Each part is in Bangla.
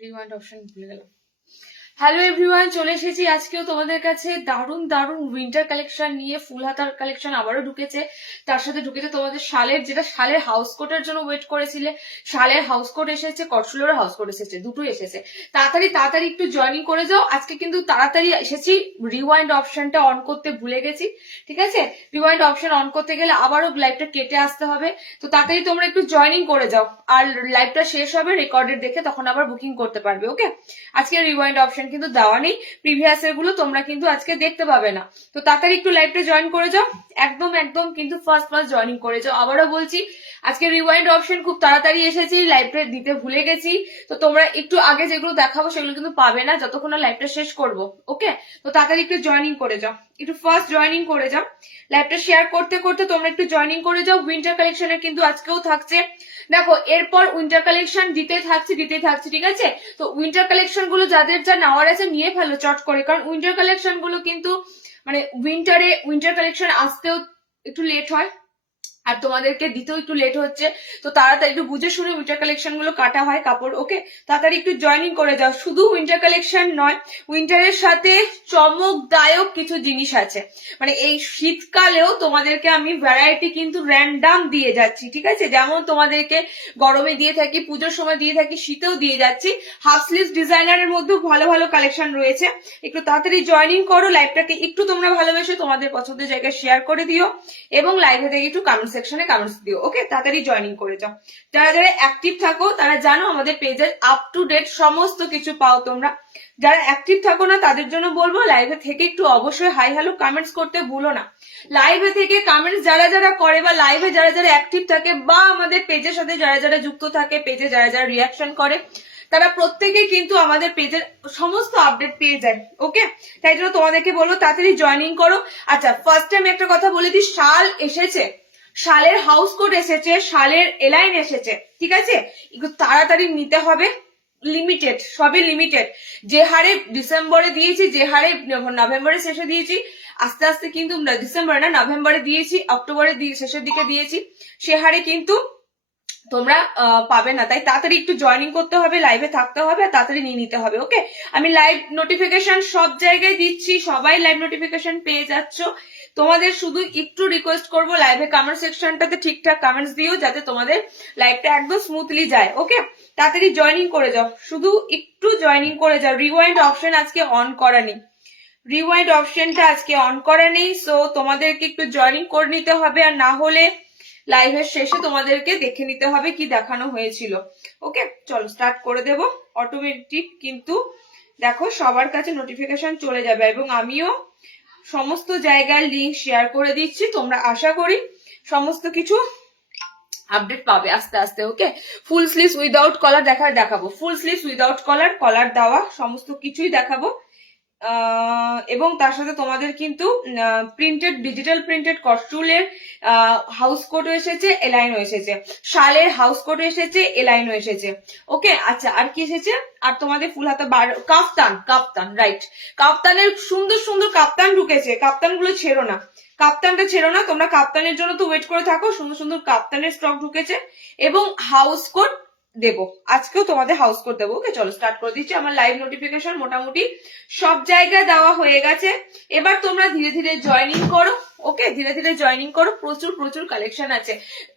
রিওয়াইন্ড অপশন ভুলে গেলাম। হ্যালো এভরিওয়ান, চলে এসেছি আজকেও তোমাদের কাছে দারুণ দারুণ উইন্টার কালেকশন নিয়ে। ফুল হাতার কালেকশন আবারও ঢুকেছে, তার সাথে ঢুকেছে তোমাদের শালের, যেটা শালের হাউস কোটের জন্য ওয়েট করেছিলে। শালের হাউস কোট এসেছে, কটফ্লোরের হাউস কোট এসেছে, দুটোই এসেছে। তাড়াতাড়ি তাড়াতাড়ি একটু জয়েনিং করে যাও। আজকে কিন্তু তাড়াতাড়ি এসেছি, রিওয়াইন্ড অপশনটা অন করতে ভুলে গেছি, ঠিক আছে? রিওয়াইন্ড অপশন অন করতে গেলে আবারও লাইভটা কেটে আসতে হবে, তো তাড়াতাড়ি তোমরা একটু জয়েনিং করে যাও। আর লাইভটা শেষ হবে রেকর্ডেড দেখে, তখন আবার বুকিং করতে পারবে। ওকে, আজকে রিওয়াইন্ড অপশন কিন্তু দেওয়া নেই, প্রিভিয়াস এর গুলো তোমরা কিন্তু আজকে দেখতে পাবে না। তো তাড়াতাড়ি একটু লাইভটা জয়েন করে যাও, একদম একদম কিন্তু ফার্স্ট জয়েনিং করে যাও। আবারও বলছি, আজকে রিওয়াইন্ড অপশন খুব তাড়াতাড়ি এসেছি, লাইভটা দিতে ভুলে গেছি। তো তোমরা একটু আগে যেগুলো দেখাবো সেগুলো কিন্তু পাবে না যতক্ষণ না লাইভটা শেষ করবো। ওকে, তো তাড়াতাড়ি একটু জয়েনিং করে যাও, একটু ফার্স্ট জয়েনিং করে যাও। লাইভটা শেয়ার করতে করতে তোমরা একটু জয়েনিং করে যাও। উইন্টার কালেকশনের কিন্তু আজকেও থাকছে, দেখো এরপর উইন্টার কালেকশন দিতেই থাকছে, ঠিক আছে? তো উইন্টার কালেকশন গুলো যাদের যা নেওয়ার আছে নিয়ে ফেলো চট করে, কারণ উইন্টার কালেকশন গুলো কিন্তু মানে উইন্টার কালেকশন আসতেও একটু লেট হয়, আর তোমাদেরকে দিতেও একটু লেট হচ্ছে। তো তাড়াতাড়ি একটু বুঝে শুনে উইন্টার কালেকশন গুলো কাটা হয় কাপড়। ওকে, তাড়াতাড়ি একটু জয়েনিং করে যাও। শুধু উইন্টার কালেকশন নয়, উইন্টারের সাথে চমকদায়ক কিছু জিনিস আছে, মানে এই শীতকালেও তোমাদেরকে আমি ভ্যারাইটি কিন্তু র্যান্ডাম দিয়ে যাচ্ছি, ঠিক আছে? যেমন তোমাদেরকে গরমে দিয়ে থাকি, পুজোর সময় দিয়ে থাকি, শীতেও দিয়ে যাচ্ছি। হাফ স্লিভ ডিজাইনারের মধ্যেও ভালো ভালো কালেকশন রয়েছে। একটু তাড়াতাড়ি জয়েনিং করো, লাইভটাকে একটু তোমরা ভালোবেসে তোমাদের পছন্দের জায়গায় শেয়ার করে দিও, এবং লাইভে থেকে একটু কমেন্ট সেকশনে কমেন্টস দিও। ওকে, তাড়াতাড়ি জয়েনিং করে যাও। যারা যারা অ্যাক্টিভ থাকো তারা জানো আমাদের পেজের আপ টু ডেট সমস্ত কিছু পাও তোমরা। যারা অ্যাক্টিভ থাকো না তাদের জন্য বলবো, লাইভে থেকে একটু অবশ্যই হাই হ্যালো কমেন্টস করতে ভুলো না। লাইভে থেকে কমেন্টস যারা যারা করে, বা লাইভে যারা যারা অ্যাক্টিভ থাকে, বা আমাদের পেজের সাথে যারা যারা যুক্ত থাকে, পেজে যারা যারা রিয়াকশন করে, তারা প্রত্যেকেই কিন্তু আমাদের পেজের সমস্ত আপডেট পেয়ে যায়। ওকে, তাই জন্য তোমাদেরকে বলবো তাড়াতাড়ি জয়েনিং করো। আচ্ছা, ফার্স্ট টাইম একটা কথা বলে দিই, শাল এসেছে, শালের হাউস কোট এসেছে, শালের এলাইন এসেছে, ঠিক আছে? একটু তাড়াতাড়ি নিতে হবে, লিমিটেড, সবই লিমিটেড। যে হারে ডিসেম্বরে দিয়েছি, যে হারে নভেম্বরের শেষে দিয়েছি, আস্তে আস্তে কিন্তু ডিসেম্বরে না নভেম্বরে দিয়েছি, অক্টোবরের শেষের দিকে দিয়েছি, সে হারে কিন্তু তোমরা পাবে না। তাই তাড়াতাড়ি একটু জয়েনিং করতে হবে, লাইভে থাকতে হবে, আর তাড়াতাড়ি নিয়ে নিতে হবে। ওকে, আমি লাইভ নোটিফিকেশন সব জায়গায় দিচ্ছি, সবাই লাইভ নোটিফিকেশন পেয়ে যাচ্ছ। তোমাদের শুধু একটু রিকোয়েস্ট করবো, লাইভে কমেন্ট সেকশনটাতে ঠিকঠাক কমেন্টস দিও, যাতে তোমাদের লাইভটা একদম স্মুথলি যায়। ওকে, তাড়াতাড়ি জয়েনিং করে যাও, শুধু একটু জয়েনিং করে যাও। রিওয়াইন্ড অপশন আজকে অন করা নেই, রিওয়াইন্ড অপশনটা আজকে অন করা নেই, সো তোমাদেরকে একটু জয়েনিং করে নিতে হবে, আর না হলে লাইভের শেষে তোমাদেরকে দেখে নিতে হবে কি দেখানো হয়েছিল। ওকে, চলো স্টার্ট করে দেব। অটোমেটিক কিন্তু দেখো সবার কাছে নোটিফিকেশন চলে যাবে, এবং আমিও সমস্ত জায়গায় লিংক শেয়ার করে দিচ্ছি, তোমরা আশা করি সমস্ত কিছু আপডেট পাবে আস্তে আস্তে। ওকে, ফুল স্লিভস উইদাউট কলার দেখাবো, ফুল স্লিভস উইদাউট কলার, কলার দেওয়া সমস্ত কিছুই দেখাবো। এবং তার সাথে তোমাদের কিন্তু প্রিন্টেড, ডিজিটাল প্রিন্টেড কস্টুলের হাউস কোটও এসেছে, এলাইনও এসেছে, শালের হাউস কোটও এসেছে, এলাইনও এসেছে। ওকে, আচ্ছা আর কি এসেছে? আর তোমাদের ফুল হাতা কাপ্তান, রাইট, কাপ্তানের সুন্দর সুন্দর কাপ্তান ঢুকেছে। কাপ্তান গুলো ছেড়ো না, কাপ্তানটা ছেড়ো না তোমরা, কাপ্তানের জন্য তো ওয়েট করে থাকো। সুন্দর সুন্দর কাপ্তানের স্টক ঢুকেছে, এবং হাউস কোট দেবো, আজকেও তোমাদের হাউস কোট দেবো। ওকে, চলো স্টার্ট করে দিচ্ছি। আমার লাইভ নোটিফিকেশন মোটামুটি সব জায়গায় দেওয়া হয়ে গেছে, এবার তোমরা ধীরে ধীরে জয়েনিং করো। ওকে, ধীরে ধীরে জয়েনিং করো, প্রচুর প্রচুর কালেকশন আছে,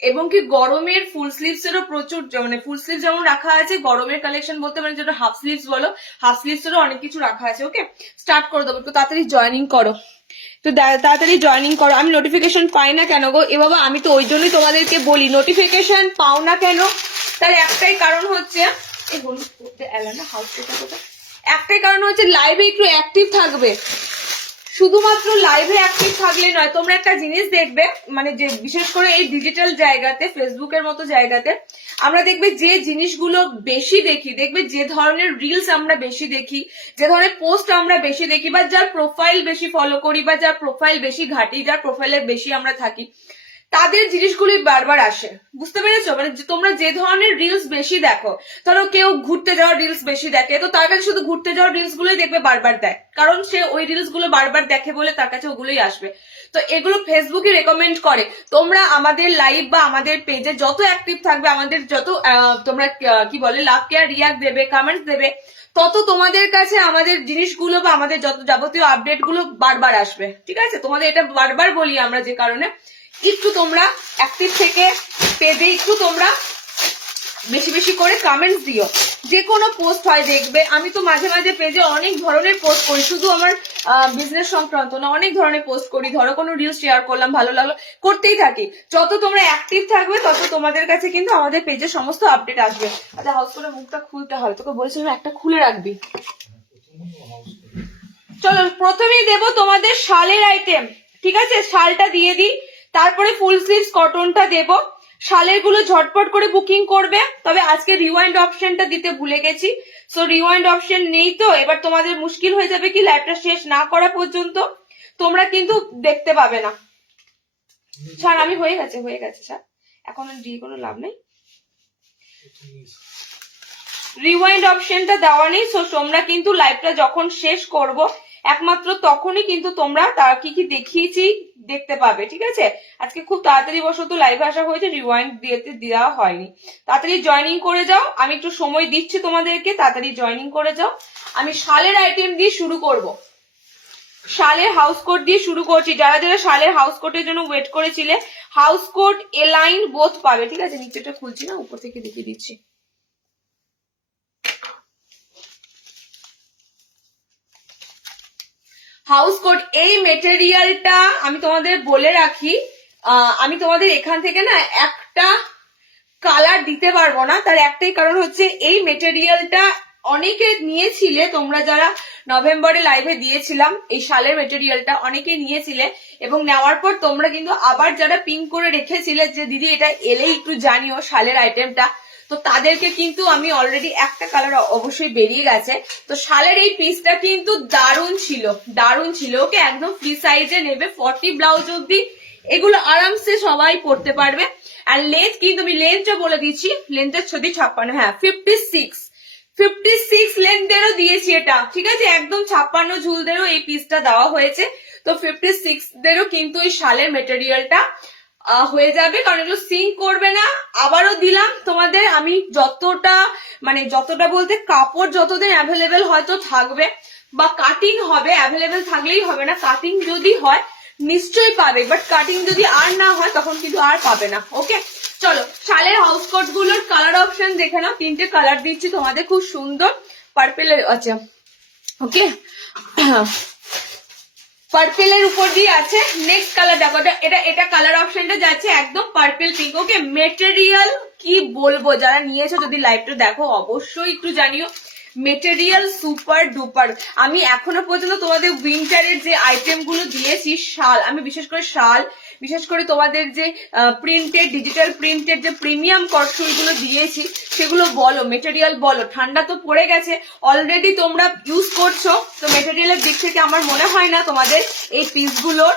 এবং কি গরমের ফুল স্লিভস এরও প্রচুর, মানে ফুল স্লিভ যেমন রাখা আছে, গরমের কালেকশন বলতে মানে যেটা হাফ স্লিভস বলো, হাফ স্লিভস এরও অনেক কিছু রাখা আছে। ওকে, স্টার্ট করে দেবো, একটু তাড়াতাড়ি জয়েনিং করো, তো তাড়াতাড়ি জয়েনিং করো। আমি নোটিফিকেশন পাই না কেন গো? এ বাবা, আমি তো ওই জন্যই তোমাদেরকে বলি, নোটিফিকেশন পাও না কেন? তার একটাই কারণ হচ্ছে, এই হলুদ করতে এলা না হাউস কোটা কোটা, একটাই কারণ হচ্ছে লাইভে একটু অ্যাক্টিভ থাকবে। শুধুমাত্র লাইভে অ্যাক্টিভ থাকলে নয়, তোমরা একটা জিনিস দেখবে, মানে যে বিশেষ করে এই ডিজিটাল জায়গাতে, ফেসবুকের মতো জায়গাতে আমরা দেখবে যে জিনিসগুলো বেশি দেখি, দেখবে যে ধরনের রিলস আমরা বেশি দেখি, যে ধরনের পোস্ট আমরা বেশি দেখি, বা যার প্রোফাইল বেশি ফলো করি, বা যার প্রোফাইল বেশি ঘাটি, যার প্রোফাইলে বেশি আমরা থাকি, তাদের জিনিসগুলি বারবার আসে, বুঝতে পেরেছো? মানে তোমরা যে ধরনের রিলস বেশি দেখো, ধরো কেউ ঘুরতে যাওয়ার রিলস বেশি দেখে, তো তার কাছে শুধু ঘুরতে যাওয়ার রিলস গুলোই দেখবে বারবার দেয়, কারণ সে ওই রিলস গুলো বারবার দেখে বলে তার কাছে ওগুলোই আসবে। তো এগুলো ফেসবুকে রেকমেন্ড করে। তোমরা আমাদের লাইভ বা আমাদের পেজে যত অ্যাক্টিভ থাকবে, আমাদের যত তোমরা কি বলে লাভ কেয়ার রিয়াক্ট দেবে, কমেন্টস দেবে, তত তোমাদের কাছে আমাদের জিনিসগুলো বা আমাদের যত যাবতীয় আপডেট গুলো বারবার আসবে, ঠিক আছে? তোমাদের এটা বারবার বলি আমরা, যে কারণে একটু তোমরা অ্যাক্টিভ থেকে পেজে একটু তোমরা বেশি বেশি করে কমেন্টস দিও। যে কোনো পোস্ট হয় দেখবে, আমি তো মাঝে মাঝে পেজে অনেক ধরনের পোস্ট করি, শুধু আমার বিজনেস সংক্রান্ত না, অনেক ধরনের পোস্ট করি। ধরো কোনো রিলস শেয়ার করলাম, ভালো লাগলো, করতেই থাকি। যত তোমরা অ্যাক্টিভ থাকবে তত তোমাদের কাছে কিন্তু আমাদের পেজে সমস্ত আপডেট আসবে। আচ্ছা, হাউস করে মুখটা খুলতে হয়, তোকে বলছিলাম একটা খুলে রাখবি। চলো প্রথমেই দেবো তোমাদের শালের আইটেম, ঠিক আছে? শালটা দিয়ে দিই, তারপরে ফুল স্লিভস কটনটা দেবো। শালের গুলো ঝটপট করে বুকিং করবে, তবে আজকে রিওয়াইন্ড অপশনটা দিতে ভুলে গেছি। সো রিওয়াইন্ড অপশন নেই, তো এবার তোমাদের মুশকিল হয়ে যাবে কি লাইভটা শেষ না করা পর্যন্ত তোমরা কিন্তু দেখতে পাবে না। ছাড়, আমি হয়ে গেছে ছাড়, এখন দিয়ে কোনো লাভ নেই। রিওয়াইন্ড অপশনটা দেওয়া নেই, সো তোমরা কিন্তু লাইভটা যখন শেষ করব একমাত্র তখনই কিন্তু তোমরা তার কি কি দেখিয়েছি দেখতে পাবে, ঠিক আছে? আজকে খুব তাড়াতাড়ি বসত লাইভে আসা হয়েছে, রিওয়াইন্ড দিতে দেওয়া হয়নি। তাড়াতাড়ি জয়েনিং করে যাও, আমি একটু সময় দিচ্ছি তোমাদেরকে, তাড়াতাড়ি জয়েনিং করে যাও। আমি শালের আইটেম দিয়ে শুরু করব, শালের হাউস কোট দিয়ে শুরু করছি। যারা যারা শালের হাউস কোটের জন্য ওয়েট করেছিলে, হাউস কোট এলাইন বোথ পাবে, ঠিক আছে? নিচেটা খুলছি না, উপর থেকে দেখিয়ে দিচ্ছি। হাউস কোট এই মেটেরিয়ালটা আমি তোমাদের বলে রাখি, আমি তোমাদের এখান থেকে না একটা কালার দিতে পারবো না, তার একটাই কারণ হচ্ছে এই মেটেরিয়ালটা অনেকে নিয়েছিলে, তোমরা যারা নভেম্বরে লাইভে দিয়েছিলাম এই শালের মেটেরিয়ালটা অনেকে নিয়েছিলে, এবং নেওয়ার পর তোমরা কিন্তু আবার যারা পিন করে রেখেছিলে যে দিদি এটা এলেই একটু জানিও শালের আইটেমটা, তো তাদেরকে কিন্তু আমি অলরেডি একটা কালার অবশ্যই বেরিয়ে গেছে। তো শালের এই পিসটা কিন্তু দারুণ ছিল, ওকে? একদম ফ্রি সাইজে নেবে, 40 ব্লাউজ অব্দি এগুলো আরামসে সবাই পরতে পারবে। আর লেন্থ কিন্তু আমি লেন্থটা বলে দিচ্ছি, লেন্থের 56, হ্যাঁ 56 লেন্থেরও দিয়েছি এটা, ঠিক আছে? একদম 56 ঝুলদেরও এই পিসটা দেওয়া হয়েছে। তো 56 দেরও কিন্তু এই শালের মেটেরিয়ালটা হয়ে যাবে, কারণ এগুলো সিঙ্ক করবে না। আবারও দিলাম তোমাদের, আমি যতটা বলতে কাপড় যতদিন অ্যাভেলেবেল হয়তো থাকবে বা কাটিং হবে, অ্যাভেলেবেল থাকলেই হবে না, কাটিং যদি হয় নিশ্চয়ই পাবে, বাট কাটিং যদি আর না হয় তখন কিন্তু আর পাবে না, ওকে? চলো শালের হাউস কোট গুলোর কালার অপশন দেখে নাও, 3টে কালার দিচ্ছি তোমাদের, খুব সুন্দর পার্পেলের, আচ্ছা ওকে, পার্পেলের উপর দিয়ে আছে। নেক্সট কালার দেখো, এটা কালার অপশনটা যাচ্ছে একদম পার্পেল পিঙ্ক, ওকে? মেটেরিয়াল কি বলবো, যারা নিয়েছো যদি লাইভটা দেখো অবশ্যই একটু জানিও, মেটেরিয়াল সুপার ডুপার। আমি এখনো পর্যন্ত তোমাদের উইন্টারের যে আইটেম গুলো দিয়েছি, শাল, আমি বিশেষ করে তোমাদের যে প্রিন্টেড, ডিজিটাল প্রিন্টেড যে প্রিমিয়াম কটসুইগুলো দিয়েছি সেগুলো বলো, মেটেরিয়াল বলো, ঠান্ডা তো পড়ে গেছে, অলরেডি তোমরা ইউজ করছো, তো মেটেরিয়ালের দিক থেকে আমার মনে হয় না তোমাদের এই পিসগুলোর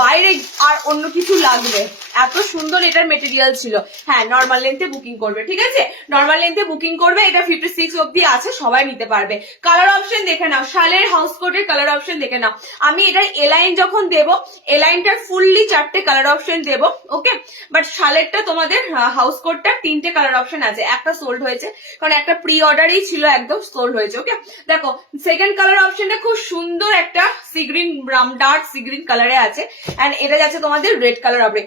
বাইরে আর অন্য কিছু লাগবে, এত সুন্দর এটার মেটেরিয়াল ছিল। হ্যাঁ, নর্মাল লেন্থে বুকিং করবে, ঠিক আছে? নর্মাল লেন্থে বুকিং করবে, এটা 56 অব্দি আছে, সবাই নিতে পারবে। কালার অপশন দেখে নাও, শালের হাউস কোটের কালার অপশন দেখে নাও। আমি এটার এলাইন যখন দেবো, এলাইনটার ফুললি 4টে কালার অপশন দেবো, ওকে? বাট শালেরটা তোমাদের হাউস কোটটা 3টে কালার অপশন আছে, একটা সোল্ড হয়েছে, কারণ একটা প্রি অর্ডারই ছিল, একদম সোল্ড হয়েছে, ওকে? দেখো সেকেন্ড কালার অপশনটা খুব সুন্দর একটা sea green, dark sea green কালারে আছে, এন্ড এটা যাচ্ছে তোমাদের রেড কালার হবে।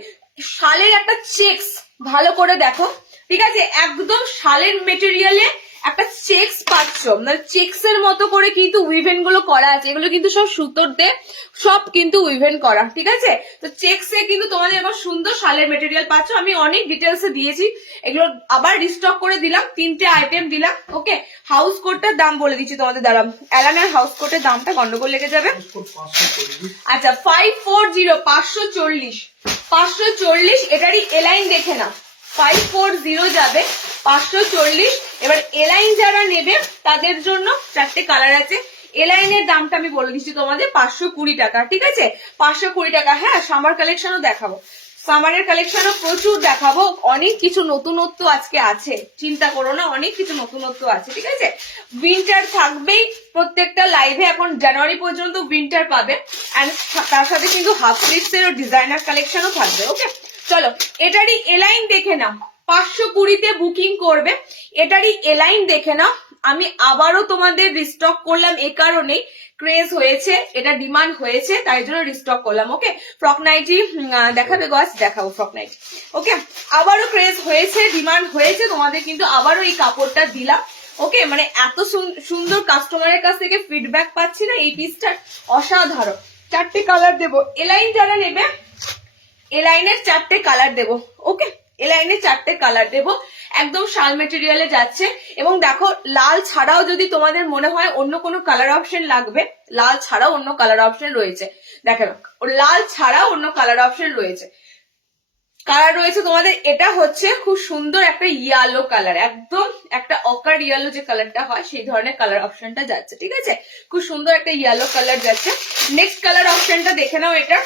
শালের একটা চেক্স ভালো করে দেখো, ঠিক আছে? একদম শালের মেটেরিয়ালে একটা চেক্স পাচ্ছ, মানে চেক্স এর মতো করে কিন্তু উইভেন গুলো করা আছে, এগুলো কিন্তু সব সুতোর দিয়ে সব কিন্তু উইভেন করা, ঠিক আছে? তো চেক্স এ কিন্তু তোমাদের এবার সুন্দর শালের মেটেরিয়াল পাচ্ছ। আমি অনেক ডিটেলসে দিয়েছি, এগুলো আবার রিস্টক করে দিলাম, 3টে আইটেম দিলাম, ওকে? হাউস কোটটার দাম বলে দিচ্ছি তোমাদের, দাঁড়াম, অ্যালানের হাউস কোটের দামটা গন্ডগোল লেগে যাবে। আচ্ছা 540 540, এটারই এলাইন দেখে না, 540 যাবে 540। এবার এলাইন যারা নেবে তাদের জন্য 4টে কালার আছে, এলাইনের দামটা আমি বলে দিচ্ছি তোমাদের 520 টাকা, ঠিক আছে? 520 টাকা। হ্যাঁ, সামার কালেকশনও দেখাবো, সামারের কালেকশনও প্রচুর দেখাবো, অনেক কিছু নতুনত্ব আজকে আছে, চিন্তা করো না, অনেক কিছু নতুনত্ব আছে, ঠিক আছে। উইন্টার থাকবেই প্রত্যেকটা লাইভে, এখন জানুয়ারি পর্যন্ত উইন্টার পাবে, এন্ড তার সাথে কিন্তু হাফ স্লিভস এর ডিজাইনার কালেকশনও থাকবে। ওকে, চলো এটারই এলাইন দেখে নাও, 520-তে বুকিং করবে, এটারই এলাইন দেখে নাও। আমি আবারও তোমাদের রিস্টক করলাম, এ কারণেই ক্রেজ হয়েছে, এটা ডিমান্ড হয়েছে, তাই জন্য রিস্টক করলাম। ওকে, ফ্রক নাইটি দেখাবে গাছ, দেখাবো ফ্রক নাইটি। ওকে, আবারও ক্রেজ হয়েছে, ডিমান্ড হয়েছে, তোমাদের কিন্তু আবারও এই কাপড়টা দিলাম। ওকে, মানে এত সুন্দর কাস্টমারের কাছ থেকে ফিডব্যাক পাচ্ছি না, এই পিসটার অসাধারণ। 4টে কালার দেবো, এলাইন যারা নেবে এলাইনের 4টে কালার দেবো। ওকে, এলাইনের 4টে কালার দেবো, একদম শাল মেটেরিয়ালে যাচ্ছে। এবং দেখো, লাল ছাড়াও যদি তোমাদের মনে হয় অন্য কোনো কালার অপশন লাগবে, লাল ছাড়াও অন্য কালার অপশন রয়েছে, দেখো লাল ছাড়াও অন্য কালার অপশন রয়েছে, কালার রয়েছে তোমাদের। এটা হচ্ছে খুব সুন্দর একটা ইয়েলো কালার, একদম একটা অকার ইয়েলো যে কালারটা হয় সেই ধরনের কালার অপশনটা যাচ্ছে, ঠিক আছে, খুব সুন্দর একটা ইয়েলো কালার যাচ্ছে। নেক্সট কালার অপশনটা দেখে নাও, এটা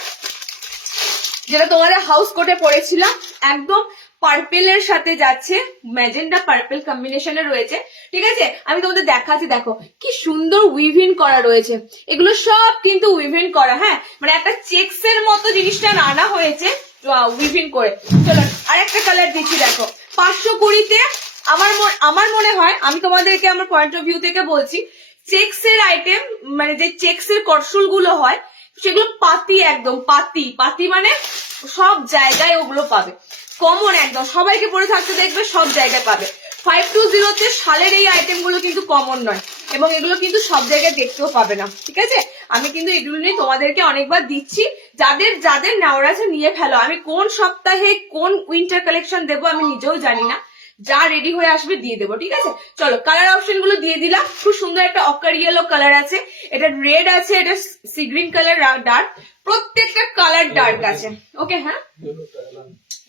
যেটা তোমাদের হাউস কোটে পড়েছিলাম, একদম পার্পেলের সাথে যাচ্ছে, ম্যাজেন্ডা পার্পেল কম্বিনেশনে রয়েছে, ঠিক আছে। আমি তোমাদের দেখাচ্ছি, দেখো কি সুন্দর উইভিং করা রয়েছে, এগুলো সব কিন্তু উইভিং করা, হ্যাঁ, মানে একটা চেক্স এর মতো জিনিসটা আনা হয়েছে উইভিং করে। চলো আরেকটা কালার দিচ্ছি, দেখো 520-তে আমার মনে হয়, আমি তোমাদেরকে আমার পয়েন্ট অফ ভিউ থেকে বলছি, চেক্স এর আইটেম, মানে যে চেক্স এর কটসুল গুলো হয় সেগুলো পাতি, একদম পাতি পাতি, মানে সব জায়গায় ওগুলো পাবে, কমন একদম, সবাইকে পরে থাকতে দেখবে, সব জায়গায় পাবে। 520-তে শালের এই আইটেম গুলো কিন্তু কমন নয়, এবং এগুলো কিন্তু সব জায়গায় দেখতেও পাবে না, ঠিক আছে। আমি কিন্তু এগুলো নিয়ে তোমাদেরকে অনেকবার দিচ্ছি, যাদের যাদের নেওয়ার আছে নিয়ে ফেলো। আমি কোন সপ্তাহে কোন উইন্টার কালেকশন দেবো আমি নিজেও জানি না, যা রেডি হয়ে আসবে দিয়ে দেবো, ঠিক আছে। চলো কালার অপশন গুলো দিয়ে দিলাম, খুব সুন্দর একটা অকার ইয়েলো কালার আছে, এটা রেড আছে, এটা সি গ্রিন কালার ডার্ক, প্রত্যেকটা কালার ডার্ক আছে। ওকে, হ্যাঁ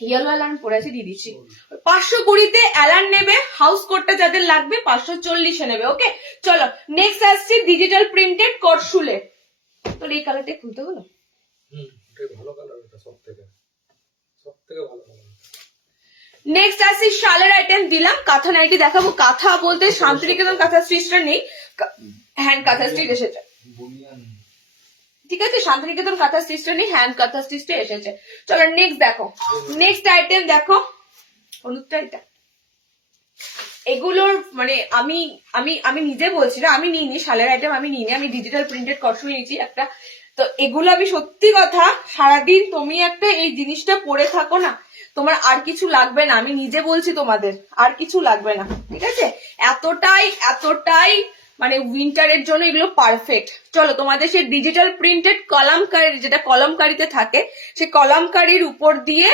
ইয়েলো অ্যালান পরে আছে, দিয়ে দিচ্ছি। 520-তে অ্যালান নেবে, হাউস কোটটা যাদের লাগবে 540-এ নেবে। ওকে, চলো নেক্সট আসছে ডিজিটাল প্রিন্টেড কটসুলে। তোর এই কালারটা খুলতে হলো, ভালো কালার, এটা সবথেকে ভালো কালার। নেক্সট আসছে শালের আইটেম দিলাম, কাঁথা নাইটি দেখাবো। কাঁথা বলতে শান্তিনিকেতন কাঁথা স্টিচটা নেই, হ্যান্ড কাঁথা স্টিচ এসেছে, ঠিক আছে, শান্তিনিকেতন কাঁথা স্টিচটা নেই, হ্যান্ড কাঁথা স্টিচটা এসেছে। চলো নেক্সট দেখো, নেক্সট আইটেম দেখো, হলুদটা এটা, এগুলোর মানে আমি আমি আমি নিজে বলছি না, আমি নিইনি শালের আইটেম, আমি নিইনি, আমি ডিজিটাল প্রিন্টেড কটসুল নিয়েছি একটা। তো এগুলো আমি সত্যি কথা, সারাদিন তুমি একটা এই জিনিসটা পরে থাকো না, তোমার আর কিছু লাগবে না, আমি নিজে বলছি তোমাদের, আর কিছু লাগবে না, ঠিক আছে। এতটাই এতটাই মানে উইন্টারের জন্য এগুলো পারফেক্ট। চলো তোমাদের সেই ডিজিটাল প্রিন্টেড কলামকারি, যেটা কলমকারিতে থাকে, সেই কলমকারির উপর দিয়ে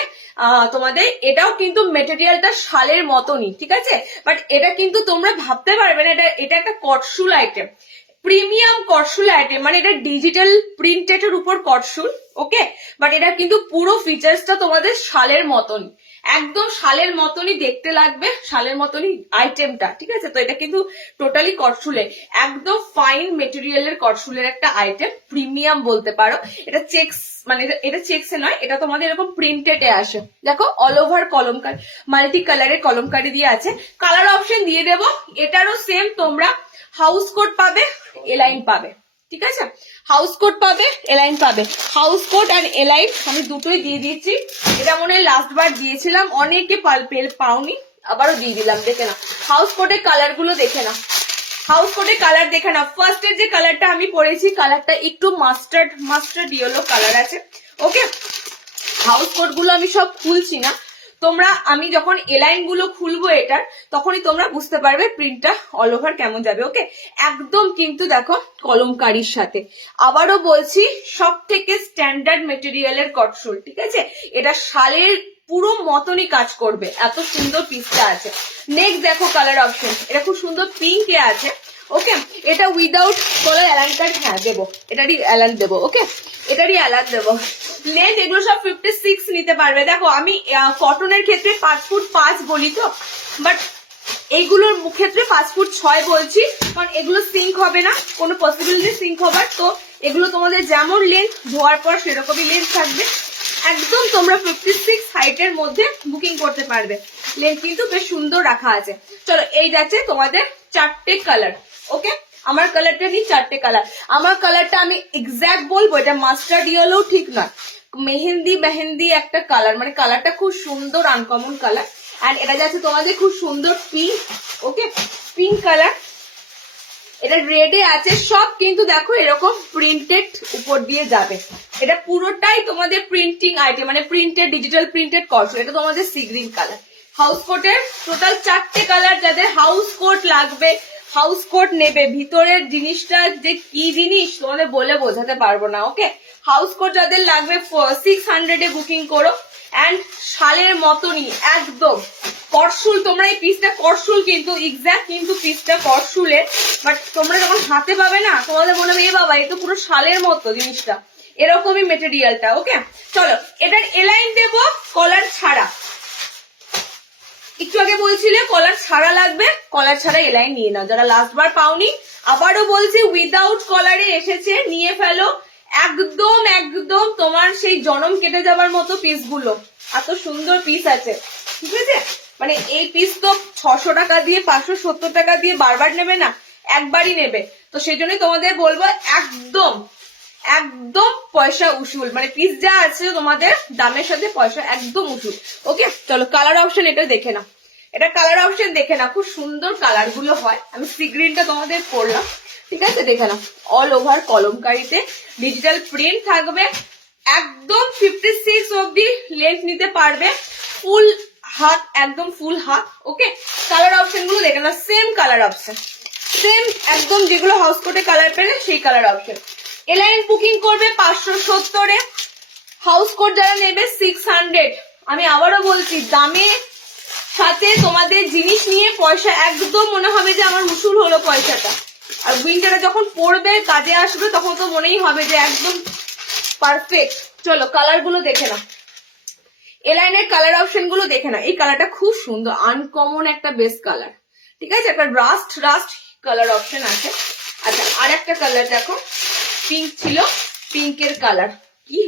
তোমাদের এটাও কিন্তু মেটেরিয়ালটা শালের মতনই, ঠিক আছে, বাট এটা কিন্তু তোমরা ভাবতে পারবে না এটা একটা কটসুল আইটেম, প্রিমিয়াম কটসুল আইটেম, মানে এটা ডিজিটাল প্রিন্টেড এর উপর কটসুল। ওকে, বাট এটা কিন্তু পুরো ফিচার্সটা তোমাদের শালের মতনই, একদম শালের মতনই দেখতে লাগবে, শালের মতনই আইটেমটা, ঠিক আছে। তো এটা কিন্তু টোটালি কটসুলের, একদম ফাইন মেটেরিয়ালের কটসুলের একটা আইটেম, প্রিমিয়াম বলতে পারো। এটা চেক্স, মানে এটা চেক্সে নয়, এটা তোমাদের এরকম প্রিন্টেডে আসে, দেখো অল ওভার কলমকারি, মাল্টি কালারের কলমকারি দিয়ে আছে। কালার অপশন দিয়ে দেবো, এটারও সেম, তোমরা হাউস কোট পাবে, এলাইন পাবে, ঠিক আছে, হাউস কোট পাবে, এলাইন পাবে, হাউস কোট আর এলাইন আমি দুটোই দিয়ে দিয়েছি। এটা মনে হয় লাস্ট বার দিয়েছিলাম, অনেকে পাওনি, আবারও দিয়ে দিলাম, দেখে না হাউস কোটের কালার গুলো, দেখে না হাউস কোটের কালার দেখে না। ফার্স্ট এর যে কালারটা আমি পরেছি, কালারটা একটু মাস্টার্ড ইয়েলো কালার আছে। ওকে, হাউস কোট গুলো আমি সব খুলছি না, তোমরা আমি যখন এলাইন গুলো খুলবো এটার, তখনই তোমরা বুঝতে পারবে প্রিন্টটা অল ওভার কেমন যাবে। ওকে, একদম কিন্তু দেখো কলমকারির সাথে, আবারও বলছি সব থেকে স্ট্যান্ডার্ড মেটেরিয়ালের কটসুল, ঠিক আছে, এটা শালের পুরো মতনই কাজ করবে, এত সুন্দর পিসটা আছে। নেক্সট দেখো কালার অপশন, এটা খুব সুন্দর পিঙ্কে আছে। ওকে, এটা উইদাউট কলার অ্যালান কার্ড, হ্যাঁ দেবো, এটারই অ্যালান দেবো। ওকে, এটারই অ্যালান দেবো। লেন্থ এগুলো সব 56 নিতে পারবে। দেখো আমি কটনের ক্ষেত্রে 5 ফুট 5 বলি তো, বাট এইগুলোর ক্ষেত্রে 5 ফুট 6 বলছি, কারণ এগুলো সিঙ্ক হবে না, কোনো পসিবিলিটি সিঙ্ক হবার। তো এগুলো তোমাদের যেমন লেন্থ ধোয়ার পর সেরকমই লেন্থ থাকবে, একদম তোমরা 56 হাইটের মধ্যে বুকিং করতে পারবে। লেন্থ কিন্তু বেশ সুন্দর রাখা আছে। চলো এই যাচ্ছে তোমাদের 4টে কালার। ওকে, আমার কালারটা নিয়ে 4টে কালার। আমার কালারটা আমি এক্সাক্ট বলবো, এটা মাস্টার্ড ইয়েলো ঠিক নয়, মেহেন্দি মেহেন্দি একটা কালার, মানে কালারটা খুব সুন্দর আনকমন কালার। এন্ড এটা যাচ্ছে তোমাদের খুব সুন্দর পিঙ্ক। ওকে, পিঙ্ক কালার, এটা রেডে আছে সব, কিন্তু দেখো এরকম প্রিন্টেড উপর দিয়ে যাবে। এটা পুরোটাই তোমাদের প্রিন্টিং আইটেম, মানে প্রিন্টেড, ডিজিটাল প্রিন্টেড করছো। এটা তোমাদের সি গ্রিন কালার। হাউস কোটের টোটাল 4টে কালার। যাদের হাউস কোট লাগবে, হাউস কোট নেবে, ভিতরের জিনিসটা যে কি জিনিস তোমাদের বলে বোঝাতে পারবো না। ওকে, হাউস কোট যাদের লাগবে 600 বুকিং করো। এন্ড শালের মতনই একদম করসুল, তোমরা এই পিসটা করসুল, কিন্তু এক্সাক্ট কিন্তু পিসটা করসুলের, বাট তোমরা যখন হাতে পাবে না তোমাদের মনে হবে এ বাবা এই তো পুরো শালের মতো জিনিসটা, এরকমই মেটেরিয়ালটা। ওকে, চলো এটার এলাইন দেবো কলার ছাড়া। একটু আগে বলছিলে কলার ছাড়া লাগবে, কলার ছাড়া এলাইন নিয়ে নাও। যারা লাস্ট বার পাওনি, আবারও বলছি উইদাউট কলারে এসেছে, নিয়ে ফেলো। একদম একদম তোমার সেই জনম কেটে যাবার মতো পিসগুলো, এত সুন্দর পিস আছে। ঠিক আছে, মানে এই পিস তো 600 টাকা দিয়ে 570 টাকা দিয়ে বারবার নেবে না, একবারই নেবে। তো সেই জন্যই তোমাদের বলবো একদম একদম পয়সা উসুল, মানে পিস যা আছে তোমাদের দামের সাথে পয়সা একদম উসুল। ওকে, চলো কালার অপশন এটা দেখে নাও। এটা কালার অপশন দেখে নাও, খুব সুন্দর কালার গুলো হয়। আমি সি গ্রিনটা তোমাদের পরলাম, ঠিক আছে, দেখে নাও। অল ওভার কলমকারিতে ডিজিটাল প্রিন্ট থাকবে, একদম 56 অব্দি লেন্থ নিতে পারবে, ফুল হাত, একদম ফুল হাত। ওকে, কালার অপশন গুলো দেখে নাও, সেম কালার অপশন, সেম একদম যেগুলো হাউস কোটে কালার পেলে সেই কালার অপশন। এলাইন বুকিং করবে 570-এ, হাউস কোট যারা নেবে 600। আমি আবারও বলছি দামে সাথে তোমাদের জিনিস নিয়ে পয়সা একদম মনে হবে যে আমার উসুল হলো পয়সাটা। আর উইন্টারে যখন পরবে কাজে আসবে তখন তো মনেই হবে যে একদম পারফেক্ট। চলো কালার গুলো দেখে নাও, এলাইনের কালার অপশন গুলো দেখে নাও। এই কালারটা খুব সুন্দর, আনকমন একটা বেস্ট কালার। ঠিক আছে, একটা রাস্ট রাস্ট কালার অপশন আছে। আচ্ছা, আর একটা কালার দেখো, পিঙ্ক ছিল, পিঙ্কের কালার কি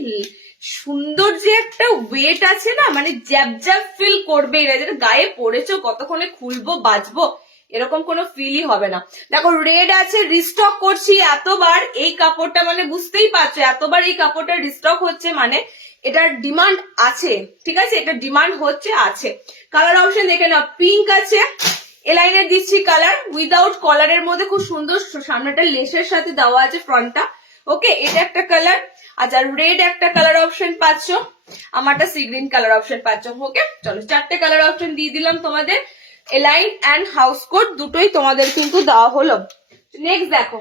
সুন্দর, যে একটা ওয়েট আছে না, মানে জ্যাব জ্যাব ফিল করবে। এরা যেটা গায়ে পড়েছো কতক্ষণে খুলবো বাজবো এরকম কোনো ফিলই হবে না। দেখো রেড আছে, রিস্টক করছি এতবার এই কাপড়টা, মানে বুঝতেই পারছো এতবার এই কাপড়টা রিস্টক হচ্ছে, মানে এটার ডিমান্ড আছে। ঠিক আছে, এটা ডিমান্ড হচ্ছে আছে। কালার অপশন দেখে নাও, পিঙ্ক আছে, এলাইনের দিচ্ছি কালার উইদাউট কলারের মধ্যে, খুব সুন্দর, সামনেটা লেসের সাথে দেওয়া আছে ফ্রন্টটা। ওকে, এটা একটা কালার। আচ্ছা, রেড একটা কালার অপশন পাচ্ছ, আমারটা সি গ্রিন কালার অপশন পাচ্ছ। ওকে, চলো 4টে কালার অপশন দিয়ে দিলাম তোমাদের। এলাইন এন্ড হাউস কোট দুটোই তোমাদের কিন্তু দেওয়া হলো। নেক্সট দেখো,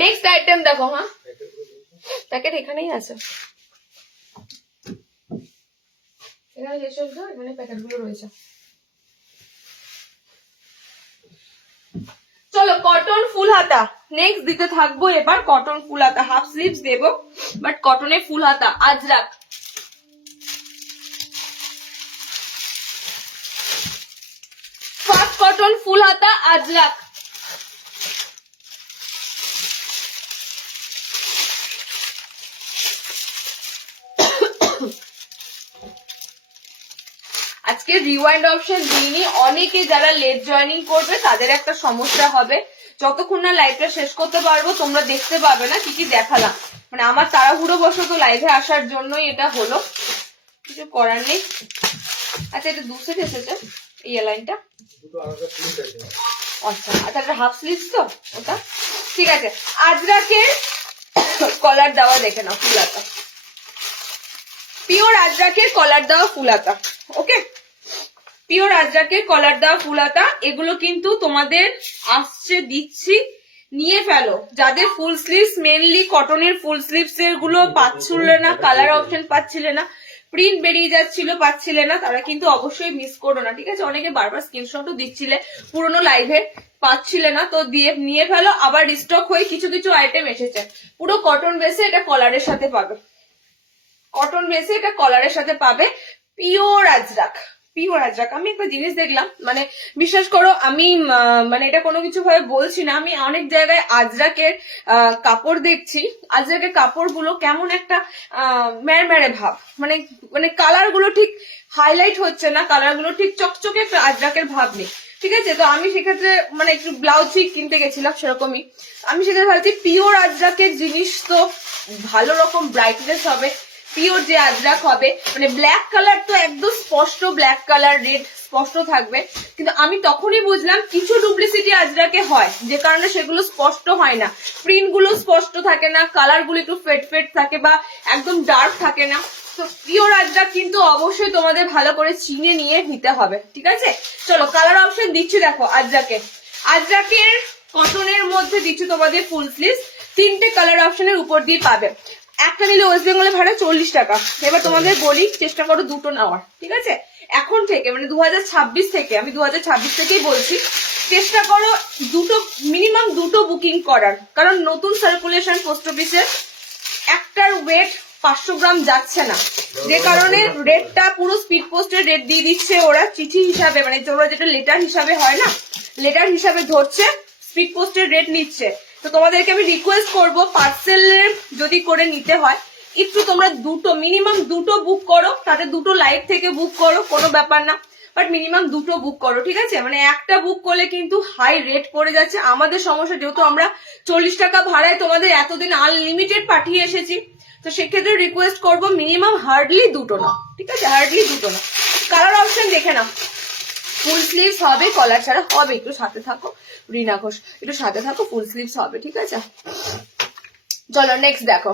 নেক্সট আইটেম দেখো। হ্যাঁ, প্যাকেট এখানেই আছে, এখানে যেসব এখানে প্যাকেট গুলো রয়েছে। চলো কটন ফুল হাতা নেক্সট দিতে থাকবো। এবার কটন ফুল হাতা, হাফ স্লিভস দেবো বাট কটনের ফুল হাতা আজরাক। ফার্স্ট কটন ফুল হাতা আজরাক। আজকে রিওয়াইন্ড অপশন দিইনি, অনেকে যারা লেট জয়েনিং করবে তাদের একটা সমস্যা হবে, যতক্ষণ না লাইভটা শেষ করতে পারবো তোমরা দেখতে পাবে না কি কি দেখালাম। মানে আমার তাড়াহুড়ো বশত লাইভে আসার জন্যই এটা হলো, কিছু করার নেই। আচ্ছা, এটা দু সেট এসেছে এই লাইনটা। আচ্ছা আচ্ছা, এটা হাফ স্লিভস তো ওটা, ঠিক আছে। আজরাকের কলার দেওয়া দেখে নাও, ফুল হাতা, পিওর আজরাকের কলার দেওয়া ফুল হাতা। ওকে, পিওর আজরাকের কলার দেওয়া ফুল হাতা, এগুলো কিন্তু তোমাদের আসছে, দিচ্ছি, নিয়ে ফেলো। যাদের ফুল স্লিভস, মেনলি কটনের ফুল স্লিভস এর গুলো পাচ্ছিলে না, কালার অপশন পাচ্ছিলে না, প্রিন্ট বেরিয়ে যাচ্ছিল পাচ্ছিলে না, তারা কিন্তু অবশ্যই মিস করো না। ঠিক আছে, অনেকে বারবার স্ক্রিনশটও দিচ্ছিলে পুরোনো লাইভে, পাচ্ছিলে না, তো দিয়ে নিয়ে ফেলো। আবার রিস্টক হয়ে কিছু কিছু আইটেম এসেছে, পুরো কটন বেসে, এটা কলারের সাথে পাবে, কটন বেসে এটা কলারের সাথে পাবে, পিওর আজরাক, পিওর আজরাক। আমি একটা জিনিস দেখলাম, মানে বিশ্বাস করো আমি মানে এটা কোনো কিছু ভাবে বলছি না, আমি অনেক জায়গায় আজরাকের কাপড় দেখছি, আজরাকের কাপড়গুলো কেমন একটা ম্যাড়ম্যাড়ে ভাব, মানে মানে কালার গুলো ঠিক হাইলাইট হচ্ছে না, কালার গুলো ঠিক চকচকে একটা আজরাকের ভাব নেই। ঠিক আছে, তো আমি সেক্ষেত্রে মানে একটু ব্লাউজ কিনতে গেছিলাম, সেরকমই আমি সেক্ষেত্রে ভাবছি পিওর আজরাকের জিনিস তো ভালো রকম ব্রাইটনেস হবে, পিওর যে আজরাক হবে, মানে ব্ল্যাক কালার তো একদম স্পষ্ট ব্ল্যাক কালার, রেড স্পষ্ট থাকবে, কিন্তু আমি তখনই বুঝলাম কিছু ডুপ্লিসিটি আজরাকে হয় যে কারণে সেগুলো স্পষ্ট হয় না, প্রিন্ট গুলো স্পষ্ট থাকে না, কালার গুলো একটু ফেড ফেড থাকে বা একদম ডার্ক থাকে না। তো পিওর আজরাক কিন্তু অবশ্যই তোমাদের ভালো করে চিনে নিয়ে নিতে হবে। ঠিক আছে, চলো কালার অপশন দিচ্ছি, দেখো আজরাকে, আজরাকের কটনের মধ্যে দিচ্ছি তোমাদের ফুল স্লিভ, 3টে কালার অপশনের উপর দিয়ে পাবে। একটা নিলে ওয়েস্ট বেঙ্গলে ভাড়া 40 টাকা। এবার তোমাদের বলি, চেষ্টা করো দুটো নেওয়ার। ঠিক আছে, এখন থেকে মানে 2026 থেকে, আমি 2026 থেকেই বলছি, চেষ্টা করো দুটো, মিনিমাম দুটো বুকিং করার, কারণ নতুন সার্কুলেশন পোস্ট অফিসের একটার ওয়েট 500 গ্রাম যাচ্ছে না, যে কারণে রেটটা পুরো স্পিড পোস্টের রেট দিয়ে দিচ্ছে ওরা, চিঠি হিসাবে, মানে তোমরা যেটা লেটার হিসাবে হয় না, লেটার হিসাবে ধরছে, স্পিড পোস্টের রেট নিচ্ছে। তো তোমাদেরকে আমি রিকোয়েস্ট করবো, পার্সেলের যদি করে নিতে হয় একটু তোমরা দুটো, মিনিমাম দুটো বুক করো, তাতে দুটো লাইট থেকে বুক করো, কোনো ব্যাপার না, বাট মিনিমাম দুটো বুক করো। ঠিক আছে, মানে একটা বুক করলে কিন্তু হাই রেট পড়ে যাচ্ছে, আমাদের সমস্যা, যেহেতু আমরা 40 টাকা ভাড়ায় তোমাদের এতদিন আনলিমিটেড পাঠিয়ে এসেছি, তো সেক্ষেত্রে রিকোয়েস্ট করবো মিনিমাম হার্ডলি দুটো না। ঠিক আছে, হার্ডলি দুটো না। কালার অপশন দেখে নাও, ফুল স্লিভস হবে, কলার ছাড়া হবে, একটু সাথে থাকো রিনা ঘোষ, একটু সাথে থাকো, ফুল স্লিভস হবে। ঠিক আছে, চলো নেক্সট দেখো,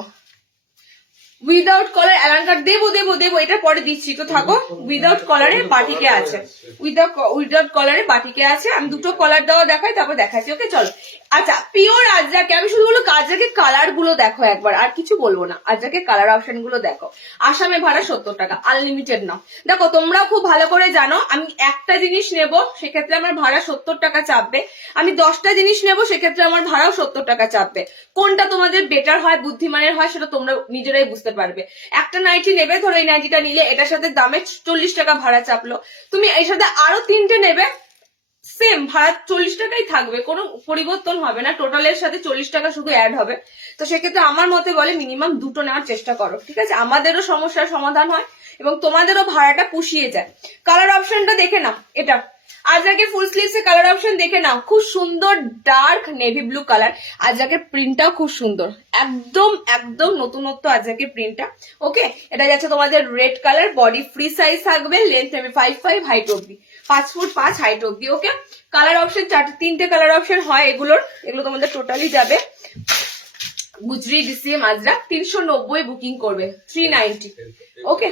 উইদাউট কলার অ্যালান কাট দেবো দেবো দেবো, এটা পরে দিচ্ছি, তো থাকো। উইদাউট কলারে বাটিকে আছে, উইদাউট কলারে বাটিকে আছে, আমি দুটো কলার দেওয়া দেখাই, তারপর দেখাচ্ছি। ওকে চলো, আচ্ছা পিওর আজরাকে, আমি শুধু বলবো আজরাকে কালার গুলো দেখো একবার, আর কিছু বলবো না, আজরাকে কালার অপশন গুলো দেখো। আসামে ভাড়া 70 টাকা, আনলিমিটেড নাও। দেখো তোমরা খুব ভালো করে জানো, আমি একটা জিনিস নেব সেক্ষেত্রে আমার ভাড়া 70 টাকা চাপবে, আমি 10টা জিনিস নেব সেক্ষেত্রে আমার ভাড়াও 70 টাকা চাপবে। কোনটা তোমাদের বেটার হয়, বুদ্ধিমানের হয়, সেটা তোমরা নিজেরাই বুঝতে পারবে। একটা নাইটি নেবে, ধরো এই নাইটিটা নিলে এটার সাথে দামে 40 টাকা ভাড়া চাপলো, তুমি এর সাথে আরো 3টে নেবে, সেম ভাড়া 40 টাকাই থাকবে, কোনো পরিবর্তন হবে না, টোটালের সাথে 40 টাকা শুধু অ্যাড হবে। তো সেক্ষেত্রে আমার মতে বলে মিনিমাম দুটো নেওয়ার চেষ্টা করো। ঠিক আছে, আমাদেরও সমস্যার সমাধান হয় এবং তোমাদেরও ভাড়াটা পুষিয়ে যায়। কালার অপশনটা দেখে নাও, এটা আজরাকে ফুল স্লিভস এর কালার অপশন দেখে নাও, খুব সুন্দর ডার্ক নেভি ব্লু কালার, আজরাকের প্রিন্টটাও খুব সুন্দর, একদম একদম নতুনত্ব আজরাকের প্রিন্টটা। ওকে, এটা যাচ্ছে তোমাদের red colour, body free size থাকবে, লেন্থ হবে 5'5", হাইট অব্দি 5 ফুট 5 হাইট অব্দি। ওকে, কালার অপশন 3টে কালার অপশন হয় এগুলোর, এগুলো তোমাদের টোটালি যাবে গুজরি ডিসিএম আজরাক 390 বুকিং করবে, 390। ওকে,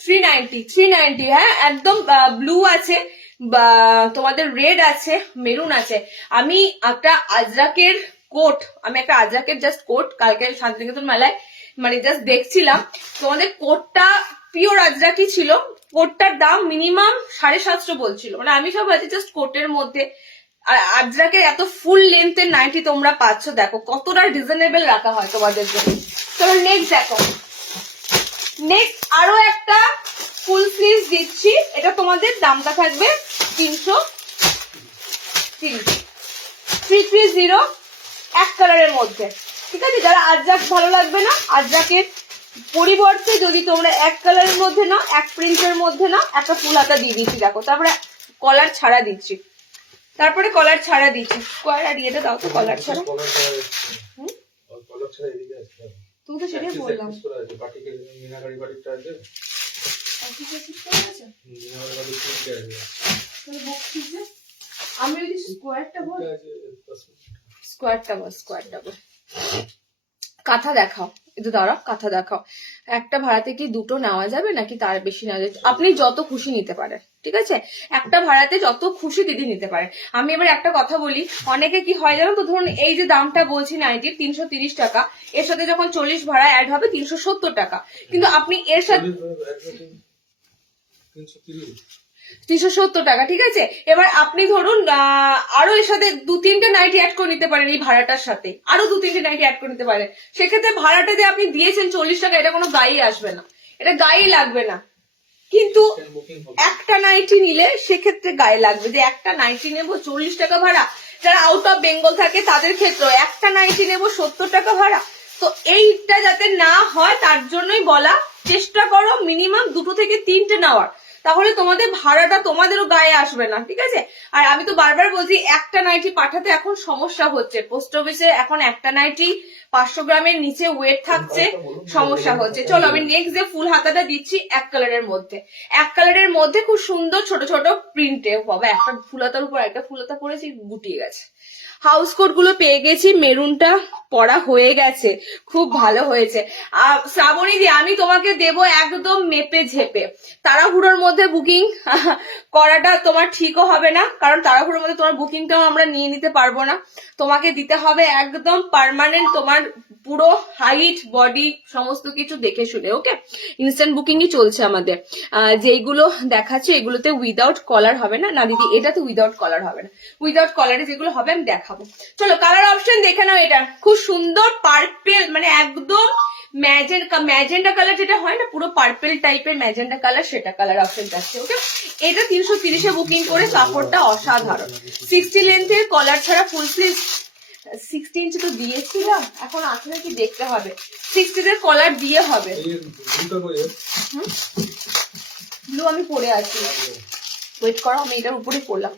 390, হ্যাঁ একদম ব্লু আছে, বা তোমাদের রেড আছে, মেরুন আছে। আমি একটা আজরাকের কোট, আমি একটা আজরাকের জাস্ট কোট কালকে শান্তিনিকেতন মেলায় মানে জাস্ট দেখছিলাম, তোমাদের কোটটা পিওর আজরাকই ছিল, কোটটার দাম মিনিমাম 750 বলছিল, মানে আমি সব আছে জাস্ট কোটের মধ্যে, আর আজরাকের এত ফুল লেন্থের নাইটি তোমরা পাচ্ছ, দেখো কতটা রিজনেবল রাখা হয় তোমাদের জন্য। চলো নেক্সট দেখো, নেক্সট আরো একটা ফুল স্লিভ দিচ্ছি, এটা তোমাদের দামটা থাকবে 330 এক কালারের মধ্যে। ঠিক আছে, যারা আজরাক ভালো লাগবে না, আজরাকের পরিবর্তে যদি তোমরা এক কালারের মধ্যে নাও, এক প্রিন্টের মধ্যে নাও, একটা ফুল হাতা দিয়ে দিচ্ছি দেখো, তারপরে কলার ছাড়া দিচ্ছি, স্কোয়ার আর ইয়েটা দাও তো, কলার ছাড়া। তুমি তো সেটাই বললাম, আমি যদি স্কোয়ারটা বল, কাঁথা দেখাও, একটু দাঁড়াও, কাঁথা দেখাও। একটা ভাড়াতে কি দুটো নেওয়া যাবে নাকি তার বেশি নেওয়া যাবে? আপনি যত খুশি নিতে পারেন। ঠিক আছে, একটা ভাড়াতে যত খুশি দিদি নিতে পারেন। আমি এবার একটা কথা বলি, অনেকে কি হয় জানো তো, ধরুন এই যে দামটা বলছি নাইটির 330 টাকা, এর সাথে যখন 40 ভাড়া অ্যাড হবে 370 টাকা, কিন্তু আপনি এর সাথে 370 টাকা। ঠিক আছে, এবার আপনি ধরুন আরো এর সাথে 2-3টে নাইটি অ্যাড করে নিতে পারেন, এই ভাড়াটার সাথে আরো 2-3টে নাইটি অ্যাড করে নিতে পারেন, সেক্ষেত্রে ভাড়াটা যে আপনি দিয়েছেন 40 টাকা, এটা কোনো গায়ে আসবে না, এটা গায়ে লাগবে না। কিন্তু বুকিং হবে। একটা নাইটি নিলে সেক্ষেত্রে গায়ে লাগবে যে একটা নাইটি নেবো 40 টাকা ভাড়া, যারা আউট অফ বেঙ্গল থাকে তাদের ক্ষেত্রে একটা নাইটি নেবো 70 টাকা ভাড়া। তো এইটা যাতে না হয় তার জন্যই বলা, চেষ্টা করো মিনিমাম 2 থেকে 3টে নেওয়ার, তাহলে তোমাদের ভাড়াটা তোমাদেরও গায়ে আসবে না, ঠিক আছে। আর আমি তো বারবার বলছি একটা নাইটি পাঠাতে এখন সমস্যা হচ্ছে, পোস্ট অফিসে এখন একটা নাইটি 500 গ্রামের নিচে ওয়েট থাকছে, সমস্যা হচ্ছে। চলো আমি নেক্সট যে ফুল হাতাটা দিচ্ছি এক কালারের মধ্যে, এক কালারের মধ্যে খুব সুন্দর ছোট ছোট প্রিন্টে বাবা, একটা ফুলহাতার উপর একটা ফুলহাতা পরেছি গুটিয়ে গেছে। হাউস কোট গুলো পেয়ে গেছি, মেরুনটা পরা হয়ে গেছে, খুব ভালো হয়েছে। শ্রাবণী দি আমি তোমাকে দেব একদম মেপে ঝেপে, তাড়াহুড়োর মধ্যে বুকিং করাটা তোমার ঠিকও হবে না, কারণ তাড়াহুড়োর মধ্যে তোমার বুকিংটাও আমরা নিয়ে নিতে পারবো না, তোমাকে দিতে হবে একদম পার্মানেন্ট তোমার পুরো হাইট বডি সমস্ত কিছু দেখে শুনে। ওকে, ইনস্ট্যান্ট বুকিংই চলছে আমাদের। যেগুলো দেখাচ্ছি এগুলোতে উইদাউট কলার হবে না, না দিদি এটাতে উইদাউট কলার হবে না, উইদাউট কলারে যেগুলো হবে আমি দেখাবো। চলো কালার অপশন দেখে নাও, এটা খুব সুন্দর পার্পেল, মানে একদম ম্যাজেন্ডা কালার যেটা হয় না, পুরো পার্পেল টাইপের ম্যাজেন্ডা কালার, সেটা কালার অপশন যাচ্ছে। ওকে, এটা 330-এ বুকিং করে, কাপড়টা অসাধারণ, 60 লেন্থের কলার ছাড়া ফুল স্লিভ, 60 ইঞ্চি তো দিয়েছিলাম, এখন আছে নাকি দেখতে হবে, 60-এর কলার দিয়ে হবে। ব্লু আমি পরে আছি, ওয়েট করো আমি এটার উপরে পড়লাম।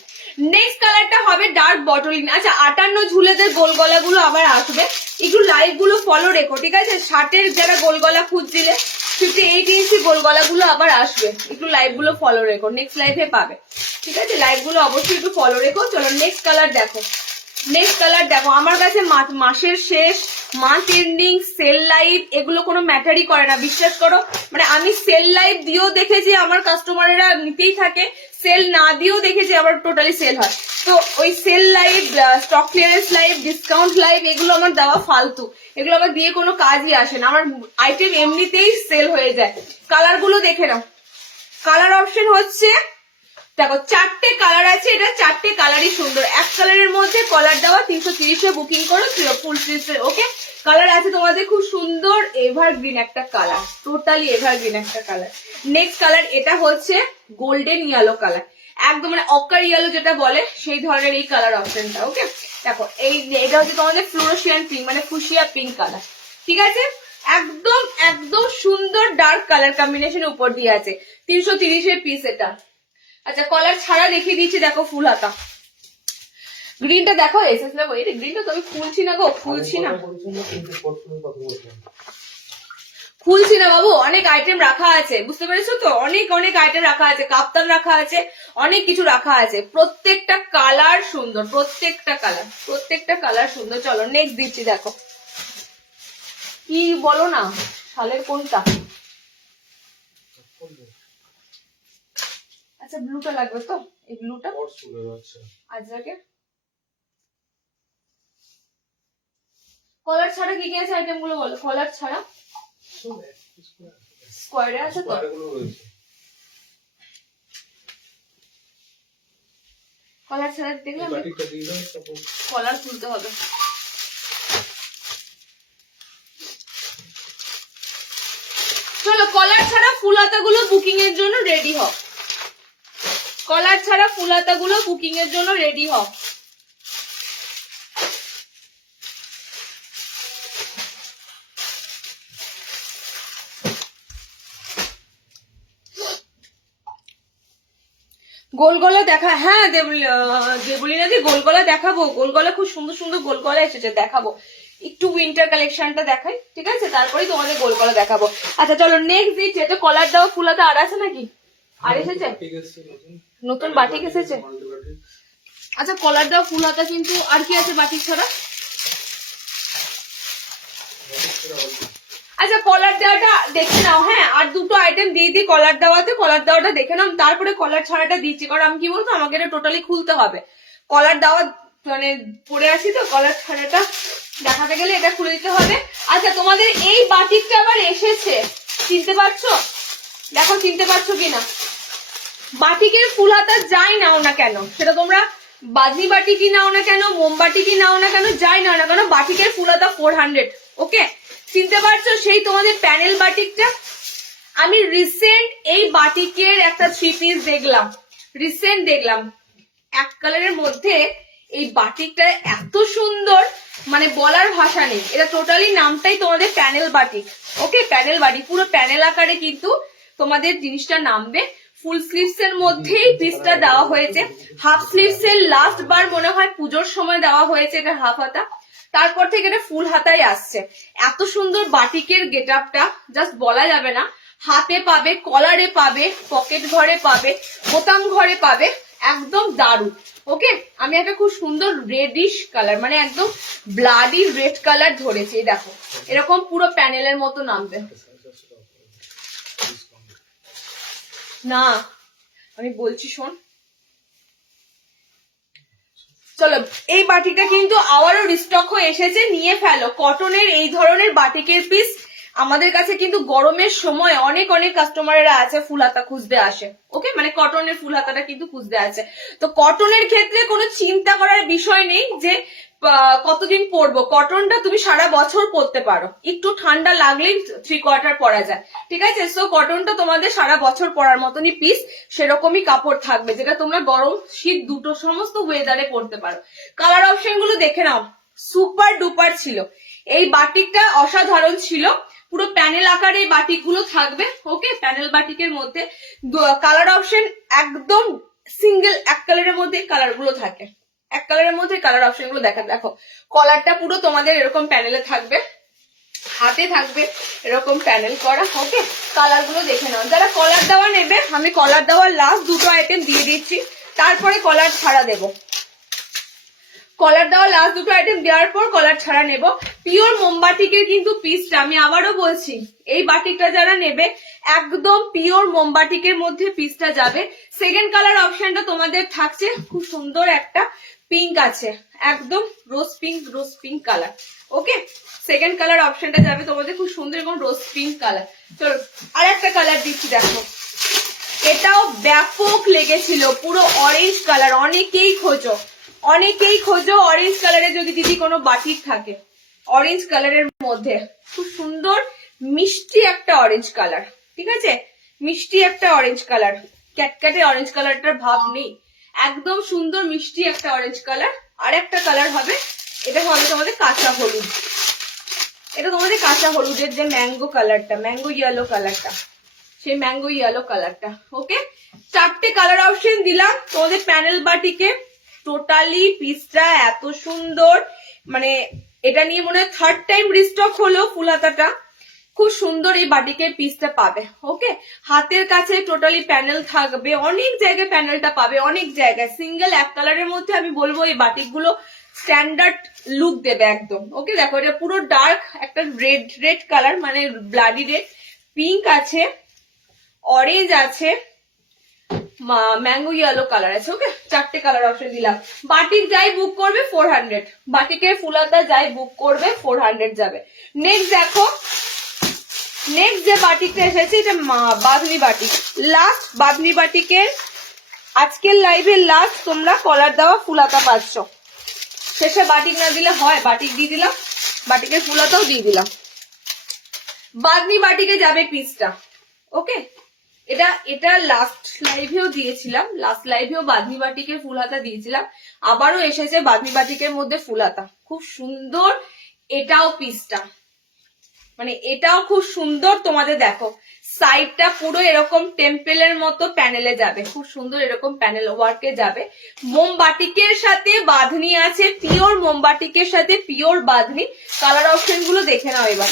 নেক্সট কালারটা হবে ডার্ক বটলিন। আচ্ছা 58 ঝুলেদের গোল গলা গুলো আবার আসবে, একটু লাইভ গুলো ফলো রেখো, ঠিক আছে। 60-এর যারা গোল গলা খুঁজছিলে 58 ইঞ্চি গোল গলা গুলো আবার আসবে, একটু লাইভ গুলো ফলো রেখো, নেক্সট লাইভে পাবে, ঠিক আছে। লাইভ গুলো অবশ্যই একটু ফলো রেখো। চলো নেক্সট কালার দেখো, নেক্সট কালার দেখো। আমার কাছে মাসের শেষ, মান্থ এন্ডিং, সেল লাইভ এগুলো কোনো ম্যাটারই করে না, বিশ্বাস করো। মানে আমি সেল লাইভ দিয়েও দেখেছি আমার কাস্টমারেরা নিতেই থাকে, সেল না দিয়েও দেখেছি আবার টোটালি সেল হয়। তো ওই sale live, stock clearance live, discount live এগুলো আমার দেওয়া ফালতু, এগুলো আমার দিয়ে কোনো কাজই আসে না, আমার আইটেম এমনিতেই সেল হয়ে যায়। কালার গুলো দেখে নাও, কালার অপশন হচ্ছে দেখো 4টে কালার আছে, এটা 4টে কালারই সুন্দর, এক কালারের মধ্যে কলার দেওয়া, 330-এ বুকিং করো ফুল স্লিভস। ওকে, কালার আছে তোমাদের খুব সুন্দর এভারগ্রিন একটা কালার, টোটালি এভারগ্রিন একটা কালার। নেক্সট কালার এটা হচ্ছে গোল্ডেন ইয়েলো কালার, একদম মানে অকার ইয়েলো যেটা বলে সেই ধরনের এই কালার অপশনটা। ওকে, দেখো এটা হচ্ছে তোমাদের ফ্লোরোসিয়ান পিঙ্ক, মানে ফুশিয়া পিঙ্ক কালার, ঠিক আছে। একদম একদম সুন্দর ডার্ক কালার কম্বিনেশনের উপর দিয়ে আছে, 330-এর পিস এটা। আচ্ছা কলার ছাড়া দেখিয়ে দিচ্ছি, দেখো ফুল হাতা, গ্রিনটা দেখো, এসএস নেবো, এই গ্রিনটা তো আমি খুলছি না গো, খুলছি না বাবু, অনেক আইটেম রাখা আছে, বুঝতে পেরেছো তো, অনেক অনেক আইটেম রাখা আছে, কাপ্তান রাখা আছে, অনেক কিছু রাখা আছে, প্রত্যেকটা কালার সুন্দর, প্রত্যেকটা কালার সুন্দর। চলো নেক্সট দিচ্ছি, দেখো কি বলো না, শালের কোনটা, আচ্ছা ব্লুটা লাগবে তো, এই ব্লুটা আজকে। কলার ছাড়া কি কি আছে আইটেম গুলো বলো, কলার ছাড়া স্কোয়ারে আছে তো, কলার ছাড়া দেখলাম, কলার খুলতে হবে। চলো কলার ছাড়া ফুল হাতা গুলো বুকিং এর জন্য রেডি হও, কলার ছাড়া ফুল হাতা গুলো বুকিং এর জন্য রেডি হও। গোলগলা দেখা, হ্যাঁ দেবলিনা দি গোলগলা দেখাবো, গোলগলা খুব সুন্দর সুন্দর গোলগলা এসেছে, দেখাবো। একটু উইন্টার কালেকশনটা দেখাই, ঠিক আছে, তারপরেই তোমাদের গোলগলা দেখাবো। আচ্ছা চলো নেক্সট দিচ্ছি, এটা কলার দেওয়া ফুল হাতা আর আছে নাকি, আর এসেছে নতুন বাটিক এসেছে। আচ্ছা কলার দেওয়া ফুল হাতা কিন্তু আর কি আছে বাটিক ছাড়া, আচ্ছা কলার দেওয়াটা দেখে নাও, হ্যাঁ আর দুটো আইটেম দিয়ে দিই কলার দেওয়াতে, কলার দেওয়াটা দেখে নাও, তারপরে কলার ছাড়াটা দিচ্ছি, কারণ আমি কি বলতো আমাকে এটা টোটালি খুলতে হবে, কলার দেওয়া মানে পরে আসি তো, কলার ছাড়াটা দেখাতে গেলে এটা খুলে দিতে হবে। আচ্ছা তোমাদের এই বাটিকটা আবার এসেছে, চিনতে পারছো, দেখো চিনতে পারছো কিনা, বাটিকের ফুল হাতা যাই নাও না কেন, সেটা তোমরা বাজনি বাটি কি নাও না কেন, মোমবাটি কি নাও না কেন, যাই নাও না কেন, বাটিকের ফুল হাতা 400। ওকে, চিনতে পারছো সেই তোমাদের প্যানেল বাটিকটা। আমি রিসেন্ট এই বাটিকের একটা 3 পিস দেখলাম, এক কালারের মধ্যে এই বাটিকটা এত সুন্দর, মানে বলার ভাষা নেই। এটা টোটালি নামটাই তোমাদের প্যানেল বাটিক। ওকে, প্যানেল বাটিক, পুরো প্যানেল আকারে কিন্তু তোমাদের জিনিসটা নামবে। ফুল স্লিভস এর মধ্যেই পিসটা দেওয়া হয়েছে। হাফ স্লিভস এর লাস্ট বার মনে হয় পুজোর সময় দেওয়া হয়েছে এটা হাফ হাতা, তারপর থেকে এটা ফুল হাতায় আসছে। এত সুন্দর বাটিকের গেট আপটা জাস্ট বলা যাবে না। হাতে পাবে, কলারে পাবে, পকেট ঘরে পাবে, বোতাম ঘরে পাবে, একদম দারুণ। ওকে, আমি একটা খুব সুন্দর রেডিশ কালার, মানে একদম ব্লাডি রেড কালার ধরেছি। দেখো এরকম পুরো প্যানেলের মতো নামবে না, আমি বলছি শোন। চলো, এই বাটিটা কিন্তু আবারও রিস্টক হয়ে এসেছে, নিয়ে ফেলো। কটনের এই ধরনের বাটিকের পিস আমাদের কাছে কিন্তু গরমের সময় অনেক অনেক কাস্টমাররা আছে ফুল হাতা খুঁজতে আসে। ওকে, মানে কটনের ফুল হাতাটা কিন্তু খুঁজতে আছে। তো কটনের ক্ষেত্রে কোনো চিন্তা করার বিষয় নেই যে কতদিন পরবো। কটনটা তুমি সারা বছর পরতে পারো, একটু ঠান্ডা লাগলেই 3/4 পরা যায়, ঠিক আছে? সো কটনটা তোমাদের সারা বছর পরার মতনই পিস, সেরকমই কাপড় থাকবে, যেটা তোমরা গরম শীত দুটো সমস্ত ওয়েদারে পরতে পারো। কালার অপশন গুলো দেখে নাও, সুপার ডুপার ছিল। এই বাটিকটা অসাধারণ ছিল। পুরো প্যানেল আকারে এই বাটিক গুলো থাকবে। ওকে, প্যানেল বাটিকের মধ্যে কালার অপশন একদম সিঙ্গেল এক কালারের মধ্যে কালার গুলো থাকে, এক কালারের মধ্যে কালার অপশন গুলো দেখো। কলারটা পুরো তোমাদের এরকম প্যানেলে থাকবে, হাতে থাকবে এরকম প্যানেল করা। ওকে, কালার গুলো দেখে নাও। যারা কলার দেওয়া নেবে, আমি কলার দেওয়ার লাস্ট দুটো আইটেম দিয়ে দিচ্ছি, তারপরে কলার ছাড়া দেবো। কলার দেওয়া লাস্ট দুটো আইটেম দেওয়ার পর কলার ছাড়া নেব। পিওর মোমবাটিকের কিন্তু পিসটা, আমি আবারও বলছি, এই বাটিকটা যারা নেবে একদম পিওর মোমবাটিকের মধ্যে পিসটা যাবে। সেকেন্ড কালার অপশনটা তোমাদের থাকছে খুব সুন্দর একটা পিঙ্ক আছে, একদম রোজ পিঙ্ক কালার। ওকে, সেকেন্ড কালার অপশনটা যাবে তোমাদের খুব সুন্দর এবং রোজ পিঙ্ক কালার। চলো আর একটা কালার দিচ্ছি, দেখো এটাও ব্যাপক লেগেছিল, পুরো অরেঞ্জ কালার। অনেকেই খোঁজো অরেঞ্জ কালারে যদি দিদি কোনো বাটিক থাকে, অরেঞ্জ কালারের মধ্যে খুব সুন্দর মিষ্টি একটা অরেঞ্জ কালার, ঠিক আছে? মিষ্টি একটা অরেঞ্জ কালার, ক্যাটক্যাটে অরেঞ্জ কালারটার ভাব নেই, একদম সুন্দর মিষ্টি একটা অরেঞ্জ কালার। আর একটা কালার হবে, এটা হবে তোমাদের কাঁচা হলুদ। এটা তোমাদের কাঁচা হলুদের যে ম্যাঙ্গো কালারটা, ম্যাঙ্গো ইয়েলো কালারটা, সেই ম্যাঙ্গো ইয়েলো কালারটা। ওকে, 4টে কালার অপশন দিলাম তোমাদের প্যানেল বাটিকে। টোটালি পিসটা এত সুন্দর, মানে এটা নিয়ে মনে হয় 3rd টাইম রিস্টক হলো ফুল হাতাটা। খুব সুন্দর এই বাটিকের পিসটা পাবে। ওকে, হাতের কাছে টোটালি প্যানেল থাকবে, অনেক জায়গায় প্যানেলটা পাবে, অনেক জায়গায়। সিঙ্গেল এক কালারের মধ্যে আমি বলবো এই বাটিকগুলো স্ট্যান্ডার্ড লুক দেবে একদম। ওকে, দেখো এটা পুরো ডার্ক একটা রেড কালার, মানে ব্লাডি রেড, পিঙ্ক আছে, অরেঞ্জ আছে, ম্যাঙ্গো ইয়েলো কালার আছে। ওকে, 4টে কালার অপশন দিলাম। বাটিক যাই বুক করবে 400, বাটিকের ফুলাতা যাই বুক করবে 400 যাবে। নেক্সট দেখো, নেক্সট যে বাটিকটা এসেছে এটা বাঁধনি বাটিক। লাস্ট বাঁধনি বাটিকের আজকের লাইভে লাস্ট তোমরা কলার দেওয়া ফুলাতা পাচ্ছ। শেষে বাটিক না দিলে হয়, বাটিক দিয়ে দিলাম, বাটিকের ফুলাতাও দিয়ে দিলাম। বাঁধনি বাটিকে যাবে পিসটা। ওকে, এটা লাস্ট লাইভেও দিয়েছিলাম, লাস্ট লাইভেও বাঁধনি বাটিকের ফুল হাতা দিয়েছিলাম, আবারও এসেছে বাঁধনি বাটিকের মধ্যে ফুল হাতা। খুব সুন্দর এটাও পিসটা, মানে এটাও খুব সুন্দর। তোমাদের দেখো সাইডটা পুরো এরকম টেম্পেলের মতো প্যানেলে যাবে, খুব সুন্দর এরকম প্যানেল ওয়ার্কে যাবে। মোমবাটিকের সাথে বাঁধনি আছে, পিওর মোমবাটিকের সাথে পিওর বাঁধনি। কালার অপশন গুলো দেখে নাও এবার,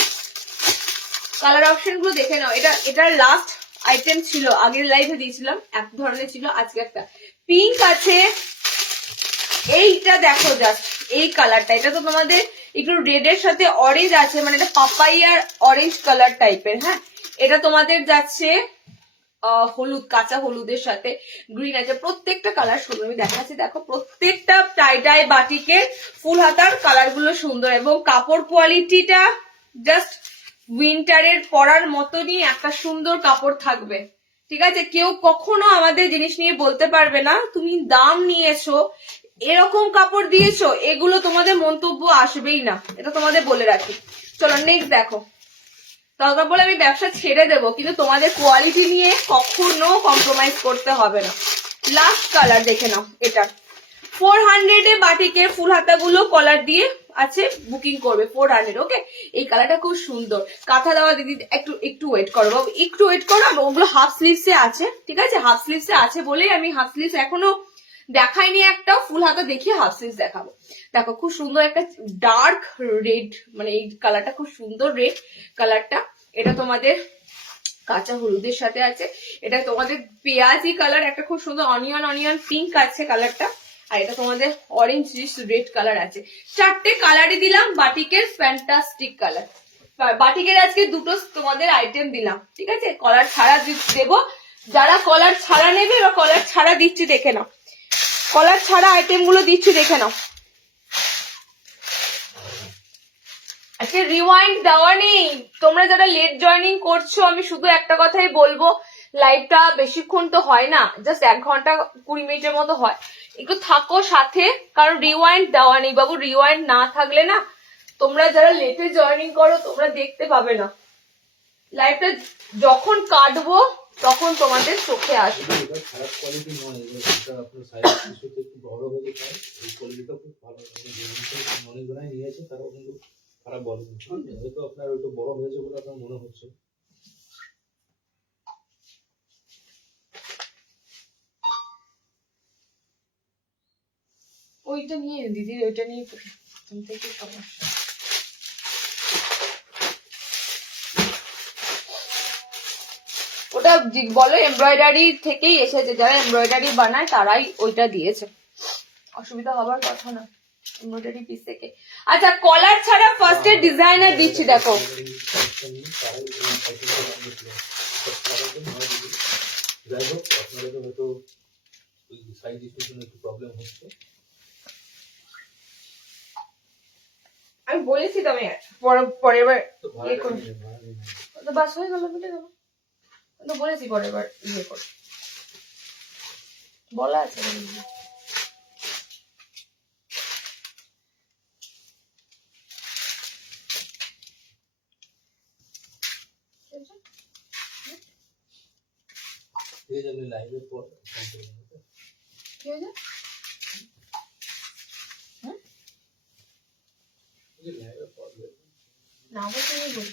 কালার অপশন গুলো দেখে নাও। এটার লাস্ট আইটেম ছিল, আগের লাইভে দিয়েছিলাম, এক ধরনের ছিল, আজকে একটা পিঙ্ক আছে। এইটা দেখো জাস্ট এই কালারটা, এটা তো তোমাদের একটু রেড এর সাথে অরেঞ্জ আছে, মানে এটা পাপাইয়ার অরেঞ্জ কালার টাইপের। হ্যাঁ, এটা তোমাদের যাচ্ছে হলুদ, কাঁচা হলুদের সাথে গ্রিন আছে। প্রত্যেকটা কালার সুন্দর, আমি দেখাচ্ছি, দেখো প্রত্যেকটা টাই বাটিকের ফুল হাতার কালার গুলো সুন্দর, এবং কাপড় কোয়ালিটিটা জাস্ট উইন্টারের পরার মতনই একটা সুন্দর কাপড় থাকবে, ঠিক আছে? কেউ কখনো আমাদের জিনিস নিয়ে বলতে পারবে না তুমি দাম নিয়েছো, এরকম কাপড় দিয়েছো, এগুলো তোমাদের মন্তব্য আসবেই না, এটা তোমাদের বলে রাখি। চলো নেক্সট দেখো, দরকার বলে আমি ব্যবসা ছেড়ে দেবো, কিন্তু তোমাদের কোয়ালিটি নিয়ে কখনো কম্প্রোমাইজ করতে হবে না। লাস্ট কালার দেখে নাও, এটা 400 এ বাটিকের ফুল হাতাগুলো কলার দিয়ে আছে, বুকিং করবে 400। ওকে, এই কালারটা খুব সুন্দর, কাঁথা দেওয়া। দিদি একটু ওয়েট করো বাবু, একটু ওয়েট করো। ওগুলো হাফ স্লিভসে আছে, ঠিক আছে, হাফ স্লিভসে আছে বলেই আমি হাফ স্লিভস এখনো দেখাইনি, একটা ফুল হাতা দেখিয়ে হাফ স্লিভস দেখাবো। দেখো খুব সুন্দর একটা ডার্ক রেড, মানে এই কালারটা খুব সুন্দর রেড কালারটা। এটা তোমাদের কাঁচা হলুদের সাথে আছে, এটা তোমাদের পেঁয়াজি কালার, একটা খুব সুন্দর অনিয়ন পিঙ্ক আছে কালারটা, আর এটা তোমাদের অরেঞ্জ রেড কালার আছে। 4টে কালারই দিলাম, বাটিকের ফ্যান্টাস্টিক কালার। বাটিকের আজকে দুটো তোমাদের আইটেম দিলাম, ঠিক আছে, কলার ছাড়া দেবো। যারা কলার ছাড়া নেবে বা কলার ছাড়া দিচ্ছি দেখে নাও, কলার ছাড়া আইটেম গুলো দিচ্ছি দেখে নাও। আজকে রিওয়াইন্ড দেওয়া নেই। তোমরা যারা লেট জয়েনিং করছো, আমি শুধু একটা কথাই বলবো, লাইভটা বেশিক্ষণ তো হয় না, জাস্ট 1 ঘন্টা 20 মিনিটের মতো হয়, একটু থাকো সাথে, কারণ রিওয়াইন্ড দেওয়া নেই বাবু। রিওয়াইন্ড না থাকলে না, তোমরা যারা লেটে জয়েনিং করো তোমরা দেখতে পাবে না। লাইভটা যখন কাটবো তখন তোমাদের চোখে আসবে। খারাপ কোয়ালিটি নয়, এটা আপনার সাইজ কিছুতে একটু বড় হতে পারে, এই কোয়ালিটিটা খুব ভালো। অনেক জনাই নিয়েছে, তারাও কিন্তু খারাপ বলেনি, হয়তো আপনার ওইটা বড় হয়েছে বলে আপনার মনে হচ্ছে। ওইটা নিয়ে দিদির, ওইটা নিয়ে প্রথম থেকে সমস্যা। ওটা বলো এমব্রয়ডারি থেকেই এসেছে, যারা এমব্রয়ডারি বানায় তারাই ওইটা দিয়েছে, অসুবিধা হবার কথা না এমব্রয়ডারি পিস থেকে। আচ্ছা, কলার ছাড়া ফার্স্টে ডিজাইনার দিচ্ছি, দেখো যাই হোক, আপনাদের হয়তো ওই সাইজ ইস্যুর জন্য একটু প্রবলেম হচ্ছে। আমি বলেছি তো, আমি পরের বার ইয়ে করবো, বাস হয়ে গেল, মিটে গেল, তো বলেছি পরের বার ইয়ে করো, বলা আছে। ঠিক আছে, আপনি লাইভের পর ফোন করবেন। কি হয়েছে? লাইভের পর না বলতে বলি।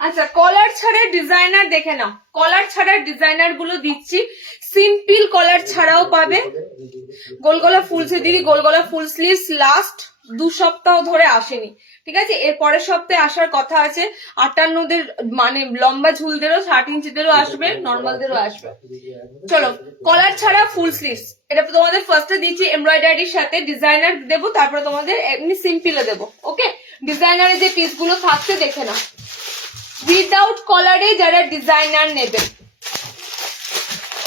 আচ্ছা, কলার ছাড়া ডিজাইনার দেখে নাও, কলার ছাড়া ডিজাইনার গুলো দিচ্ছি। সিম্পল কলার ছাড়াও পাবে, গোলগলা ফুল স্লিভ। দিদি গোলগলা ফুল স্লিভ লাস্ট 2 সপ্তাহ ধরে আসেনি, ঠিক আছে, এর পরের সপ্তাহে আসার কথা আছে। 58দের মানে লম্বা ঝুলদেরও, 60 ইঞ্চিদেরও আসবে, নর্মালদেরও আসবে। চলো, কলার ছাড়া ফুল স্লিভ, এটা তোমাদের ফার্স্টে দিচ্ছি এমব্রয়ডারির সাথে, ডিজাইনার দেবো, তারপরে তোমাদের এমনি সিম্পলে দেবো। ওকে, ডিজাইনারে যে পিস গুলো থাকছে দেখে নাও। উইদাউট কলারে যারা ডিজাইনার নেবে,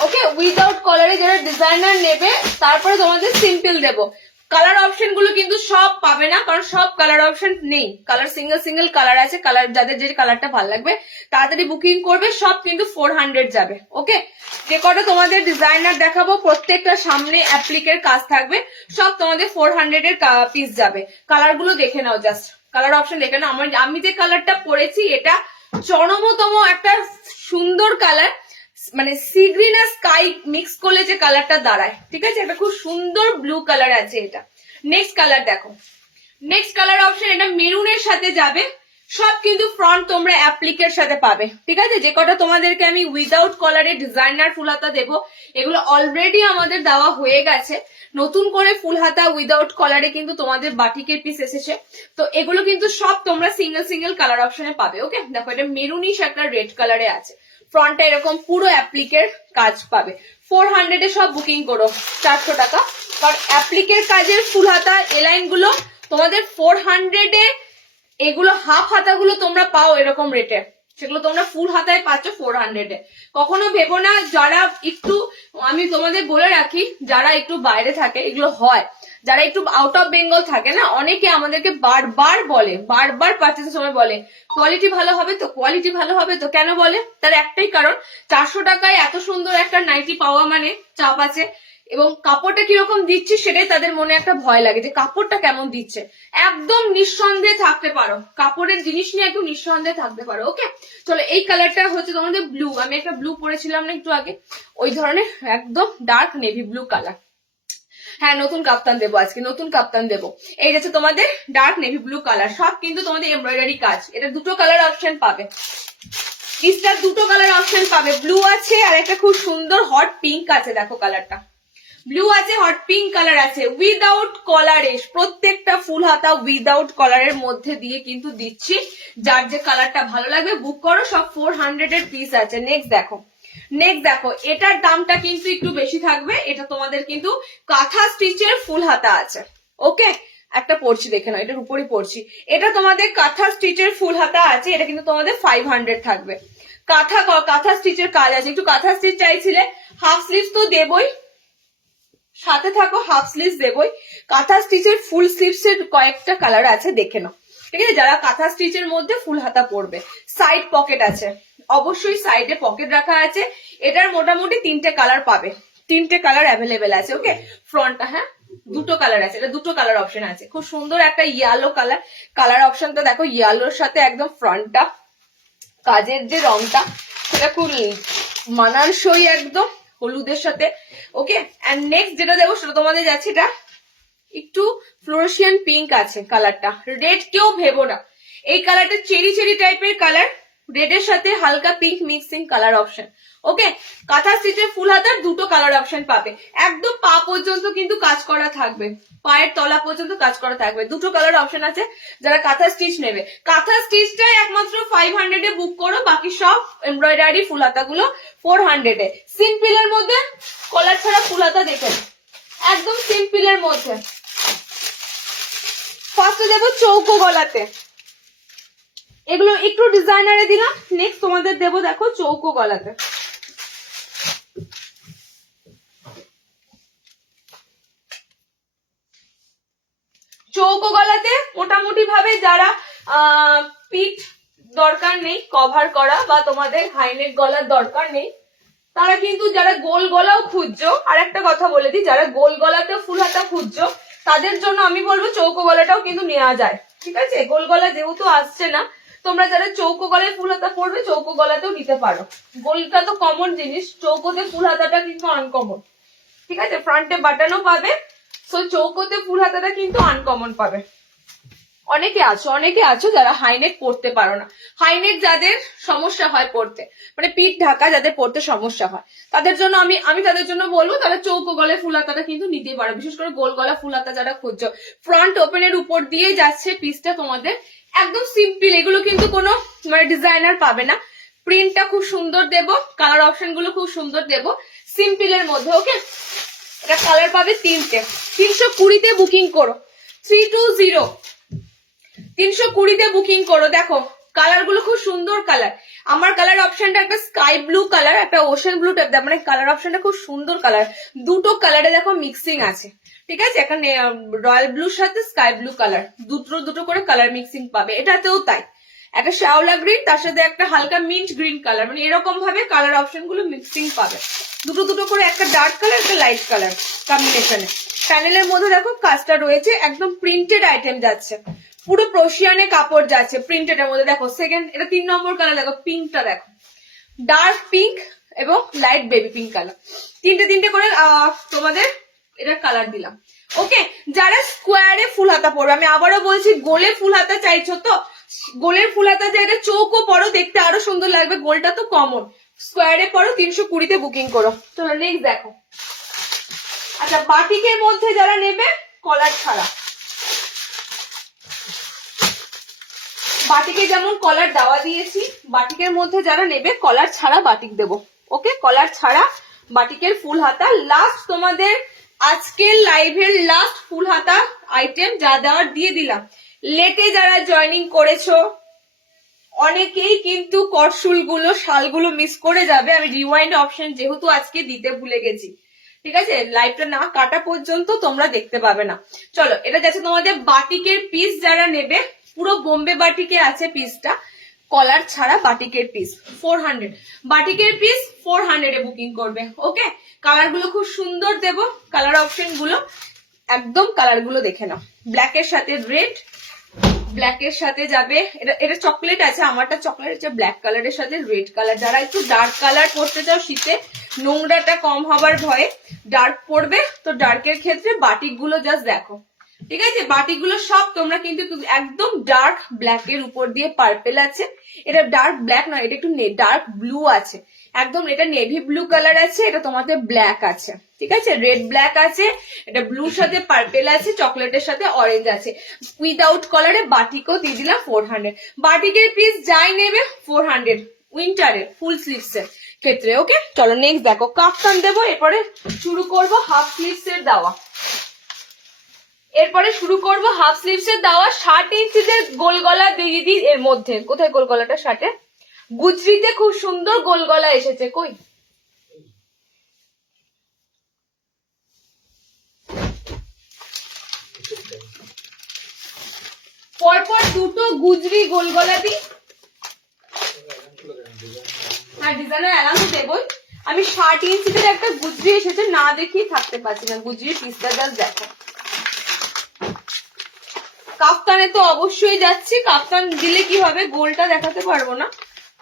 ওকে, উইদাউট কলারে যারা ডিজাইনার নেবে, তারপরে তোমাদের সিম্পল দেবো। কালার অপশন গুলো কিন্তু সব পাবে না, কারণ সব কালার অপশন নেই, কালার সিঙ্গেল কালার আছে। কালার যাদের যে কালারটা ভালো লাগবে তাড়াতাড়ি বুকিং করবে, সব কিন্তু 400 যাবে। ওকে, যে কটা তোমাদের ডিজাইনার দেখাবো প্রত্যেকটা সামনে অ্যাপ্লিকের কাজ থাকবে, সব তোমাদের 400 এর পিস যাবে। কালার গুলো দেখে নাও, জাস্ট কালার অপশন দেখে নাও। আমি যে কালারটা পরেছি এটা চরমতম একটা সুন্দর কালার, মানে সি গ্রিন আর স্কাই মিক্স করলে যে কালারটা দাঁড়ায়, ঠিক আছে, এটা খুব সুন্দর ব্লু কালার আছে এটা। নেক্সট কালার দেখো, নেক্সট কালার অপশন এটা মেরুনের সাথে যাবে, সব কিন্তু ফ্রন্ট তোমরা অ্যাপ্লিকের সাথে পাবে, ঠিক আছে। যে কটা তোমাদেরকে আমি উইদাউট কলারে ডিজাইনার ফুল হাতা দেবো, এগুলো অলরেডি আমাদের দেওয়া হয়ে গেছে। নতুন করে ফুল হাতা উইদাউট কলারে কিন্তু তোমাদের বাটিকের পিস এসেছে, তো এগুলো কিন্তু সব তোমরা সিঙ্গেল কালার অপশনে পাবে। ওকে, দেখো এটা মেরুনিশ একটা রেড কালারে আছে, ফ্রন্টটা এরকম পুরো অ্যাপ্লিকের কাজ পাবে। 400 এ সব বুকিং করো, 400 টাকা, কারণ অ্যাপ্লিকের কাজের ফুল হাতা এলাইন গুলো তোমাদের 400 এ, এগুলো হাফ হাতাগুলো তোমরা পাও এরকম রেটে, সেগুলো তোমরা ফুল হাতায় পাচ্ছ 400 এ। কখনো ভেবো না, যারা একটু, আমি তোমাদের বলে রাখি, যারা একটু বাইরে থাকে, এগুলো হয়, যারা একটু আউট অফ বেঙ্গল থাকে না, অনেকে আমাদেরকে বারবার বলে, বারবার পার্চেসের সময় বলে কোয়ালিটি ভালো হবে তো, কোয়ালিটি ভালো হবে তো। কেন বলে? তার একটাই কারণ, 400 টাকায় এত সুন্দর একটা নাইটি পাওয়া মানে চাপ আছে। এবং কাপড়টা কিরকম দিচ্ছি সেটাই তাদের মনে একটা ভয় লাগে যে কাপড়টা কেমন দিচ্ছে। একদম নিঃসন্দেহে থাকতে পারো, কাপড়ের জিনিস নিয়ে একটু নিঃসন্দেহে থাকতে পারো। ওকে, চলো এই কালারটা হচ্ছে তোমাদের ব্লু, আমি একটা ব্লু পরেছিলাম না একটু আগে, ওই ধরনের একদম ডার্ক নেভি ব্লু কালার। হ্যাঁ, নতুন কাপ্তান দেবো আজকে, নতুন কাপ্তান দেবো। এই যাচ্ছে তোমাদের ডার্ক নেভি ব্লু কালার, সব কিন্তু তোমাদের এমব্রয়ডারি কাজ। এটা দুটো কালার অপশন পাবে, পিসটার দুটো কালার অপশন পাবে, ব্লু আছে আর একটা খুব সুন্দর হট পিঙ্ক আছে। দেখো কালারটা ব্লু আছে, হট পিঙ্ক কালার আছে, উইদাউট কলারে, প্রত্যেকটা ফুল হাতা উইদাউট কলারের মধ্যে দিয়ে কিন্তু দিচ্ছি। যার যে কালারটা ভালো লাগবে বুক করো, সব 400 এর পিস আছে। নেক্সট দেখো, এটার দামটা কিন্তু একটু বেশি থাকবে। এটা তোমাদের কিন্তু কাঁথা স্টিচের ফুল হাতা আছে। ওকে, একটা পড়ছি দেখে নাও, এটার উপরই পড়ছি। এটা তোমাদের কাঁথা স্টিচের ফুল হাতা আছে, এটা কিন্তু তোমাদের 500 থাকবে। কাঁথা স্টিচের কাজ আছে, একটু কাঁথা স্টিচ চাইছিলে, হাফ স্লিভস তো দেবই, সাথে থাকো হাফ স্লিভস দেবই। কাঁথা স্টিচের ফুল স্লিভস এর কয়েকটা কালার আছে, দেখে নাও। ঠিক আছে, যারা কাঁথা স্টিচের মধ্যে ফুল হাতা পরবে। সাইড পকেট আছে, অবশ্যই সাইডে পকেট রাখা আছে। এটার মোটামুটি 3টে কালার পাবে, 3টে কালার অ্যাভেলেবেল আছে। ওকে, ফ্রন্টটা হ্যাঁ দুটো কালার আছে, এটা দুটো কালার অপশন আছে। খুব সুন্দর একটা ইয়েলো কালার অপশনটা দেখো, ইয়েলোর সাথে একদম ফ্রন্টটা কাজের যে রংটা সেটা খুব মানানসই একদম হলুদের সাথে। ওকে, এন্ড নেক্সট যেটা দেবো সেটা তোমাদের যাচ্ছে, এটা একটু ফ্লোরেশিয়ান পিঙ্ক আছে কালারটা, রেড কেউ ভেবো না, এই কালারটা চেরি টাইপের কালার, রেডের সাথে হালকা পিঙ্ক মিক্সিং কালার অপশন। ওকে, কাঁথা স্টিচের ফুল হাতার দুটো কালার অপশন পাবে, একদম পা পর্যন্ত কিন্তু কাজ করা থাকবে, পায়ের তলা পর্যন্ত কাজ করা থাকবে। দুটো কালার অপশন আছে যারা কাঁথা স্টিচ নেবে। কাঁথা স্টিচটাই একমাত্র 500 এ বুক করো, বাকি সব এমব্রয়ডারি ফুল হাতাগুলো 400 এ। সিম্পলের মধ্যে কলার ছাড়া ফুল হাতা দেখেন, একদম সিম্পলের মধ্যে। ফার্স্টে দেবো চৌকো গলাতে, এগুলো একটু ডিজাইনারে দিলাম। নেক্সট তোমাদের দেবো দেখো চৌকো গলাতে। চৌকো গলাতে মোটামুটি ভাবে যারা পিঠ দরকার নেই কভার করা, বা তোমাদের হাইনেক গলার দরকার নেই, তারা কিন্তু যারা গোল গলাও খুঁজছো, আর একটা কথা বলে দিই, যারা গোল গলাতে ফুল হাতা খুঁজছো তাদের জন্য আমি বলবো চৌকো গলাটাও কিন্তু নেওয়া যায়। ঠিক আছে, গোল গলা যেহেতু আসছে না, তোমরা যারা চৌকো গলায় ফুল হাতা পরবে চৌকো গলাতেও নিতে পারো। গোলটা তো কমন জিনিস, চৌকোতে ফুল হাতাটা কিন্তু আনকমন। ঠিক আছে, ফ্রন্টে বাটনও পাবে, সো চৌকোতে ফুল হাতাটা কিন্তু আনকমন পাবে। অনেকে আছো যারা হাইনেক পরতে পারো না, হাইনেক যাদের সমস্যা হয় পরতে, মানে পিঠ ঢাকা যাদের পরতে সমস্যা হয়, তাদের জন্য আমি তাদের জন্য বলবো তারা চৌকো গলায় ফুল হাতাটা কিন্তু নিতেই পারো। বিশেষ করে গোল গলা ফুল হাতা যারা খুঁজছো, ফ্রন্ট ওপেনের উপর দিয়ে যাচ্ছে পিসটা তোমাদের, একদম সিম্পল, এগুলো কিন্তু কোনো মানে ডিজাইনার পাবে না। প্রিন্টটা খুব সুন্দর দেবো, কালার অপশন গুলো খুব সুন্দর দেবো, সিম্পলের মধ্যে। ওকে, এটা কালার পাবে 3টে। 320-তে বুকিং করো, 320 320-তে বুকিং করো। দেখো কালার গুলো খুব সুন্দর কালার। আমার কালার অপশনটা একটা স্কাই ব্লু কালার, একটা ওশেন ব্লু টাইপ, মানে কালার অপশনটা খুব সুন্দর কালার। দুটো কালারে দেখো মিক্সিং আছে। ঠিক আছে, একটা রয়্যাল ব্লুর সাথে স্কাই ব্লু কালার, দুটো করে কালার মিক্সিং পাবে। এটাতেও তাই, একটা শ্যাওলা গ্রিন তার সাথে একটা হালকা মিন্ট গ্রিন কালার, মানে এরকম ভাবে কালার অপশন গুলো মিক্সিং পাবে। দুটো করে, একটা ডার্ক কালার একটা লাইট কালার কম্বিনেশনে। প্যানেলের মধ্যে দেখো কাজটা রয়েছে, একদম প্রিন্টেড আইটেম যাচ্ছে, পুরো প্রশিয়ানে কাপড় যাচ্ছে প্রিন্টেড এর মধ্যে। দেখো সেকেন্ড, এটা 3 নম্বর কালার, দেখো পিঙ্কটা দেখো, ডার্ক পিঙ্ক এবং লাইট বেবি পিঙ্ক কালার, তিনটে করে তোমাদের এটা কালার দিলাম। ওকে, যারা স্কোয়ারে ফুল হাতা পরবে, আমি আবারও বলছি গোলে ফুল হাতা চাইছো তো, গোলের ফুল হাতা জায়গায় চৌকো পরো, দেখতে আরো সুন্দর লাগবে, গোলটা তো কমন, স্কোয়ারে পরো, 320-তে বুকিং করো। চলো নেক্সট দেখো। আচ্ছা, বাটিকের মধ্যে যারা নেবে কলার ছাড়া, বাটিকে যেমন কলার দেওয়া দিয়েছি, বাটিকের মধ্যে যারা নেবে কলার ছাড়া বাটিক দেবো। ওকে, কলার ছাড়া বাটিকের ফুল হাতা লাস্ট তোমাদের আজকের লাইভের লাস্ট ফুল হাতা আইটেম যা দেওয়ার দিয়ে দিলাম। লেটে যারা জয়েনিং করেছো অনেকেই কিন্তু করশুল গুলো শালগুলো মিস করে যাবে, আমি রিওয়াইন্ড অপশন যেহেতু আজকে দিতে ভুলে গেছি। ঠিক আছে, লাইভটা না কাটা পর্যন্ত তোমরা দেখতে পাবে না। চলো, এটা যাচ্ছে তোমাদের বাটিকের পিস যারা নেবে, পুরো বোম্বে বাটিকে আছে পিসটা, কলার ছাড়া বাটিকের পিস 400, বাটিকের পিস 400 এ বুকিং করবে। ওকে, কালার গুলো খুব সুন্দর দেবো, কালার অপশন গুলো একদম কালার গুলো দেখে নাও। ব্ল্যাকের সাথে রেড, ব্ল্যাকের সাথে যাবে, এটা চকলেট আছে, আমারটা চকলেট আছে, ব্ল্যাক কালারের সাথে রেড কালার। যারা একটু ডার্ক কালার পড়তে চাও শীতে, নোংরাটা কম হবার ভয়ে ডার্ক পড়বে, তো ডার্কের ক্ষেত্রে বাটিক গুলো জাস্ট দেখো, ঠিক আছে? বাটিক গুলো সব তোমরা কিন্তু একদম ডার্ক ব্ল্যাকের উপর দিয়ে পার্পেল আছে, এটা ডার্ক ব্ল্যাক নয়, এটা একটু ডার্ক ব্লু আছে, একদম এটা নেভি ব্লু কালার আছে, এটা তোমাদের ব্ল্যাক আছে, ঠিক আছে? রেড ব্ল্যাক আছে, এটা ব্লুর সাথে পার্পেল আছে, চকলেটের সাথে অরেঞ্জ আছে। উইদাউট কালারে বাটিকও দিয়ে দিলাম 400, বাটিকের পিস যাই নেবে 400 উইন্টারের ফুল স্লিভস এর ক্ষেত্রে। ওকে, চলো নেক্সট দেখো, কাফতান দেবো, এরপরে শুরু করব হাফ স্লিভস এর দেওয়া, এরপরে শুরু করব হাফ স্লিভস এর দেওয়া। 60 ইঞ্চিতে গোল গলা দিয়ে দিই এর মধ্যে, কোথায় গোল গলাটা? শার্টে গুজরিতে খুব সুন্দর গোল গলা এসেছে, কই? পরপর দুটো গুজরি গোল গলা দিই, হ্যাঁ ডিজাইনার অ্যালাম দেবই। আমি 60 ইঞ্চিতে একটা গুজরি এসেছে, না দেখিয়ে থাকতে পারছি না, গুজরির পিসটা জাস্ট দেখো। কাফতানে তো অবশ্যই যাচ্ছি, কাফতান দিলে কি হবে, গোলটা দেখাতে পারবো না,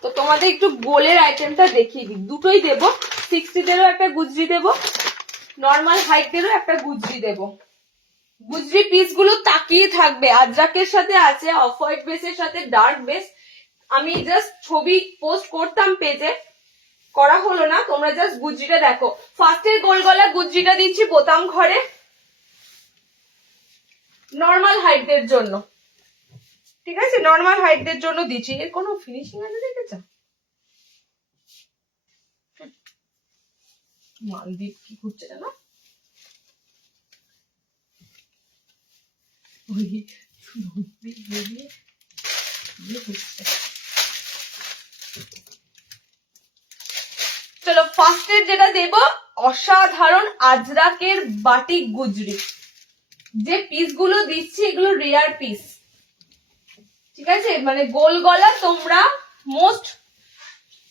তো তোমাদের একটু গোলের আইটেমটা দেখিয়ে দিই। দুটোই দেবো, 60-তেরও একটা গুজরি দেবো, নর্মাল হাইটেরও একটা গুজরি দেবো। গুজরি পিস গুলো তাকিয়ে থাকবে, আজরাকের সাথে আছে, অফ হোয়াইট বেসের সাথে ডার্ক বেস। আমি জাস্ট ছবি পোস্ট করতাম পেজে, করা হলো না, তোমরা জাস্ট গুজরিটা দেখো। ফার্স্টের গোল গলা গুজরিটা দিচ্ছি বোতাম ঘরে, নর্মাল হাইটদের জন্য, ঠিক আছে? নর্মাল হাইটদের জন্য দিচ্ছি, এর কোনো ফিনিশিং আছে দেখেছো? মালদ্বীপ কি ঘুরছে জানো, চলো ফার্স্টের যেটা দেব, অসাধারণ আজরাকের বাটিক গুজরি। যে পিস গুলো দিচ্ছি এগুলো রেয়ার পিস, ঠিক আছে? মানে গোল গলা তোমরা মোস্ট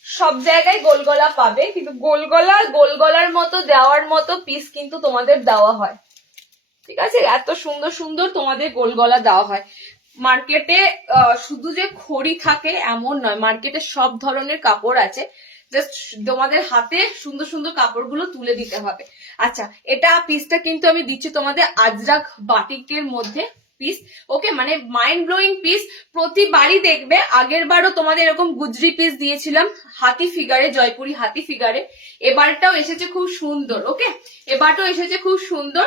সব জায়গায় গোল গলা পাবে, কিন্তু গোল গলার মতো দেওয়ার মতো পিস কিন্তু তোমাদের দেওয়া হয়, ঠিক আছে? এত সুন্দর সুন্দর তোমাদের গোল গলা দেওয়া হয়। মার্কেটে শুধু যে খড়ি থাকে এমন নয়, মার্কেটে সব ধরনের কাপড় আছে, জাস্ট তোমাদের হাতে সুন্দর সুন্দর কাপড়গুলো তুলে দিতে হবে। আচ্ছা, এটা পিসটা কিন্তু আমি দিচ্ছি তোমাদের আজরাক বাটিকের মধ্যে পিস। ওকে, মানে মাইন্ড ব্লোয়িং পিস। প্রতিবারই দেখবে, আগের বারও তোমাদের এরকম গুজরি পিস দিয়েছিলাম হাতি ফিগারে, জয়পুরি হাতি ফিগারে, এবারটাও এসেছে খুব সুন্দর। ওকে, এবারটাও এসেছে খুব সুন্দর।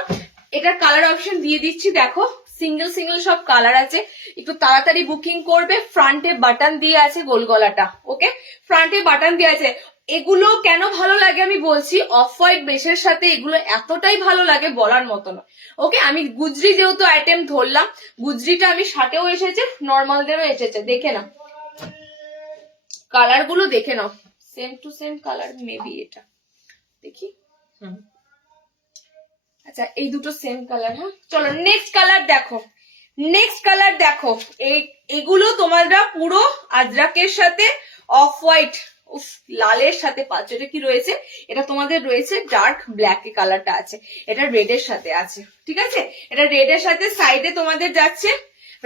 এটার কালার অপশন দিয়ে দিচ্ছি, দেখো সিঙ্গেল সিঙ্গেল সব কালার আছে, একটু তাড়াতাড়ি বুকিং করবে। ফ্রন্টে বাটন দিয়ে আছে গোল গলাটা, ওকে, ফ্রন্টে বাটন দিয়ে আছে। এগুলো কেন ভালো লাগে আমি বলছি, অফ হোয়াইট বেসের সাথে এগুলো এতটাই ভালো লাগে বলার মতো নয়। ওকে, আমি গুজরি যেহেতু আইটেম ধরলাম, গুজরিটা আমি শার্টেও এসেছে, নর্মালদেরও এসেছে, দেখে নাও কালার গুলো, দেখে নাও same to same colour, maybe এটা দেখি, আচ্ছা এই দুটো সেম কালার। হ্যাঁ, চলো নেক্সট কালার দেখো, নেক্সট কালার দেখো। এগুলো তোমরা পুরো আজরাকের সাথে অফ হোয়াইট, উফ লালের সাথে পাচ্ছ। এটা কি রয়েছে, এটা তোমাদের রয়েছে ডার্ক ব্ল্যাক কালারটা আছে, এটা রেডের সাথে আছে, ঠিক আছে? এটা রেডের সাথে সাইডে তোমাদের যাচ্ছে,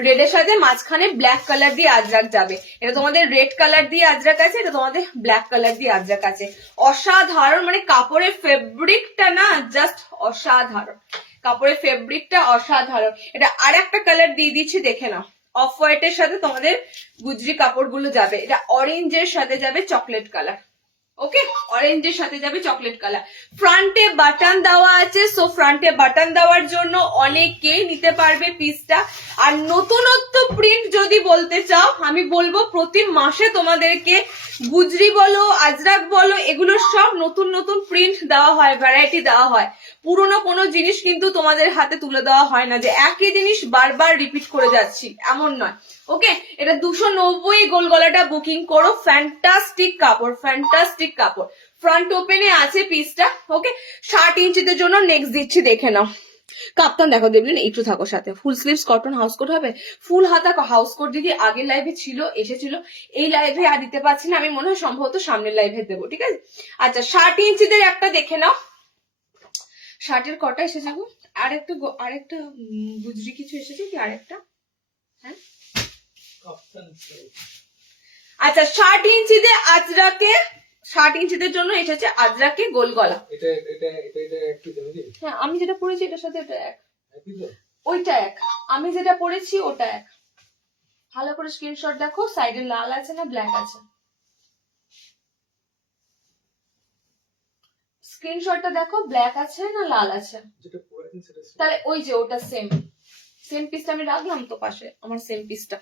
রেডের সাথে মাঝখানে ব্ল্যাক কালার দিয়ে আজরাক যাবে। এটা তোমাদের রেড কালার দিয়ে আজরাক আছে, এটা তোমাদের ব্ল্যাক কালার দিয়ে আজরাক আছে। অসাধারণ, মানে কাপড়ের ফেব্রিকটা না জাস্ট অসাধারণ, কাপড়ের ফেব্রিকটা অসাধারণ। এটা আর একটা কালার দিয়ে দিচ্ছি, দেখে নাও। অফ হোয়াইটের সাথে তোমাদের গুজরি কাপড়গুলো যাবে, এটা অরেঞ্জের সাথে যাবে চকলেট কালার। ওকে, অরেঞ্জের সাথে যাবে চকলেট কালার। ফ্রন্টে বাটন দেওয়া আছে, সো ফ্রন্টে বাটন দেওয়ার জন্য অনেকেই নিতে পারবে পিসটা। আর নতুনত্ব প্রিন্ট যদি বলতে চাও, আমি বলবো প্রতি মাসে তোমাদেরকে গুজরি বলো আজরাক বলো, এগুলো সব নতুন নতুন প্রিন্ট দেওয়া হয়, ভ্যারাইটি দেওয়া হয়। পুরোনো কোনো জিনিস কিন্তু তোমাদের হাতে তুলে দেওয়া হয় না, যে একই জিনিস বারবার রিপিট করে যাচ্ছি, এমন নয়। ওকে, এটা 290 গোল গলাটা বুকিং করো। ফ্যান্টাস্টিক কাপড়, ফ্যান্টাস্টিক কাপড়। ফ্রন্ট ওপেনে আছে পিসটা। ওকে, 60 ইঞ্চিদের জন্য নেক্সট দিচ্ছি, দেখে নাও। কাপ্তান দেখো দেবলিন, একটু থাকো সাথে। Full sleeves cotton house coat হবে, ফুল হাতা হাউস কোট দিদি আগের লাইভে ছিল, এসেছিল, এই লাইভে আর দিতে পারছি না, আমি মনে হয় সম্ভবত সামনের লাইভে দেবো, ঠিক আছে। আচ্ছা 60 ইঞ্চিদের একটা দেখে নাও, শার্টের কটা এসেছে গো, আরেকটা গুজরি কিছু এসেছে কি আরেকটা, হ্যাঁ আচ্ছা 60 ইঞ্চিতে আজরাকে, 60 ইঞ্চিদের জন্য এসেছে আজরাকে গোল গলা। হ্যাঁ আমি যেটা পরেছি এটার সাথে এটা এক, ওইটা এক, আমি যেটা পরেছি ওটা এক। ভালো করে স্ক্রিনশট দেখো, সাইডে লাল আছে না ব্ল্যাক আছে, স্ক্রিনশটটা দেখো ব্ল্যাক আছে না লাল আছে, তাহলে ওই যে ওটা সেম পিসটা আমি রাখলাম তো পাশে, আমার সেম পিসটা।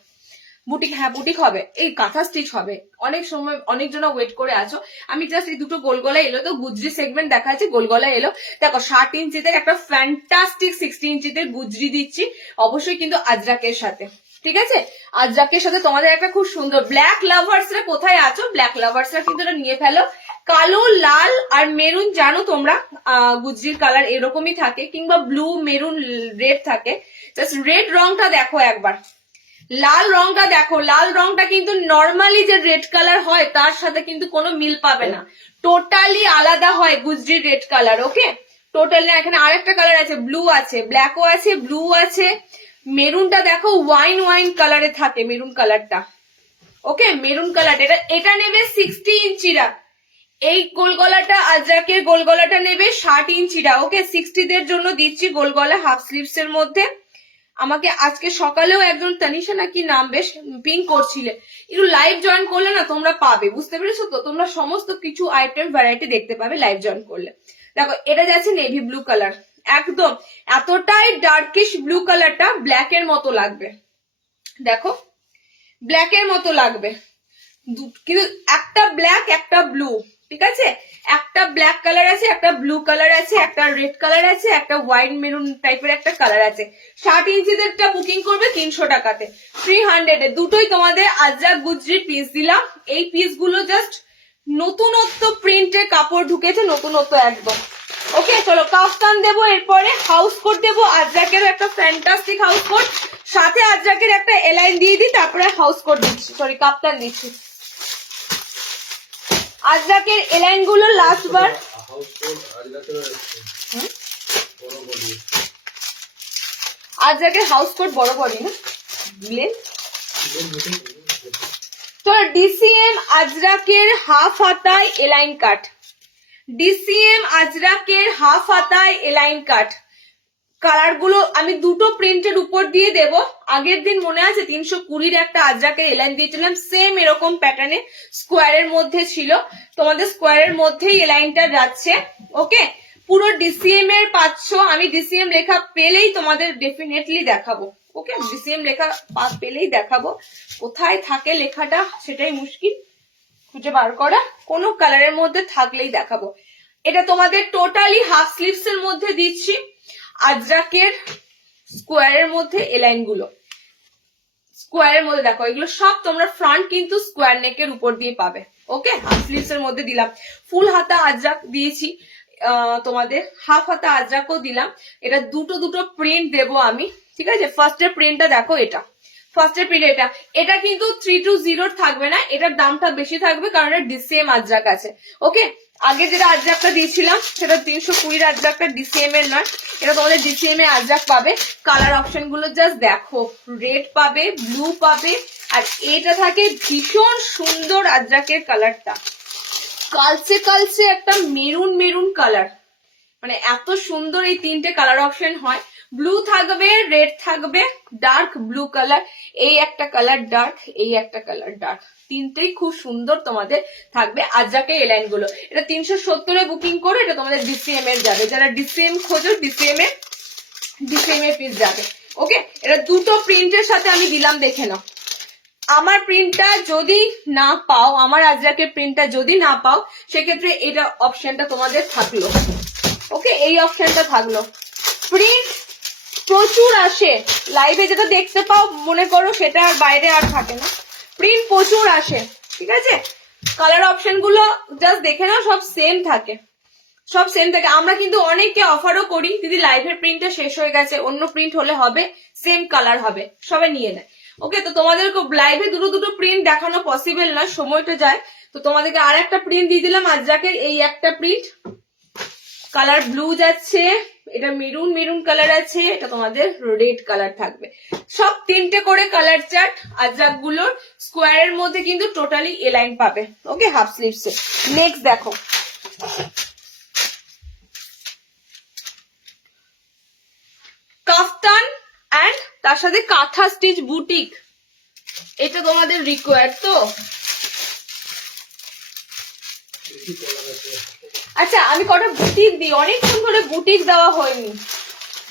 বুটিক, হ্যাঁ বুটিক হবে, এই কাঁথা স্টিচ হবে, অনেক সময় অনেক জন ওয়েট করে আছো। আমি জাস্ট এই দুটো গোলগলা এলো তো গুজরি সেগমেন্ট দেখা যাচ্ছে, গোলগলা এলো দেখো 60 ইঞ্চিতে একটা ফ্যান্টাস্টিক 60 ইঞ্চিতে গুজরি দিচ্ছি, অবশ্যই কিন্তু আজরাকের সাথে, ঠিক আছে। আজরাকের সাথে তোমাদের একটা খুব সুন্দর, ব্ল্যাক লাভার্সরা কোথায় আছো, ব্ল্যাক লাভার্সরা কিন্তু এটা নিয়ে ফেলো। কালো, লাল আর মেরুন, জানো তোমরা গুজরির কালার এরকমই থাকে, কিংবা ব্লু, মেরুন, রেড থাকে। জাস্ট রেড রংটা দেখো একবার, লাল রংটা দেখো, লাল রংটা কিন্তু নর্মালি যে রেড কালার হয় তার সাথে কিন্তু কোনো মিল পাবে না, টোটালি আলাদা হয় গুজরির রেড কালার। ওকে টোটালি, এখানে আরেকটা কালার আছে, ব্লু আছে, ব্ল্যাকও আছে, ব্লু আছে, মেরুনটা দেখো ওয়াইন কালারে থাকে, মেরুন কালারটা। ওকে মেরুন কালার, এটা নেবে 60 ইঞ্চিরা, এই গোলগলাটা আজরাকের গোলগলাটা নেবে 60 ইঞ্চিরা। ওকে 60 দের জন্য দিচ্ছি গোলগলা হাফ স্লিভস এর মধ্যে। আমাকে আজকে সকালেও একজন তানিশা নাকি নাম বেশ পিং করছিলে, একটু লাইভ জয়েন করলে না তোমরা পাবে, বুঝতে পেরেছো তো, তোমরা সমস্ত কিছু আইটেম ভ্যারাইটি দেখতে পাবে লাইভ জয়েন করলে। দেখো এটা যাচ্ছে নেভি ব্লু কালার, একদম এতটাই ডার্কিশ ব্লু কালারটা ব্ল্যাক এর মতো লাগবে, দেখো ব্ল্যাক এর মতো লাগবে, কিন্তু একটা ব্ল্যাক একটা ব্লু, ঠিক আছে, একটা ব্ল্যাক কালার আছে, একটা ব্লু কালার আছে, একটা রেড কালার আছে, একটা হোয়াইট মেরুন টাইপের একটা কালার আছে। 60 ইঞ্চিদেরটা বুকিং করবে 300 টাকাতে, 300 এ দুটোই তোমাদের আজরাক গুজরির পিস দিলাম। এই পিস গুলো জাস্ট নতুনত্ব প্রিন্টের কাপড় ঢুকেছে, নতুনত্ব একদম। ওকে চলো কাফতান দেবো, এরপরে হাউস কোট দেবো, আজরাকের একটা ফ্যান্টাস্টিক হাউস কোট, সাথে আজরাকের একটা এলাইন দিয়ে দিই, তারপরে হাউস কোট দিচ্ছি, সরি কাফতান দিচ্ছি। আজরাকের এলাইন গুলো লাস্ট বার, আজরাকের হাউস কোট বড় বডি না ব্লেন। তো ডিসিএম আজরাকের হাফ হাতায় এলাইন কাট, ডিসিএম আজরাকের হাফ হাতায় এলাইন কাট। কালার গুলো আমি দুটো প্রিন্টের উপর দিয়ে দেব। আগের দিন মনে আছে 320 একটা আজরাকের এলাইন দিয়েছিলাম, সেম এরকম প্যাটার্নে স্কোয়ারের মধ্যে ছিল, তোমাদের স্কোয়ারের মধ্যেই এলাইনটা যাচ্ছে। ওকে পুরো ডিসিএম এর পাচ্ছ, আমি ডিসিএম লেখা পেলেই তোমাদের ডেফিনেটলি দেখাবো। ওকে ডিসিএম লেখা পেলেই দেখাবো, কোথায় থাকে লেখাটা সেটাই মুশকিল খুঁজে বার করা, কোনো কালারের মধ্যে থাকলেই দেখাবো। এটা তোমাদের টোটালি হাফ স্লিভস এর মধ্যে দিচ্ছি, আজরাকের স্কোয়ারের মধ্যে এলাইন গুলো, স্কোয়ারের মধ্যে দেখো এগুলো সব তোমরা ফ্রন্ট কিন্তু স্কোয়ার নেকের উপর দিয়ে পাবে। ওকে হাফ স্লিভস এর মধ্যে দিলাম, ফুল হাতা আজরাক দিয়েছি, তোমাদের হাফ হাতা আজরাকও দিলাম। এটা দুটো দুটো প্রিন্ট দেবো আমি, ঠিক আছে। ফার্স্টের প্রিন্টটা দেখো, এটা ফার্স্টের প্রিন্ট, এটা কিন্তু 320 থাকবে না, এটার দামটা বেশি থাকবে কারণ এটা ডিসিএম আজরাক আছে। ওকে আগে যেটা আজরাকটা দিয়েছিলাম সেটা 320 আজরাকটা ডিসিএম এর নয়, এটা তোমাদের ডিসিএম এ আজরাক পাবে। কালার অপশন গুলো জাস্ট দেখো, রেড পাবে, ব্লু পাবে, আর এটা থাকে ভীষণ সুন্দর আজরাকের কালারটা, কালচে কালচে একটা মেরুন মেরুন কালার, মানে এত সুন্দর এই তিনটে কালার অপশন হয়। ব্লু থাকবে, রেড থাকবে, ডার্ক ব্লু কালার, এই একটা কালার ডার্ক, এই একটা কালার ডার্ক, তিনটেই খুব সুন্দর তোমাদের থাকবে। আজরাকে এলাইন গুলো এটা 370 বুকিং করে, এটা তোমাদের ডিসিএম এর যাবে, যারা ডিসিএম খোঁজো ডিসিএম এর পিস যাবে। ওকে এটা দুটো প্রিন্টের সাথে আমি দিলাম, দেখে নাও। আমার প্রিন্টটা যদি না পাও, আমার আজরাকের প্রিন্টটা যদি না পাও, সেক্ষেত্রে এটা অপশনটা তোমাদের থাকলো। ওকে এই অপশনটা থাকলো। প্রিন্ট প্রচুর আসে, লাইভে যেটা দেখতে পাও মনে করো সেটা আর বাইরে আর থাকে না, প্রিন্ট প্রচুর আসে, ঠিক আছে। কালার অপশন গুলো জাস্ট দেখে নাও, সব সেম থাকে, সব সেম থাকে। আমরা কিন্তু অনেককে অফারও করি, দিদি লাইভের প্রিন্টটা শেষ হয়ে গেছে, অন্য প্রিন্ট হলে হবে, সেম কালার হবে, সবাই নিয়ে নেয়। ওকে, তো তোমাদেরকে লাইভে দুটো প্রিন্ট দেখানো পসিবল না, সময়টা যায়, তো তোমাদেরকে আর একটা প্রিন্ট দিয়ে দিলাম আজরাকের। এই একটা প্রিন্ট, কালার ব্লু যাচ্ছে, এটা মেরুন কালার আছে, এটা তোমাদের রেড কালার থাকবে। সব 3টে করে কালার চার্ট আজরাক গুলোর, স্কোয়ারের মধ্যে কিন্তু টোটালি এ লাইন পাবে। ওকে, হাফ স্লিভস এ। নেক্সট দেখো, কাফতান অ্যান্ড তার সাথে কাঁথা স্টিচ বুটিক, এটা তোমাদের রিকোয়ার্ড তো? আচ্ছা, আমি কটা বুটিক দিই, অনেকক্ষণ ধরে বুটিক দেওয়া হয়নি।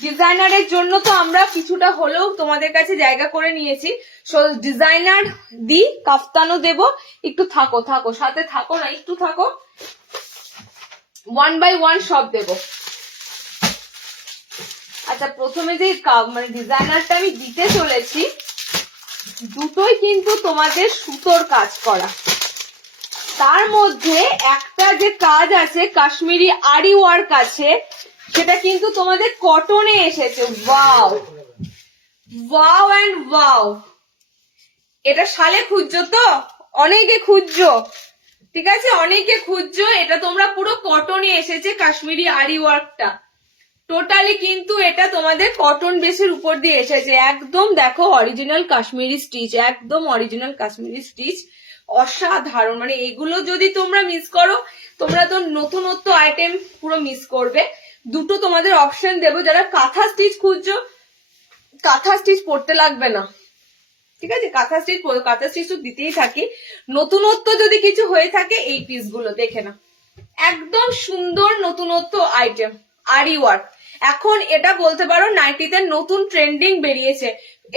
ডিজাইনারের জন্য তো আমরা কিছুটা হলেও তোমাদের কাছে জায়গা করে নিয়েছি, সো ডিজাইনার দি, কাফতানও দেব। একটু থাকো সাথে থাকো না, একটু থাকো, 1 by 1 সব দেব। আচ্ছা, প্রথমে যে মানে ডিজাইনারটা আমি দিতে চলেছি, দুটোই কিন্তু তোমাদের সুতোর কাজ করা, তার মধ্যে একটা যে কাজ আছে কাশ্মীরি আরি ওয়ার্ক আছে, সেটা কিন্তু তোমাদের কটনে এসেছে। ওয়াও ওয়াও এন্ড ওয়াও, এটা শালে খুঁজছো তো? অনেকে খুঁজছো, ঠিক আছে, অনেকে খুঁজছো। এটা তোমরা পুরো কটনে এসেছে কাশ্মীরি আরি ওয়ার্কটা, টোটালি কিন্তু এটা তোমাদের কটন বেসের উপর দিয়ে এসেছে। একদম দেখো অরিজিনাল কাশ্মীরি স্টিচ, একদম অরিজিনাল কাশ্মীরি স্টিচ, অসাধারণ। মানে এগুলো যদি তোমরা মিস করো, তোমরা তো নতুনত্ব আইটেম পুরো মিস করবে। দুটো তোমাদের অপশন দেবো, যারা কাঁথা স্টিচ খুঁজছো, কাঁথা স্টিচ পড়তে লাগবে না, ঠিক আছে, কাঁথা স্টিচ তো দিতেই থাকি। নতুনত্ব যদি কিছু হয়ে থাকে, এই পিসগুলো দেখে না, একদম সুন্দর নতুনত্ব আইটেম, আরি ওয়ার্ক। এখন এটা বলতে পারো নাইটিতে নতুন ট্রেন্ডিং বেরিয়েছে,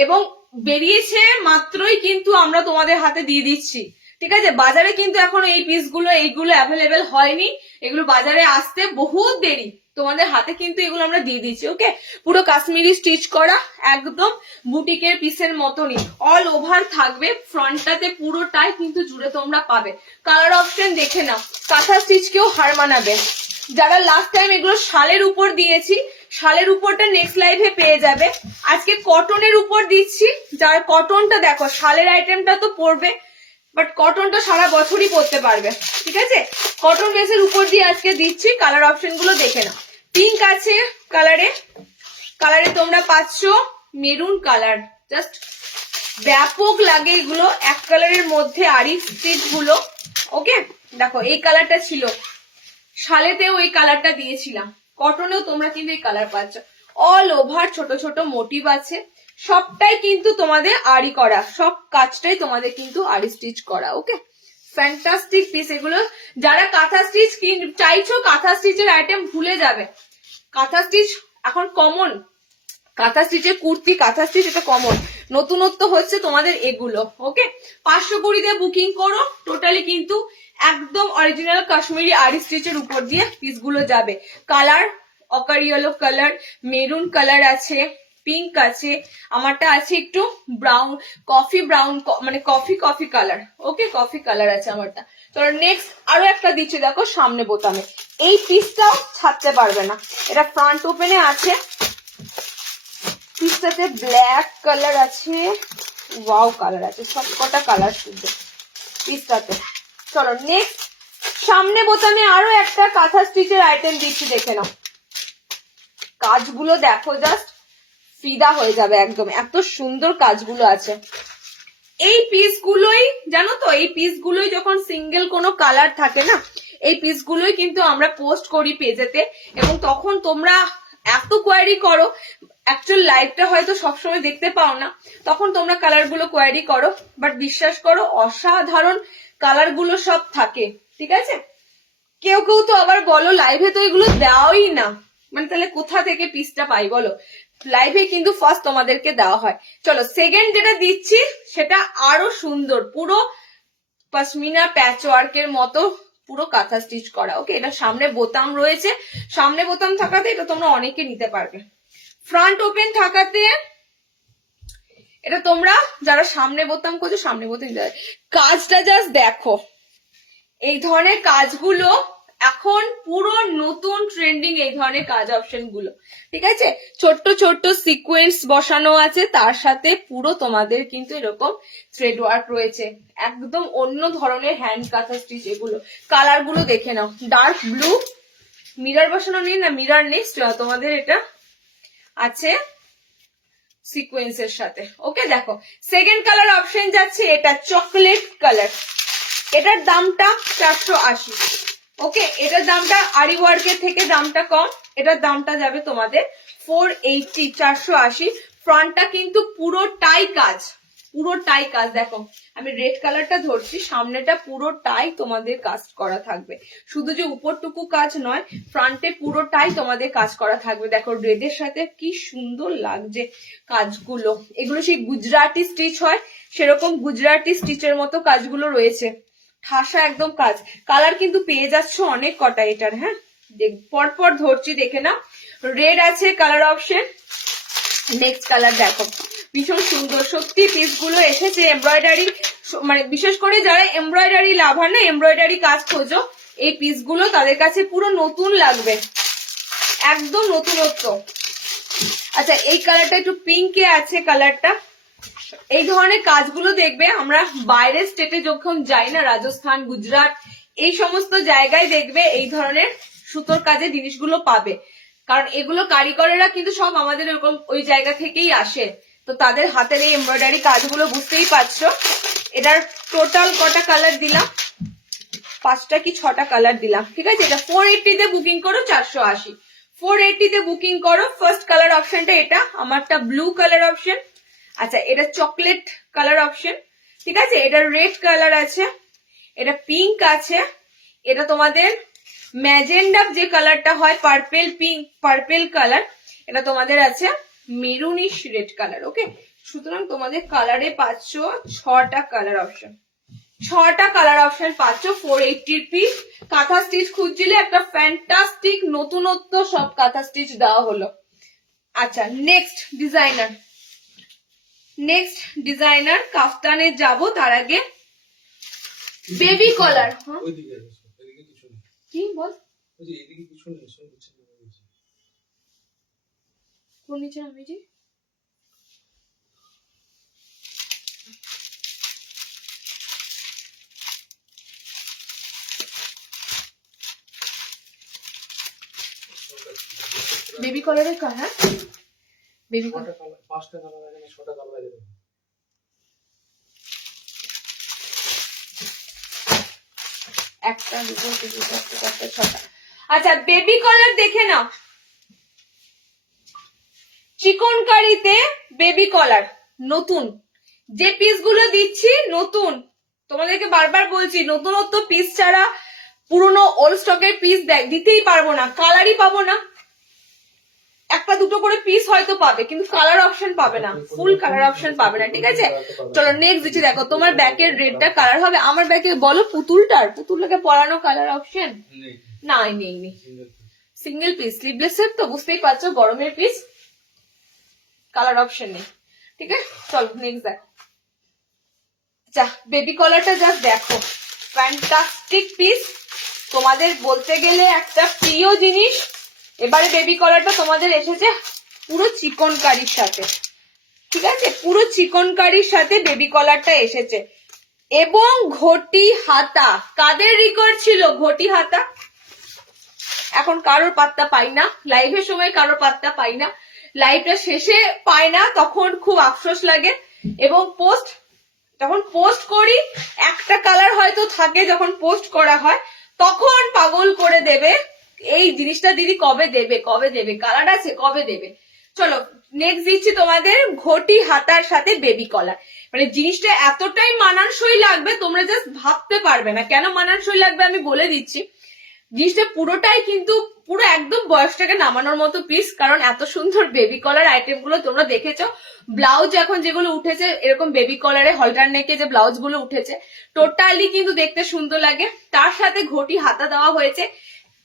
এবং বেরিয়েছে মাত্রই কিন্তু আমরা তোমাদের হাতে দিয়ে দিচ্ছি, ঠিক আছে। বাজারে কিন্তু এখনো এই পিসগুলো এইগুলো অ্যাভেলেবেল হয়নি, এগুলো বাজারে আসতে বহুত দেরি, তোমাদের হাতে কিন্তু এগুলো আমরা দিয়ে দিচ্ছি। ওকে, পুরো কাশ্মীরি স্টিচ করা, একদম বুটিকের পিসের মতনই, অল ওভার থাকবে, ফ্রন্টটাতে পুরোটাই কিন্তু জুড়ে তোমরা পাবে। কালার অপশন দেখে নাও, কাঁথা স্টিচ কেও হার মানাবে। যারা লাস্ট টাইম এগুলো শালের উপর দিয়েছি, শালের উপরটা নেক্সট লাইভে পেয়ে যাবে। আজকে কটনের উপর দিচ্ছি, যার কটনটা দেখো, শালের আইটেমটা তো পরবে, বাট কটনটা সারা বছরই পরতে পারবে, ঠিক আছে। কটন বেসের উপর দিয়ে আজকে দিচ্ছি। কালার অপশন গুলো দেখে নাও, পিঙ্ক আছে কালারে, কালারে তোমরা পাচ্ছ মেরুন কালার, জাস্ট ব্যাপক লাগে এগুলো, এক কালারের মধ্যে আরি স্টিচ গুলো। ওকে, দেখো এই কালারটা ছিল শালেতেও, এই কালারটা দিয়েছিলাম, কটনেও তোমরা কিন্তু এই কালার পাচ্ছ। অল ওভার ছোট ছোট মোটিভ আছে, সবটাই কিন্তু তোমাদের আরি করা, সব কাজটাই তোমাদের কিন্তু আরি স্টিচ করা। ওকে, ফ্যান্টাস্টিক পিস এগুলো। যারা কাঁথা স্টিচ চাইছো, কাঁথা স্টিচের আইটেম ভুলে যাবে, কাঁথা স্টিচ এখন কমন, কাঁথা স্টিচের কুর্তি, কাঁথা স্টিচ এটা কমন, নতুনত্ব হচ্ছে তোমাদের এগুলো। ওকে, 520 দিয়ে বুকিং করো, টোটালি কিন্তু একদম অরিজিনাল কাশ্মীরি আরি স্টিচের উপর দিয়ে পিসগুলো যাবে। কালার অকার ইয়েলো কালার, মেরুন কালার আছে, পিঙ্ক আছে, আমারটা আছে একটু ব্রাউন, কফি ব্রাউন, মানে কফি কালার। ওকে, কফি কালার আছে আমারটা। তো নেক্সট আরো একটা দিচ্ছি, দেখো সামনে বোতামে, এই পিসটাও ছাড়তে পারবে না, এটা ফ্রন্ট ওপেনে আছে, পিসটাতে ব্ল্যাক কালার আছে, ওয়াও কালার আছে, সব কটা কালার শুদ্ধ পিসটাতে। চলো নেক্সট, সামনে বোতামে আরো একটা কাঁথা স্টিচের আইটেম দিচ্ছি, দেখে নাও, কাজগুলো দেখো, জাস্ট ফিদা হয়ে যাবে একদম, এত সুন্দর কাজগুলো আছে। এই পিসগুলোই জানো তো, এই পিসগুলোই যখন সিঙ্গেল কোনো কালার থাকে না, এই পিসগুলোই কিন্তু আমরা পোস্ট করি পেজেতে, এবং তখন তোমরা এত কোয়ারি করো, অ্যাকচুয়াল লাইভটা হয়তো সবসময় দেখতে পাও না, তখন তোমরা কালার গুলো কোয়ারি করো, বাট বিশ্বাস করো অসাধারণ কালার গুলো সব থাকে, ঠিক আছে। কেউ কেউ তো আবার বলো লাইভে তো এগুলো দেওয়াই না, মানে তাহলে কোথা থেকে পিসটা পাই বলো, লাইভে কিন্তু ফার্স্ট তোমাদেরকে দেওয়া হয়। চলো সেকেন্ড যেটা দিচ্ছি সেটা আরো সুন্দর, পুরো পশমিনা প্যাচ ওয়ার্কের মতো পুরো কাঁথা স্টিচ করা। ওকে, এটা সামনে বোতাম রয়েছে, সামনে বোতাম থাকাতে এটা তোমরা অনেকে নিতে পারবে, ফ্রন্ট ওপেন থাকাতে এটা তোমরা যারা সামনে বোতাম করছো, সামনে বোতাম, কাজটা জাস্ট দেখো, এই ধরনের কাজগুলো এখন পুরো নতুন ট্রেন্ডিং এই ধরনের কাজ অপশন গুলো, ঠিক আছে। ছোট্ট ছোট্ট সিকোয়েন্স বসানো আছে, তার সাথে পুরো তোমাদের কিন্তু এরকম থ্রেড ওয়ার্ক রয়েছে, একদম অন্য ধরনের হ্যান্ড কাঁথা স্টিচ। এগুলো কালার গুলো দেখে নাও, ডার্ক ব্লু, মিরর বসানো নেই না, মিরর নেই, তোমাদের এটা আছে সিকোয়েন্সের সাথে। ওকে, দেখো সেকেন্ড কালার অপশন যাচ্ছে এটা চকলেট কালার, এটার দামটা 480। ওকে, এটার দামটা আরি ওয়ার্কের থেকে দামটা কম, এটার দামটা যাবে তোমাদের 480, 480। ফ্রন্টটা কিন্তু পুরোটাই কাজ, পুরোটাই কাজ। দেখো আমি রেড কালারটা ধরছি, সামনেটা পুরোটাই তোমাদের কাজ করা থাকবে, শুধু যে উপরটুকু কাজ নয়, ফ্রন্টে পুরোটাই তোমাদের কাজ করা থাকবে। দেখো রেডের সাথে কি সুন্দর লাগছে কাজগুলো, এগুলো সেই গুজরাটি স্টিচ হয় সেরকম গুজরাটি স্টিচের মতো কাজগুলো রয়েছে, ঠাসা একদম কাজ। কালার কিন্তু পেয়ে যাচ্ছ অনেক কটা এটার, হ্যাঁ পরপর ধরছি দেখে না। রেড আছে কালার অপশন, নেক্সট কালার দেখো ভীষণ সুন্দর, সত্যি পিসগুলো এসেছে এমব্রয়ডারি, মানে বিশেষ করে যারা এমব্রয়ডারি লাভার না, এমব্রয়ডারি কাজ খোঁজো, এই পিসগুলো তাদের কাছে পুরো নতুন লাগবে, একদম নতুনত্ব। আচ্ছা এই কালারটা একটু পিঙ্কে আছে, কালারটা এই ধরনের কাজগুলো দেখবে আমরা বাইরের স্টেটে যখন যাই না, রাজস্থান, গুজরাট, এই সমস্ত জায়গায় দেখবে এই ধরনের সুতোর কাজে জিনিসগুলো পাবে, কারণ এগুলো কারিগরেরা কিন্তু সব আমাদের এরকম ওই জায়গা থেকেই আসে, তো তাদের হাতের এই এমব্রয়ডারি কাজগুলো বুঝতেই পারছো। এটার টোটাল কটা কালার দিলাম, 5টা কি 6টা কালার দিলাম, ঠিক আছে। এটা 480 তে বুকিং করো, 480, 480 তে বুকিং করো। ফার্স্ট কালার অপশনটা এটা, আমারটা ব্লু কালার অপশন। আচ্ছা এটা চকলেট কালার অপশন, ঠিক আছে। এটা রেড কালার আছে, এটা পিঙ্ক আছে, এটা তোমাদের ম্যাজেন্ডা যে কালারটা হয়, পার্পেল পিঙ্ক, পার্পেল কালার, এটা তোমাদের আছে মেরুনিশ রেড কালার। ওকে, সুতরাং তোমাদের কালারে পাচ্ছ 6টা কালার অপশন, 6টা কালার অপশন পাচ্ছ 480 পিস। কাঁথা স্টিচ খুঁজছিলে একটা ফ্যান্টাস্টিক নতুনত্ব সব কাঁথা স্টিচ দেওয়া হলো। আচ্ছা নেক্সট ডিজাইনার, নেক্সট ডিজাইনার কাফতানে যাব, তার আগে বেবি কলার। কি বল, কোন নিচে আমি জি বেবি কলারের কালার, বেবি কলার 5টা কালার আছে না 6টা কালার আছে, একটা দুটো তিনটে চারটে পাঁচটা 6টা। আচ্ছা বেবি কলার দেখে নাও, চিকনকারিতে বেবি কলার নতুন, যে পিসগুলো দিচ্ছি নতুন, তোমাদেরকে বারবার বলছি নতুনত্ব পিস ছাড়া পুরনো ওল্ড স্টকের পিস দিতেই পারবো না, কালারই পাবো না। একটা দুটো করে পিস হয়তো পাবে, কিন্তু কালার অপশন পাবে না, ফুল কালার অপশন পাবে না, ঠিক আছে। চলো নেক্সট দিচ্ছি, দেখো তোমার ব্যাকের রেডটা কালার হবে, আমার ব্যাকে বলো পুতুলটাকে পরানো কালার অপশন না, নেই নেই, সিঙ্গেল পিস স্লিভলেসের, তো বুঝতেই পারছো গরমের পিস, কালার অপশন নেই, ঠিক আছে। চলো নেক্সট দেখো, আচ্ছা বেবি কলারটা জাস্ট দেখো, ফ্যান্টাস্টিক পিস, তোমাদের বলতে গেলে একটা প্রিয় জিনিস। এবারে বেবি কলারটা তোমাদের এসেছে পুরো চিকনকারির সাথে, ঠিক আছে, পুরো চিকনকারির সাথে বেবি কলারটা এসেছে, এবং ঘটি হাতা। কাদের রিকোয়ার্ড ছিল ঘটি হাতা? এখন কারোর পাত্তা পাই না, লাইভের সময় কারোর পাত্তা পাই না, লাইভটা শেষে পাই না, তখন খুব আফসোস লাগে, এবং যখন পোস্ট করি একটা কালার হয়তো থাকে, যখন পোস্ট করা হয় তখন পাগল করে দেবে এই জিনিসটা, দিদি কবে দেবে, কবে দেবে, কালার আছে কবে দেবে। চলো নেক্সট দিচ্ছি তোমাদের ঘটি হাতার সাথে বেবি কলার, মানে জিনিসটা এতটাই মানানসই লাগবে তোমরা জাস্ট ভাবতে পারবে না। কেন মানানসই লাগবে আমি বলে দিচ্ছি, জিনিসটা পুরোটাই কিন্তু পুরো একদম বয়সটাকে নামানোর মতো পিস, কারণ এত সুন্দর বেবি কলার আইটেম গুলো তোমরা দেখেছো। ব্লাউজ এখন যেগুলো উঠেছে এরকম বেবি কলারে হলটার নেকে যে ব্লাউজ গুলো উঠেছে, টোটালি কিন্তু দেখতে সুন্দর লাগে, তার সাথে ঘটি হাতা দেওয়া হয়েছে,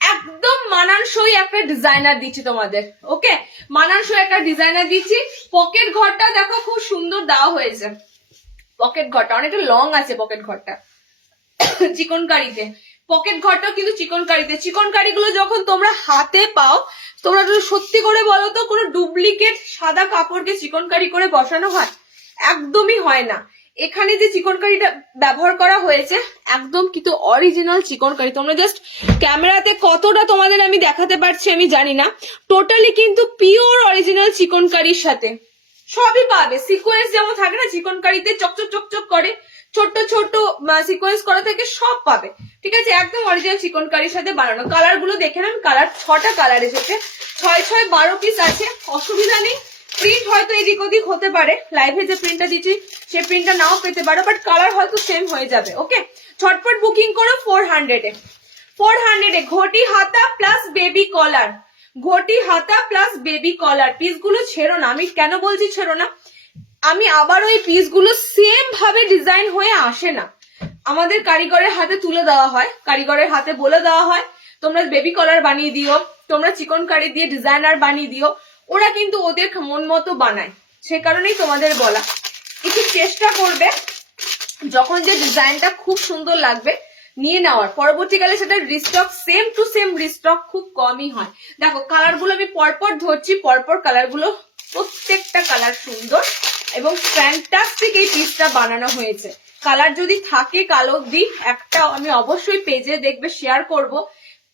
একদম মানানসই একটা ডিজাইনার দিচ্ছি তোমাদের। ওকে, মানানসই একটা ডিজাইনার দিচ্ছি। পকেট ঘরটা দেখো খুব সুন্দর দেওয়া হয়েছে, পকেট ঘরটা অনেকটা লং আছে, পকেট ঘরটা চিকনকারিতে পকেট ঘরটাও কিন্তু চিকনকারিতে। চিকনকারি গুলো যখন তোমরা হাতে পাও, তোমরা যদি সত্যি করে বলো তো কোনো ডুপ্লিকেট সাদা কাপড়কে চিকনকারি করে বসানো হয়? একদমই হয় না। এখানে যে চিকনকারিটা ব্যবহার করা হয়েছে একদম কিন্তু অরিজিনাল চিকনকারি। তোমরা জাস্ট ক্যামেরাতে কতটা তোমাদের আমি দেখাতে পারছি আমি জানি না, টোটালি কিন্তু পিওর অরিজিনাল চিকনকারির সাথে সবই পাবে। সিকোয়েন্স যেমন থাকে না চিকনকারিতে, চকচক চকচক করে ছোট ছোট সিকোয়েন্স করা থাকে, সব পাবে। ঠিক আছে, একদম অরিজিনাল চিকনকারির সাথে বানানো। কালার গুলো দেখে নেন, কালার 6টা কালার এসেছে, 6 6 12 পিস আছে, অসুবিধা নেই। প্রিন্ট হয়তো এদিক ওদিক হতে পারে, লাইভে যে প্রিন্টটা দিচ্ছি সেই প্রিন্টটা নাও পেতে পারো, বাট কালার হয়তো সেম হয়ে যাবে। ওকে, ঝটপট বুকিং করো 400 এ। 400 এ ঘটি হাতা প্লাস বেবি কলার, ঘটি হাতা প্লাস বেবি কলার। পিসগুলো ছেড়ো না, আমি কেন বলছি ছেড়ো না, আমি আবার ওই পিসগুলো সেম ভাবে ডিজাইন হয়ে আসে না, আমাদের কারিগরের হাতে তুলে দেওয়া হয়, কারিগরের হাতে বলে দেওয়া হয় তোমরা বেবি কলার বানিয়ে দিও, তোমরা চিকনকারি দিয়ে ডিজাইনার বানিয়ে দিও। ওরা কিন্তু ওদের মন মতো বানায়, সে কারণেই তোমাদের বলা। একটু চেষ্টা করবে যখন যে ডিজাইনটা খুব সুন্দর লাগবে নিয়ে নেওয়ার, পরবর্তীকালে সেটা restock same to same restock খুব কমই হয়। দেখো কালার গুলো আমি পরপর ধরছি, পরপর কালার গুলো, প্রত্যেকটা কালার সুন্দর এবং ফ্যান্টাস্টিক এই পিসটা বানানো হয়েছে। কালার যদি থাকে কালো দিক একটা আমি অবশ্যই পেজে দেখবে শেয়ার করব,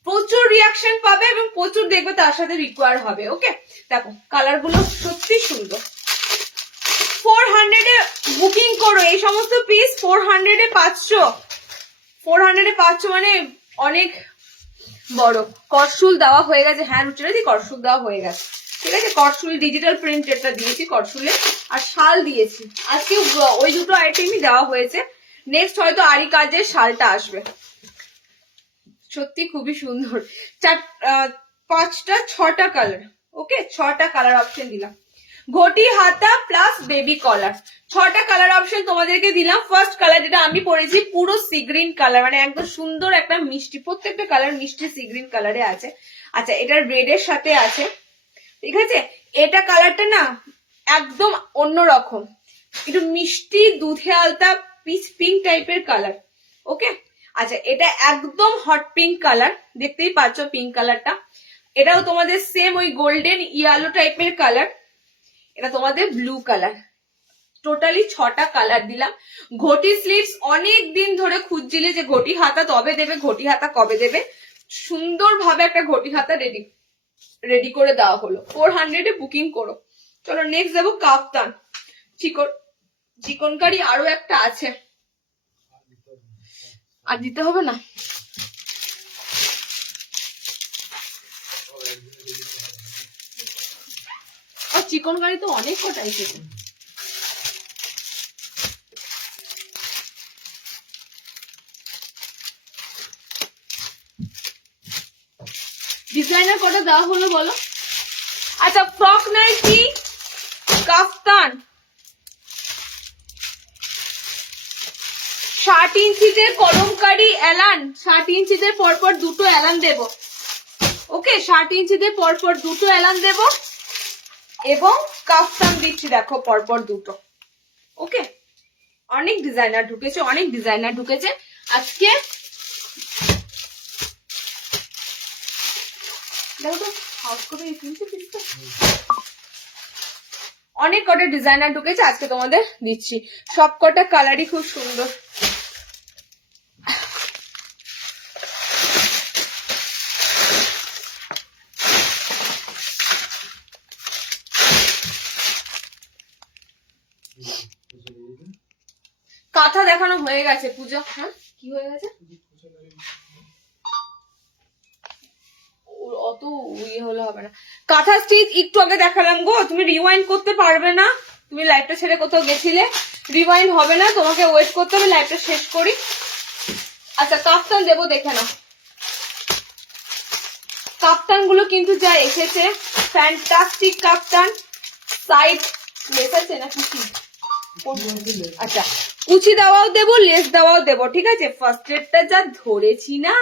প্রচুর রিয়াকশন পাবে এবং প্রচুর দেখবে তার সাথে রিকোয়ার হবে। ওকে, দেখো কালার গুলো সত্যি সুন্দর। 400 এ বুকিং করো এই সমস্ত পিস, 400 এ 500, 400 এ 500 মানে অনেক বড়। করসুল দেওয়া হয়ে গেছে, হ্যাঁ রুচিরাদি করসুল দেওয়া হয়ে গেছে। ঠিক আছে, করসুল ডিজিটাল প্রিন্টেডটা দিয়েছি করসুলে, আর শাল দিয়েছি। আজকে ওই দুটো আইটেমই দেওয়া হয়েছে, নেক্সট হয়তো আরি কাজের শালটা আসবে। সত্যি খুবই সুন্দর। 5টা 6টা কালার। ওকে, 6টা কালার অপশন দিলাম। ঘটি হাতা প্লাস বেবি কলার, 6টা কালার অপশন তোমাদেরকে দিলাম। ফার্স্ট কালার যেটা আমি পরেছি পুরো সি গ্রিন কালার, মানে একদম সুন্দর একটা মিষ্টি, প্রত্যেকটা কালার মিষ্টি সি গ্রিন কালারে আছে। আচ্ছা, এটা রেড এর সাথে আছে। ঠিক আছে, এটা কালারটা না একদম অন্যরকম, একটু মিষ্টি দুধে আলতা পিচ পিঙ্ক টাইপের কালার। ওকে, আচ্ছা এটা একদম হট পিঙ্ক কালার, দেখতেই পাচ্ছ পিঙ্ক কালারটা। এটাও তোমাদের সেম ওই গোল্ডেন ইয়েলো টাইপের কালার। এটা তোমাদের ব্লু কালার। টোটালি 6টা কালার দিলাম। ঘটি স্লিভস অনেক দিন ধরে খুঁজছিলে যে ঘটি হাতা তবে দেবে, ঘটি হাতা কবে দেবে, সুন্দরভাবে একটা ঘটি হাতা রেডি করে দেওয়া হলো। 400 এ বুকিং করো। চলো নেক্সট যাবো কাফতান। চিকনকারি আরো একটা আছে, আর দিতে হবে না। আর চিকনকারি তো অনেক কটা এসেছে। ডিজাইনার কটা দেওয়া হলো বলো? আচ্ছা, ফ্রক নাইটি কাফতান 60 ইঞ্চিতে কলমকারি এলান, 60 ইঞ্চিতে পরপর দুটো এলান দেব। ওকে, 60 ইঞ্চিতে পরপর দুটো এলান দেব এবং কাফতান দিচ্ছি দেখো পরপর দুটো। ওকে, অনেক ডিজাইনার ঢুকেছে, অনেক ডিজাইনার ঢুকেছে আজকে। দেখো তো হাউস করে অনেক কটা ডিজাইনার ঢুকেছে আজকে, তোমাদের দিচ্ছি। সব কটা কালারই খুব সুন্দর। কাঁথা দেখানো হয়ে গেছে পূজা। হ্যাঁ, কি হয়ে গেছে? অত ইয়ে হলে হবে না। কাঁথা স্টিচ একটু আগে দেখালাম গো, তুমি রিওয়াইন্ড করতে পারবে না, তুমি লাইভটা ছেড়ে কোথাও গেছিলে, রিওয়াইন্ড হবে না, তোমাকে ওয়েট করতে হবে, লাইভটা শেষ করি। আচ্ছা, কাফতান দেবো, দেখে নাও। কাফতান গুলো কিন্তু যা এসেছে ফ্যান্টাস্টিক কাফতান। সাইড লেস আছে না কুচি? আচ্ছা, কুচি দেওয়াও দেবো, লেস দেওয়াও দেবো। ঠিক আছে, ফার্স্ট রেডটা যা ধরেছি না,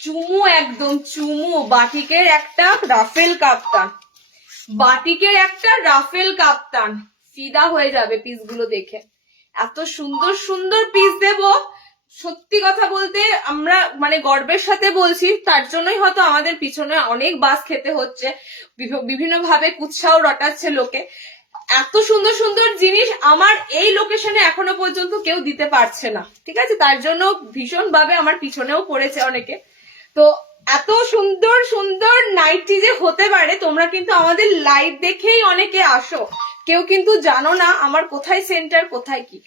চুমু, একদম চুমু। বাটিকের একটা রাফেল কাপ্তান, বাটিকের একটা রাফেল কাপ্তান, ফিদা হয়ে যাবে পিসগুলো দেখে। এত সুন্দর সুন্দর পিস দেব, সত্যি কথা বলতে আমরা মানে গর্বের সাথে বলছি, তার জন্যই হয়তো আমাদের পিছনে অনেক বাস খেতে হচ্ছে, বিভিন্ন ভাবে কুৎসাও রটাচ্ছে লোকে। এত সুন্দর সুন্দর জিনিস আমার এই লোকেশনে এখনো পর্যন্ত কেউ দিতে পারছে না, ঠিক আছে? তার জন্য ভীষণ ভাবে আমার পিছনেও পড়েছে অনেকে। তো এত সুন্দর সুন্দর নাইটি যে হতে পারে, তোমরা কিন্তু আমাদের লাইভ দেখেই অনেকে আসো, কেউ কিন্তু জানো না আমার কোথায় সেন্টার কোথায় কি।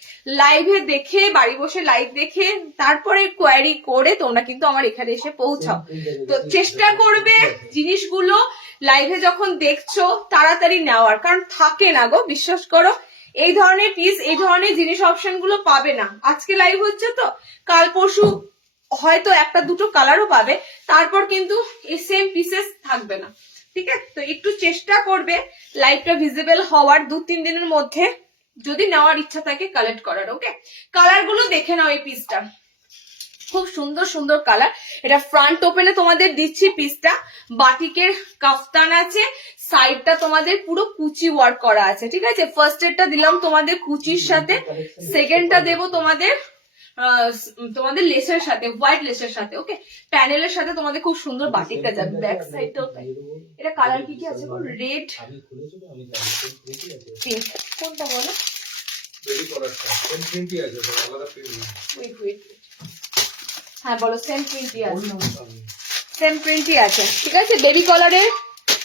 লাইভে দেখে, বাড়ি বসে লাইভ দেখে তারপরে কোয়ারি করে তোমরা কিন্তু আমার এখানে এসে পৌঁছাও। তো চেষ্টা করবে জিনিসগুলো লাইভে যখন দেখছো তাড়াতাড়ি নেওয়ার, কারণ থাকে না গো, বিশ্বাস করো। এই ধরনের পিস, এই ধরনের জিনিস অপশন গুলো পাবে না। আজকে লাইভ হচ্ছে তো, কাল পরশু হয়তো একটা দুটো কালারও পাবে, তারপর কিন্তু এই সেম পিসেস থাকবে না, ঠিক আছে? তো একটু চেষ্টা করবে লাইভটা ভিজিবল হওয়ার 2-3 দিনের মধ্যে, যদি নেওয়ার ইচ্ছা থাকে কালেক্ট করার। ওকে, কালার গুলো দেখে নাও। এই পিসটা খুব সুন্দর সুন্দর কালার। এটা ফ্রন্ট ওপেনে তোমাদের দিচ্ছি পিসটা, বাটিকের কাফতান আছে, সাইডটা তোমাদের পুরো কুচি ওয়ার্ক করা আছে, ঠিক আছে? ফার্স্ট এরটা দিলাম তোমাদের কুচির সাথে, সেকেন্ডটা দেবো তোমাদের তোমাদের লেসের সাথে, হোয়াইট লেসের সাথে। ওকে, প্যানেলের সাথে তোমাদের খুব সুন্দর বাটিকটা যাবে, ব্যাক সাইডটাও তাই। এটা কালার কি কি আছে বল? রেড, পিঙ্ক, কোনটা বলো? বেবি কালারটা সেম প্রিন্টই আছে, তো আলাদা প্রিন্ট নেই। ওয়েট, হ্যাঁ বলো। সেম প্রিন্টই আছে, সেম প্রিন্টই আছে, ঠিক আছে? বেবি কলারের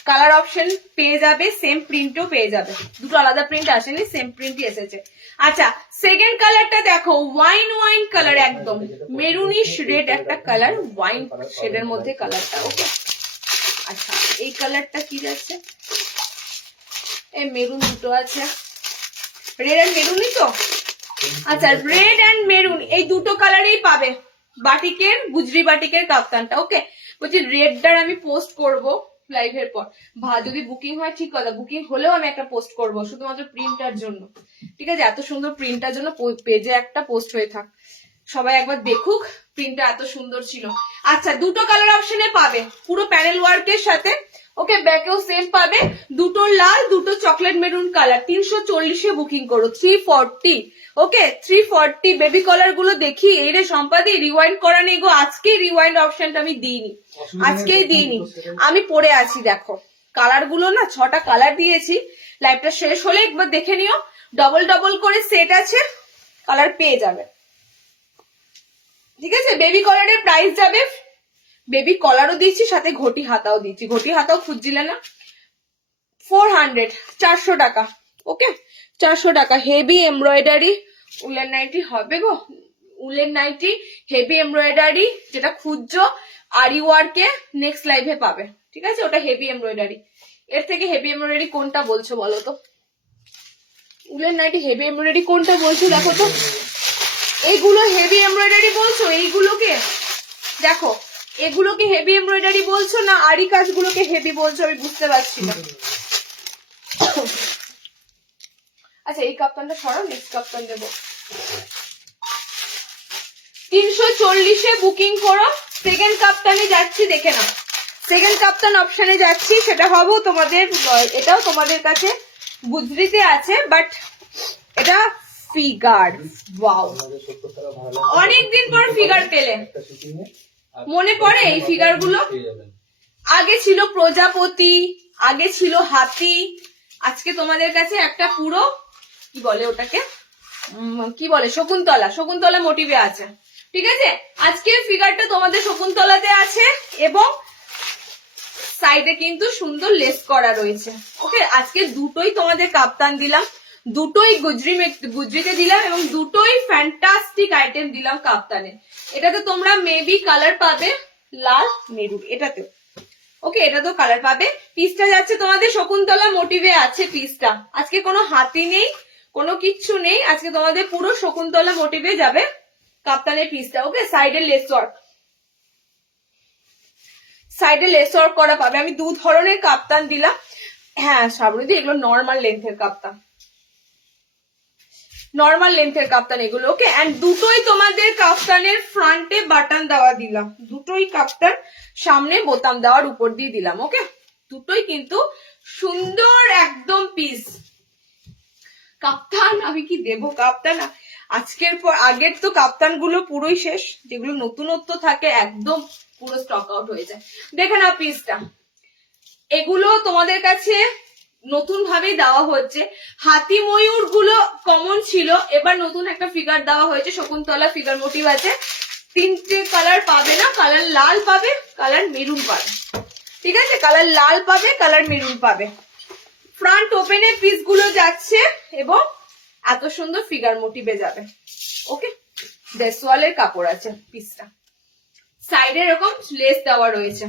কালার অপশন পেয়ে যাবে, সেম প্রিন্টও পেয়ে যাবে, দুটো আলাদা প্রিন্ট আসেনি, সেম প্রিন্টই এসেছে। আচ্ছা, সেকেন্ড কালারটা দেখো, ওয়াইন কালার, একদম মেরুনিশ রেড একটা কালার, ওয়াইন শেডের মধ্যে কালারটা। ওকে, আচ্ছা এই কালারটা কি যাচ্ছে? এই মেরুন দুটো আছে, রেড এন্ড মেরুনই তো। আচ্ছা, রেড এন্ড মেরুন এই দুটো কালারেই পাবে বাটিকের, গুজরি বাটিকের কাফতানটা। ওকে, বলছি রেডটার আমি পোস্ট করব লাইভের পর, যদি বুকিং হয় ঠিক কথা, বুকিং হলেও আমি একটা পোস্ট করব শুধুমাত্র প্রিন্টার জন্য, ঠিক আছে? এত সুন্দর প্রিন্টার জন্য পেজে একটা পোস্ট হয়ে থাক, সবাই একবার দেখুক প্রিন্টটা এত সুন্দর ছিল। আচ্ছা, দুটো কালার অপশনে পাবে পুরো প্যানেল ওয়ার্কের সাথে। ওকে, ব্যাকেও সেম পাবে, দুটো লাল, দুটো চকলেট মেরুন কালার। 340-এ বুকিং করো, 340। ওকে, 340। বেবি কলার গুলো দেখি। এই রে সম্পাদি, রিওয়াইন্ড করা নেই গো, আজকেই রিওয়াইন্ড অপশনটা আমি দিইনি, আজকেই দিইনি, আমি পড়ে আছি। দেখো কালার গুলো না, 6টা কালার দিয়েছি, লাইভটা শেষ হলে একবার দেখে নিও। ডবল করে সেট আছে, কালার পেয়ে যাবে, ঠিক আছে? বেবি কলারের প্রাইস যাবে, বেবি কলারও দিচ্ছি সাথে ঘটি হাতাও দিচ্ছি, ঘটি হাতাও খুঁজছিলে না, 400, 400 টাকা। ওকে, 400 টাকা। হেভি এমব্রয়ডারি উলেন নাইটি হবে গো, উলেন নাইটি হেভি এমব্রয়ডারি, যেটা খুঁজছো আরি ওয়ার্কে নেক্সট লাইভে পাবে, ঠিক আছে? ওটা হেভি এমব্রয়ডারি। এর থেকে হেভি এমব্রয়ডারি কোনটা বলছো বলো তো? উলেন নাইটি হেভি এমব্রয়ডারি কোনটা বলছো দেখো তো? এইগুলো হেভি এমব্রয়ডারি বলছো? এইগুলোকে দেখো, এগুলোকে হেভি এমব্রয়ডারি বলছো না আরি কাজগুলোকে হেভি বলছো, আমি বুঝতে পারছি না। আচ্ছা, এই কাপ্তানটা সরাও, নেক্সট কাপ্তান দেবো। 340-এ বুকিং করো, সেকেন্ড কাপ্তানে যাচ্ছি, দেখে নাও। সেকেন্ড কাপ্তান অপশনে যাচ্ছি, সেটা হবো তোমাদের, এটাও তোমাদের কাছে গুজরিতে আছে, বাট এটা ফিগার। ওয়াও, অনেকদিন পর ফিগার পেলে, মনে পড়ে এই ফিগার গুলো? আগে ছিল প্রজাপতি, আগে ছিল হাতি, আজকে তোমাদের কাছে একটা পুরো কি বলে ওটাকে, কি বলে, শকুন্তলা মোটিভে আছে, ঠিক আছে? আজকে ফিগারটা তোমাদের শকুন্তলাতে আছে এবং সাইডে কিন্তু সুন্দর লেস করা রয়েছে। ওকে, আজকে দুটোই তোমাদের কাপ্তান দিলাম, দুটোই গুজরিতে দিলাম এবং দুটোই ফ্যান্টাস্টিক আইটেম দিলাম কাপ্তানে। এটাতে তোমরা মেবি কালার পাবে লাল মেরুন, এটাতেও। ওকে, এটা তো কালার পাবে। পিসটা যাচ্ছে তোমাদের শকুন্তলা মোটিভে আছে পিসটা, আজকে কোনো হাতি নেই, কোনো কিচ্ছু নেই, আজকে তোমাদের পুরো শকুন্তলা মোটিভে যাবে কাপ্তানের পিসটা। ওকে, সাইডে লেস ওয়ার্ক, সাইডে লেস ওয়ার্ক করা পাবে। আমি দু ধরনের কাপ্তান দিলাম, হ্যাঁ শ্রাবণীদি এগুলো নর্মাল লেন্থের কাপ্তান, নর্মাল লেন্থের কাপ্তান এগুলো। ওকে, এন্ড দুটোই তোমাদের কাপ্তানের ফ্রন্টে বাটন দেওয়া দিলাম, দুটোই কাপ্তান সামনে বোতাম দেওয়ার উপর দিয়ে দিলাম। ওকে, দুটোই কিন্তু সুন্দর একদম পিস কাপ্তান। আমি কি দেবো কাপ্তান, আজকের পর আগের তো কাপ্তান গুলো পুরোই শেষ, যেগুলো নতুনত্ব থাকে একদম পুরো স্টক আউট হয়ে যায়। দেখে না পিসটা, এগুলো তোমাদের কাছে নতুন ভাবেই দেওয়া হচ্ছে। হাতি ময়ূর গুলো কমন ছিল, এবার নতুন একটা ফিগার দেওয়া হয়েছে, শকুন্তলা ফিগার মোটিভ আছে। 3টে কালার পাবে না, কালার লাল পাবে, কালার মেরুন পাবে, ঠিক আছে? কালার লাল পাবে, কালার মেরুন পাবে। ফ্রন্ট ওপেনে পিস গুলো যাচ্ছে এবং এত সুন্দর ফিগার মোটিভে যাবে। ওকে, দেশওয়ালের কাপড় আছে পিসটা, সাইডে এরকম লেস দেওয়া রয়েছে।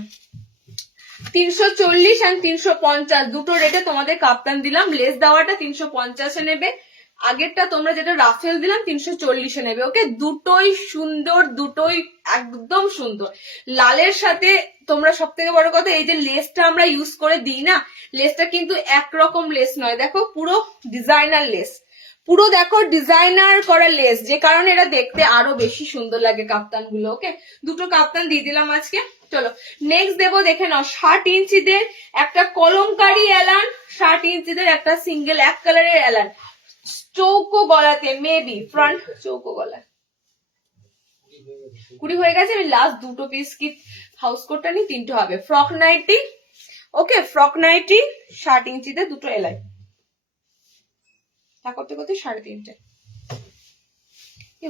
340 আর 350 দুটো রেটে তোমাদের কাপ্তান দিলাম। লেস দেওয়াটা 350 এ নেবে, আগেরটা তোমরা যেটা রাফেল দিলাম 340 এ নেবে। ওকে, দুটোই সুন্দর, দুটোই একদম সুন্দর। লালের সাথে তোমরা সব থেকে বড় কথা, এই যে লেসটা আমরা ইউজ করে দিই না, লেসটা কিন্তু একরকম লেস নয়, দেখো পুরো ডিজাইনার লেস, পুরো দেখো ডিজাইনার করা লেস, যে কারণে এটা দেখতে আরো বেশি সুন্দর লাগে কাপ্তান গুলো। ওকে, দুটো কাপ্তান দিয়ে দিলাম আজকে। চলো নেক্সট দেবো, দেখে নাও 60 ইঞ্চিদের একটা কলমকারি এলান, 60 ইঞ্চিদের একটা সিঙ্গেল এক কালারের এলান, চৌকো গলাতে, মেবি ফ্রন্ট চৌকো গলা। 20 হয়ে গেছে। আমি লাস্ট দুটো পিস কি হাউস কোটটা নি, 3টে হবে। ফ্রক নাইটি, ওকে ফ্রক নাইটি 60 ইঞ্চিতে দুটো এলাই, তা করতে করতে 3.5টে।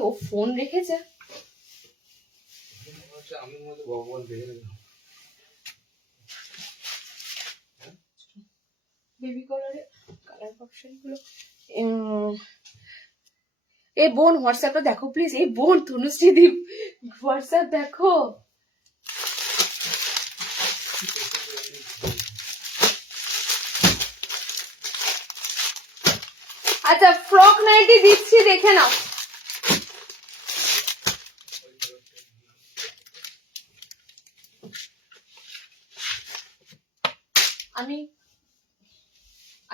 ও ফোন রেখেছে, আমি মনে ভগবান দেখে বেবি কালারের কালার অপশন গুলো। এই বোন হোয়াটসঅ্যাপটা দেখো প্লিজ, এই বোন তনুশ্রী দীপ হোয়াটসঅ্যাপ দেখো। আচ্ছা ফ্রক নাইটি দিচ্ছি, দেখে নাও। আমি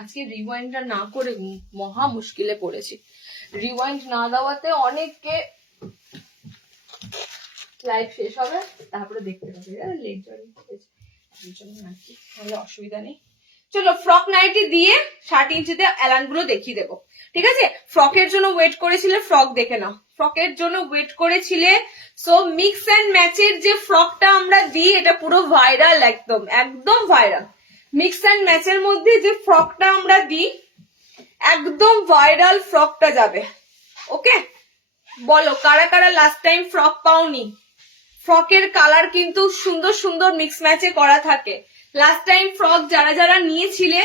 আজকে রিওয়াইন্ডটা না করে মহা মুশকিলে পড়েছি। রিওয়াইন্ড না দেওয়াতে অনেককে লাইভ শেষ হবে, তারপরে দেখতে পাবে লেট জয়েন করেছে, তাহলে অসুবিধা নেই। চলো ফ্রক নাইটি দিয়ে 60 ইঞ্চিতে এলান গুলো দেখিয়ে দেবো, ঠিক আছে? ফ্রকের জন্য ওয়েট করেছিলে, ফ্রক দেখে নাও, ফ্রকের জন্য ওয়েট করেছিলে। সো মিক্স এন্ড ম্যাচের যে ফ্রকটা আমরা দিই, এটা পুরো ভাইরাল, একদম একদম ভাইরাল। মিক্স এন্ড ম্যাচের মধ্যে যে ফ্রকটা আমরা দিই, একদম ভাইরাল ফ্রকটা যাবে। ওকে, বলো কারা কারা লাস্ট টাইম ফ্রক পাওনি? ফ্রকের কালার কিন্তু সুন্দর সুন্দর মিক্স ম্যাচে করা থাকে। লাস্ট টাইম ফ্রক যারা যারা নিয়েছিলে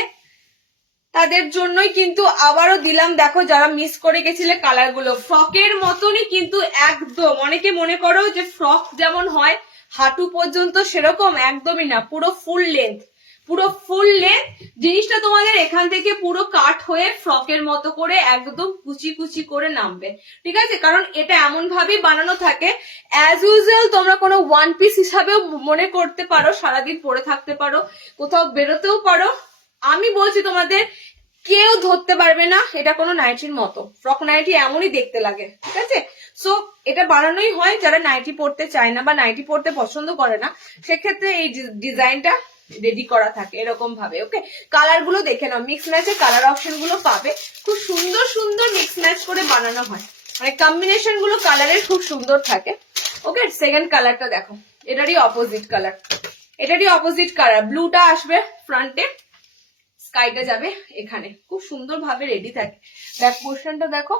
তাদের জন্যই কিন্তু আবারও দিলাম, দেখো যারা মিস করে গেছিলে কালার গুলো ফ্রকের মতনই কিন্তু একদম। অনেকে মনে করো যে ফ্রক যেমন হয় হাঁটু পর্যন্ত, সেরকম একদমই না, পুরো ফুল লেন্থ, পুরো ফুল লেন্থ জিনিসটা তোমাদের এখান থেকে পুরো কাট হয়ে ফ্রকের মতো করে একদম কুচি কুচি করে নামবে, ঠিক আছে? কারণ এটা এমন ভাবেই বানানো থাকে, অ্যাজ ইউজুয়াল তোমরা কোনো ওয়ান পিস হিসাবেও মনে করতে পারো, সারাদিন পরে থাকতে পারো, কোথাও বেরোতেও পারো। আমি বলছি তোমাদের কেউ ধরতে পারবে না এটা কোনো নাইটির মতো। ফ্রক নাইটি এমনই দেখতে লাগে, ঠিক আছে? সো এটা বানানোই হয় যারা নাইটি পরতে চায় না বা নাইটি পরতে পছন্দ করে না, সেক্ষেত্রে এই ডিজাইনটা রেডি করা থাকে এরকম ভাবে। ওকে, কালার গুলো দেখে নাও, মিক্স ম্যাচে কালার অপশন গুলো পাবে, খুব সুন্দর সুন্দর মিক্স ম্যাচ করে বানানো হয়, মানে কম্বিনেশন গুলো কালারের খুব সুন্দর থাকে। ওকে, সেকেন্ড কালারটা দেখো, এটারই অপোজিট কালার, এটারই অপোজিট কালার, ব্লুটা আসবে ফ্রন্টে, স্কাইটা যাবে এখানে, খুব সুন্দর ভাবে রেডি থাকে। ব্যাক পোর্শনটা দেখো,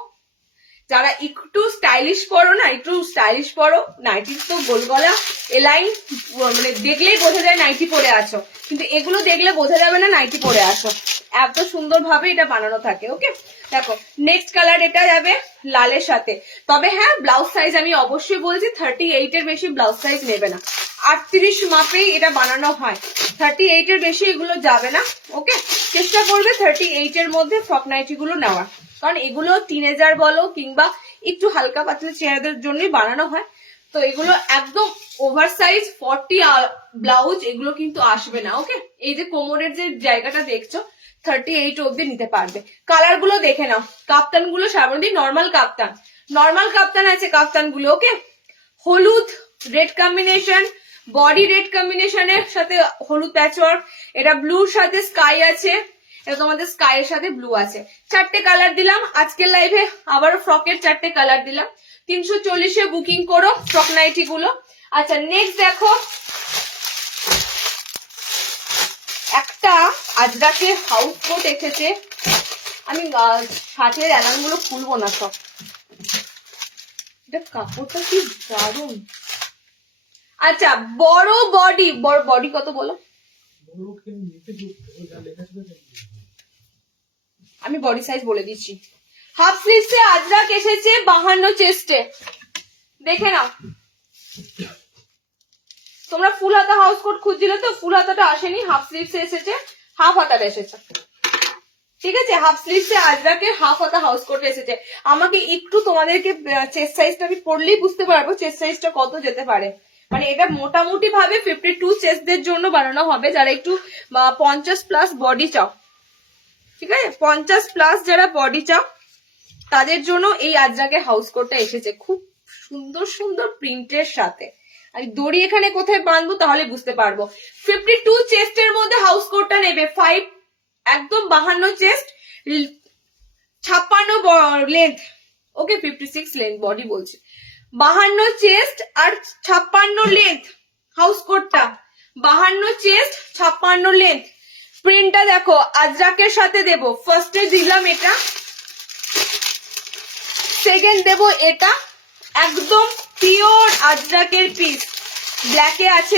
যারা একটু স্টাইলিশ পরো না, একটু স্টাইলিশ পরো, নাইটির তো গোল গলা এলাইন মানে দেখলেই বোঝা যায় নাইটি পরে আছো, কিন্তু এগুলো দেখলে বোঝা যাবে না নাইটি পরে আসো, এত সুন্দর ভাবে এটা বানানো থাকে। ওকে, দেখো নেক্সট কালার এটা যাবে লালের সাথে। তবে হ্যাঁ, ব্লাউজ সাইজ আমি অবশ্যই বলছি 38 এর বেশি ব্লাউজ সাইজ নেবে না, 38 মাপেই এটা বানানো হয়, 38 এর বেশি এগুলো যাবে না। ওকে, চেষ্টা করবে 38 এর মধ্যে ফ্রক নাইটি গুলো নেওয়ার, কারণ এগুলো টিনেজার বলো কিংবা একটু হালকা পাতলা চেহারাদের জন্যই বানানো হয়। তো এগুলো একদম ওভার সাইজ 40 ব্লাউজ এগুলো কিন্তু আসবে না। ওকে, এই যে কোমরের যে জায়গাটা দেখছো 38 অব্দি নিতে পারবে। কালার গুলো দেখে নাও, কাপ্তান গুলো সাধারণত নর্মাল কাপ্তান আছে কাপ্তান গুলো। ওকে, হলুদ রেড কম্বিনেশন, বডি রেড কম্বিনেশনের সাথে হলুদ প্যাচওয়ার্ক, এটা ব্লুর সাথে স্কাই আছে, এটা তোমাদের স্কাই এর সাথে ব্লু আছে। 4টে কালার দিলাম আজকের লাইভে, আবার ফ্রকের 4টে কালার দিলাম। 340-এ বুকিং করো ফ্রক নাইটি গুলো। আচ্ছা নেক্সট দেখো, একটা আজরাকের হাউস কোট এসেছে। আমি শার্টের অ্যালান গুলো খুলবো না সব, এটা কাপড়টা কি দারুন। আচ্ছা বড় বডি কত বলো? আমি বডি সাইজ বলে দিচ্ছি। হাফ স্লিভসে আজরাক এসেছে 52 চেস্টে, দেখে নাও। তোমরা ফুল হাতা হাউস কোট খুঁজছিলে তো, ফুল হাতাটা আসেনি, হাফ স্লিভসে এসেছে, হাফ হাতাটা এসেছে। ঠিক আছে, হাফ স্লিভসে আজরাকের হাফ হাতা হাউস কোট এসেছে। আমাকে একটু তোমাদেরকে চেস্ট সাইজটা আমি পড়লেই বুঝতে পারবো চেস্ট সাইজটা কত যেতে পারে। মানে এটা মোটামুটি ভাবে 52 চেস্টদের জন্য বানানো হবে, যারা একটু 50+ বডি চাও। ঠিক আছে, 50+ যারা বডি চাও তাদের জন্য এই আজরাকের হাউস কোটটা এসেছে, খুব সুন্দর সুন্দর প্রিন্টের সাথে। আমি দড়ি এখানে কোথায় বাঁধবো তাহলে বুঝতে পারবো। 52 চেস্টের মধ্যে হাউস কোটটা নেবে, 5 একদম 52 চেস্ট, 56 লেন্থ, ওকে 56 লেন্থ বডি বলছে, 52 চেস্ট আর 56 লেন্থ হাউস কোটটা, 52 চেস্ট 56 লেন্থ। প্রিন্টটা দেখো আজরাকের সাথে দেব, ফার্স্টে দিলাম এটা, সেকেন্ড দেব এটা, একদম পিওর আজরাকের পিস। ব্ল্যাকে আছে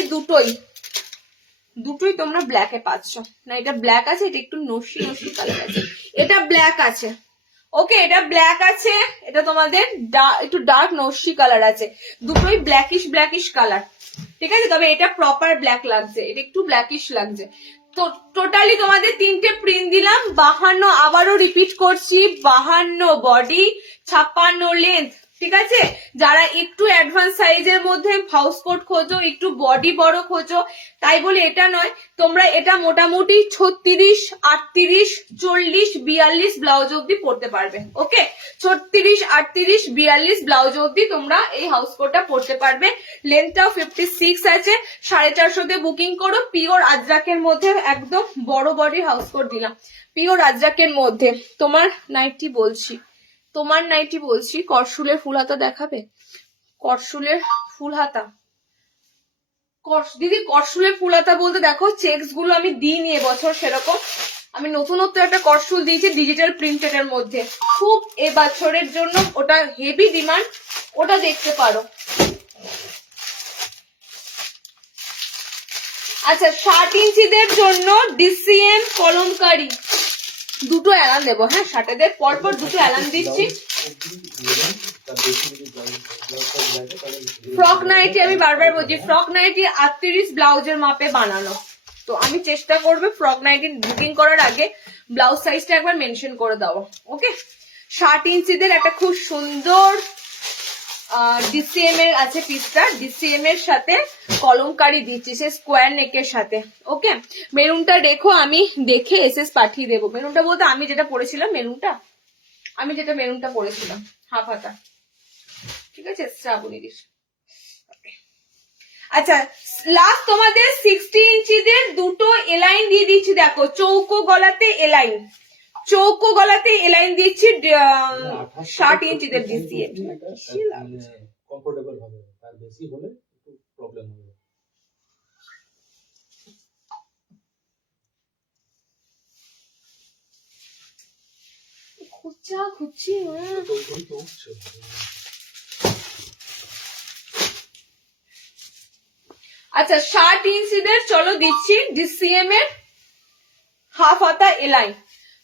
দুটোই তোমরা ব্ল্যাকে পাচ্ছ না, এটা ব্ল্যাক আছে, এটা একটু নস্যি কালার আছে, এটা ব্ল্যাক আছে। ওকে এটা ব্ল্যাক আছে, এটা তোমাদের একটু ডার্ক নস্যি কালার আছে, দুটোই ব্ল্যাকিশ কালার। ঠিক আছে, তবে এটা প্রপার ব্ল্যাক লাগছে, এটা একটু ব্ল্যাকিশ লাগছে। তো টোটালি তোমাদের 3টে প্রিন্ট দিলাম, 52, আবারও রিপিট করছি, 52 বডি, 56 লেন্থ। ঠিক আছে, যারা একটু অ্যাডভান্স সাইজের মধ্যে হাউস কোট খোঁজো, একটু বডি বড় খোঁজো, তাই বলে এটা নয়, তোমরা এটা মোটামুটি 36, 38, 40, 42 ব্লাউজ অব্দি পরতে পারবে। ওকে 36, 38, 42 ব্লাউজ অব্দি তোমরা এই হাউস কোটটা পরতে পারবে। লেন্থটাও 56 আছে, 450 বুকিং করো। পিওর আজরাকের মধ্যে একদম বড় বডি হাউস কোট দিলাম, পিওর আজরাকের মধ্যে। তোমার নাইটি বলছি করসুলের ফুল হাতা দেখাবে? করসুলের ফুল হাতা, দিদি করসুলের ফুল হাতা বলতে দেখো চেকস গুলো আমি দিইনি এবছর সেরকম, আমি নতুনত্ব একটা করসুল দিয়েছি ডিজিটাল প্রিন্টেড এর মধ্যে, খুব এবছরের জন্য ওটা হেভি ডিমান্ড, ওটা দেখতে পারো। আচ্ছা 60 ইঞ্চিদের জন্য ডিসিএম কলমকারি, দুটো অ্যালান দেবো। হ্যাঁ শার্টেদের পরপর দুটো অ্যালান দিচ্ছি। ফ্রক নাইটি আমি বারবার বলছি, ফ্রক নাইটি 38 ব্লাউজের মাপে বানানো, তো আমি চেষ্টা করবো ফ্রক নাইটি বুকিং করার আগে ব্লাউজ সাইজটা একবার মেনশন করে দেওয়া। ওকে 60 ইঞ্চিদের একটা খুব সুন্দর ডিসিএম এর আছে পিসটা, ডিসিএম এর সাথে কলমকারি দিচ্ছি, সে স্কোয়ার নেকের সাথে। ওকে মেরুনটা রেখো, আমি দেখে এসএস পাঠিয়ে দেবো। মেরুনটা বলতে আমি যেটা পরেছিলাম, মেরুনটা পরেছিলাম হাফ হাতা। ঠিক আছে শ্রাবণী দিস। আচ্ছা লাস্ট তোমাদের 60 ইঞ্চিদের দুটো এলাইন দিয়ে দিচ্ছি, দেখো চৌকো গলাতে এলাইন দিচ্ছি, 60 ইঞ্চিদের ডিসিএম। কমফোর্টেবল হবে, তার বেশি হলে একটু প্রবলেম হবে। খুঁজছি আচ্ছা 60 ইঞ্চিদের চলো দিচ্ছি ডিসিএম এর হাফ হাতা এলাইন,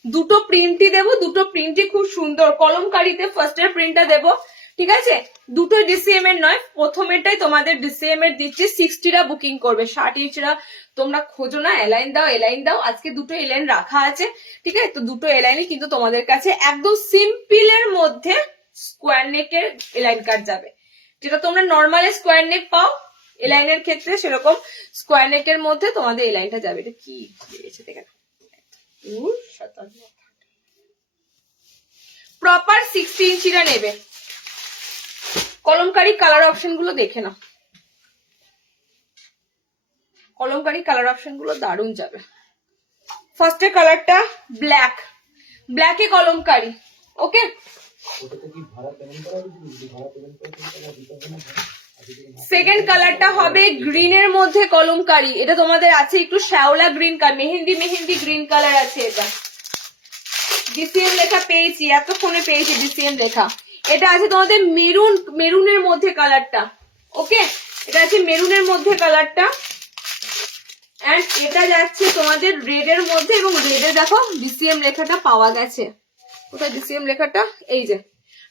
দুটো প্রিন্টই দেবো, দুটো প্রিন্টই খুব সুন্দর কলমকারিতে। ফার্স্টের প্রিন্টটা দেবো, ঠিক আছে, দুটো ডিসিএম এর নয়, প্রথমেরটাই তোমাদের ডিসিএম এর দিচ্ছি। 60টা বুকিং করবে, 60 ইঞ্চিরা তোমরা খোঁজো না, এলাইন দাও। আজকে দুটো এলাইন রাখা আছে, ঠিক আছে, তো দুটো এলাইনই কিন্তু তোমাদের কাছে একদম সিম্পলের মধ্যে স্কোয়ার নেকের এলাইন কাট যাবে, যেটা তোমরা নর্মাল স্কোয়ার নেক পাও এলাইনের ক্ষেত্রে, সেরকম স্কোয়ার নেকের মধ্যে তোমাদের এলাইনটা যাবে। এটা কি দিয়েছে দেখে প্রপার 60 ইঞ্চিরা নেবে। কলমকারি কালার অপশন গুলো দেখে নাও, কলমকারি কালার অপশন গুলো দারুণ যাবে। ফার্স্টের কালারটা ব্ল্যাক, ব্ল্যাকে কলমকারি। ওকে, ওটাতে কি ভাড়া পেমেন্ট করা হবে? যদি ভাড়া পেমেন্ট করে তাহলে দিতে হবে না? আর যদি না সেকেন্ড কালারটা হবে গ্রিনের মধ্যে কলমকারি। এটা তোমাদের আছে একটু শ্যাওলা green colour, mehndi mehndi green colour আছে। এটা ডিসিএম লেখা পেয়েছি, এতক্ষণে পেয়েছি ডিসিএম লেখা। এটা আছে তোমাদের মেরুন, মেরুনের মধ্যে কালারটা। ওকে, এটা আছে মেরুনের মধ্যে কালারটা। এন্ড এটা যাচ্ছে তোমাদের রেড এর মধ্যে, এবং রেডে দেখো ডিসিএম লেখাটা পাওয়া গেছে। কোথায় ডিসিএম লেখাটা? এই যে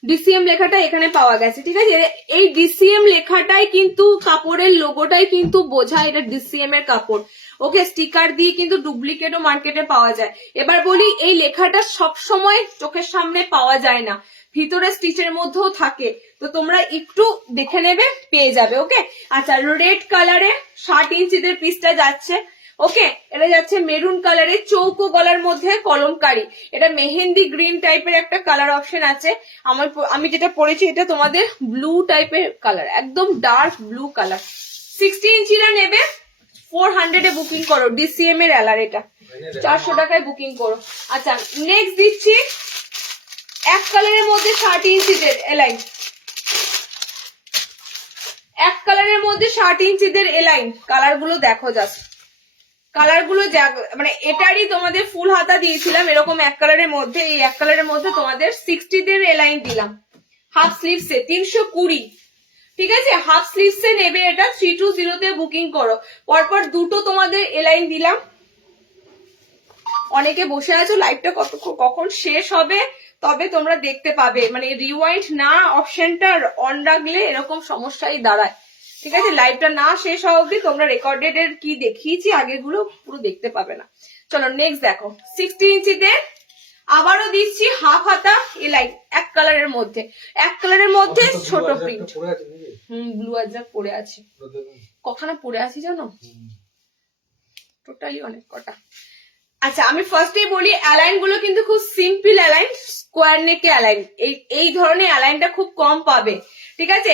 ডিসিএম লেখাটা এখানে পাওয়া গেছে। ঠিক আছে, এই ডিসিএম লেখাটাই কিন্তু কাপড়ের লোগোটাই কিন্তু বোঝায় এটা ডিসিএম এর কাপড়। ওকে, স্টিকার দিয়ে কিন্তু ডুপ্লিকেটও মার্কেটে পাওয়া যায়। এবার বলি, এই লেখাটা সব সময় চোখের সামনে পাওয়া যায় না, ভিতরে স্টিচের মধ্যেও থাকে, তো তোমরা একটু দেখে নেবে, পেয়ে যাবে। ওকে, আচ্ছা, রেড কালারে 60 ইঞ্চিদের পিসটা যাচ্ছে। ওকে, এটা যাচ্ছে মেরুন কালারের চৌকো গলার মধ্যে কলমকারি। এটা মেহেন্দি গ্রিন টাইপের একটা কালার অপশন আছে। আমি যেটা পরেছি এটা তোমাদের ব্লু টাইপের কালার, একদম ডার্ক ব্লু কালার। 60 ইঞ্চিরা নেবে 400 এ বুকিং করো, ডিসিএম এর এলার, এটা 400 টাকায় বুকিং করো। আচ্ছা, নেক্সট দিচ্ছি এক কালারের মধ্যে 60 ইঞ্চিদের এলাইন, এক কালারের মধ্যে 60 ইঞ্চিদের এলাইন। কালার গুলো দেখো, জাস্ট কালার গুলো মানে এটারই তোমাদের ফুল হাতা দিয়েছিলাম এরকম এক কালারের মধ্যে, এই এক কালারের মধ্যে তোমাদের 60 দের এলাইন দিলাম। হাফ স্লিভসে 320। ঠিক আছে, হাফ স্লিভসে নেবে এটা 320 তে বুকিং করো। পরপর দুটো তোমাদের এলাইন দিলাম। অনেকে বসে আছো লাইভটা কখন শেষ হবে তবে তোমরা দেখতে পাবে, মানে রিওয়াইন্ড না অপশনটা অন রাখলে এরকম সমস্যাই দাঁড়ায়। ঠিক আছে, লাইভটা না শেষ হওয়া অব্দি তোমরা রেকর্ডেড এর কি দেখিয়েছি আগেগুলো পুরো দেখতে পাবে না। চলো নেক্সট দেখো, 60 ইঞ্চিতে আবারও দিচ্ছি হাফ হাতা এলাইন এক কালারের মধ্যে, এক কালারের মধ্যে ছোট প্রিন্ট। ব্লু আজাক পরে আছে, কখানা পরে আছি জানো, টোটালি অনেক কটা। আচ্ছা, আমি ফার্স্টেই বলি অ্যালাইন গুলো কিন্তু খুব সিম্পল অ্যালাইন, স্কোয়ার নেকে অ্যালাইন, এই ধরনের অ্যালাইনটা খুব কম পাবে। ঠিক আছে,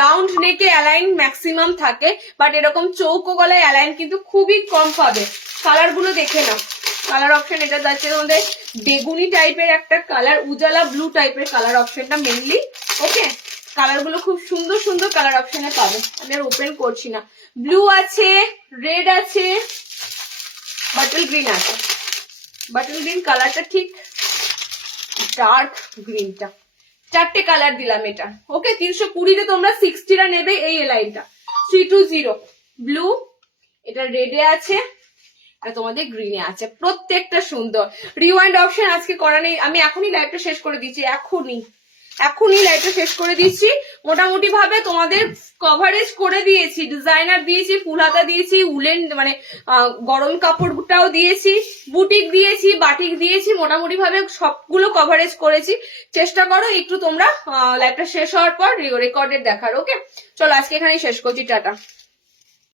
রাউন্ড নেকে অ্যালাইন ম্যাক্সিমাম থাকে, বাট এরকম চৌকো গলায় অ্যালাইন কিন্তু খুবই কম পাবে। কালার গুলো দেখে নাও, কালার অপশন এটা যাচ্ছে তোমাদের বেগুনি টাইপের একটা কালার, উজালা ব্লু টাইপের কালার অপশনটা মেনলি। ওকে, কালার গুলো খুব সুন্দর সুন্দর কালার অপশনে পাবে, আমি আর ওপেন করছি না। ব্লু আছে, রেড আছে, বাটল গ্রিন আছে। বাটল গ্রিন কালারটা ঠিক ডার্ক গ্রিনটা, চারটে কালার দিলাম এটা। ওকে, 320 তোমরা 60 নেবে এই এলাইনটা। 320 ব্লু, এটা রেডে আছে, এটা তোমাদের গ্রিনে আছে, প্রত্যেকটা সুন্দর। রিওয়াইন্ড অপশন আজকে করা নেই, আমি এখনই লাইভটা শেষ করে দিচ্ছি, এখনই লাইভটা শেষ করে দিচ্ছি। মোটামুটি ভাবে তোমাদের কভারেজ করে দিয়েছি, ডিজাইনার দিয়েছি, ফুল হাতা দিয়েছি, উলেন মানে গরম কাপড়টাও দিয়েছি, বুটিক দিয়েছি, বাটিক দিয়েছি, মোটামুটি ভাবে সবগুলো কভারেজ করেছি। চেষ্টা করো একটু তোমরা লাইভটা শেষ হওয়ার পর রেকর্ডেড দেখার। ওকে, চলো আজকে এখানেই শেষ করছি, টাটা।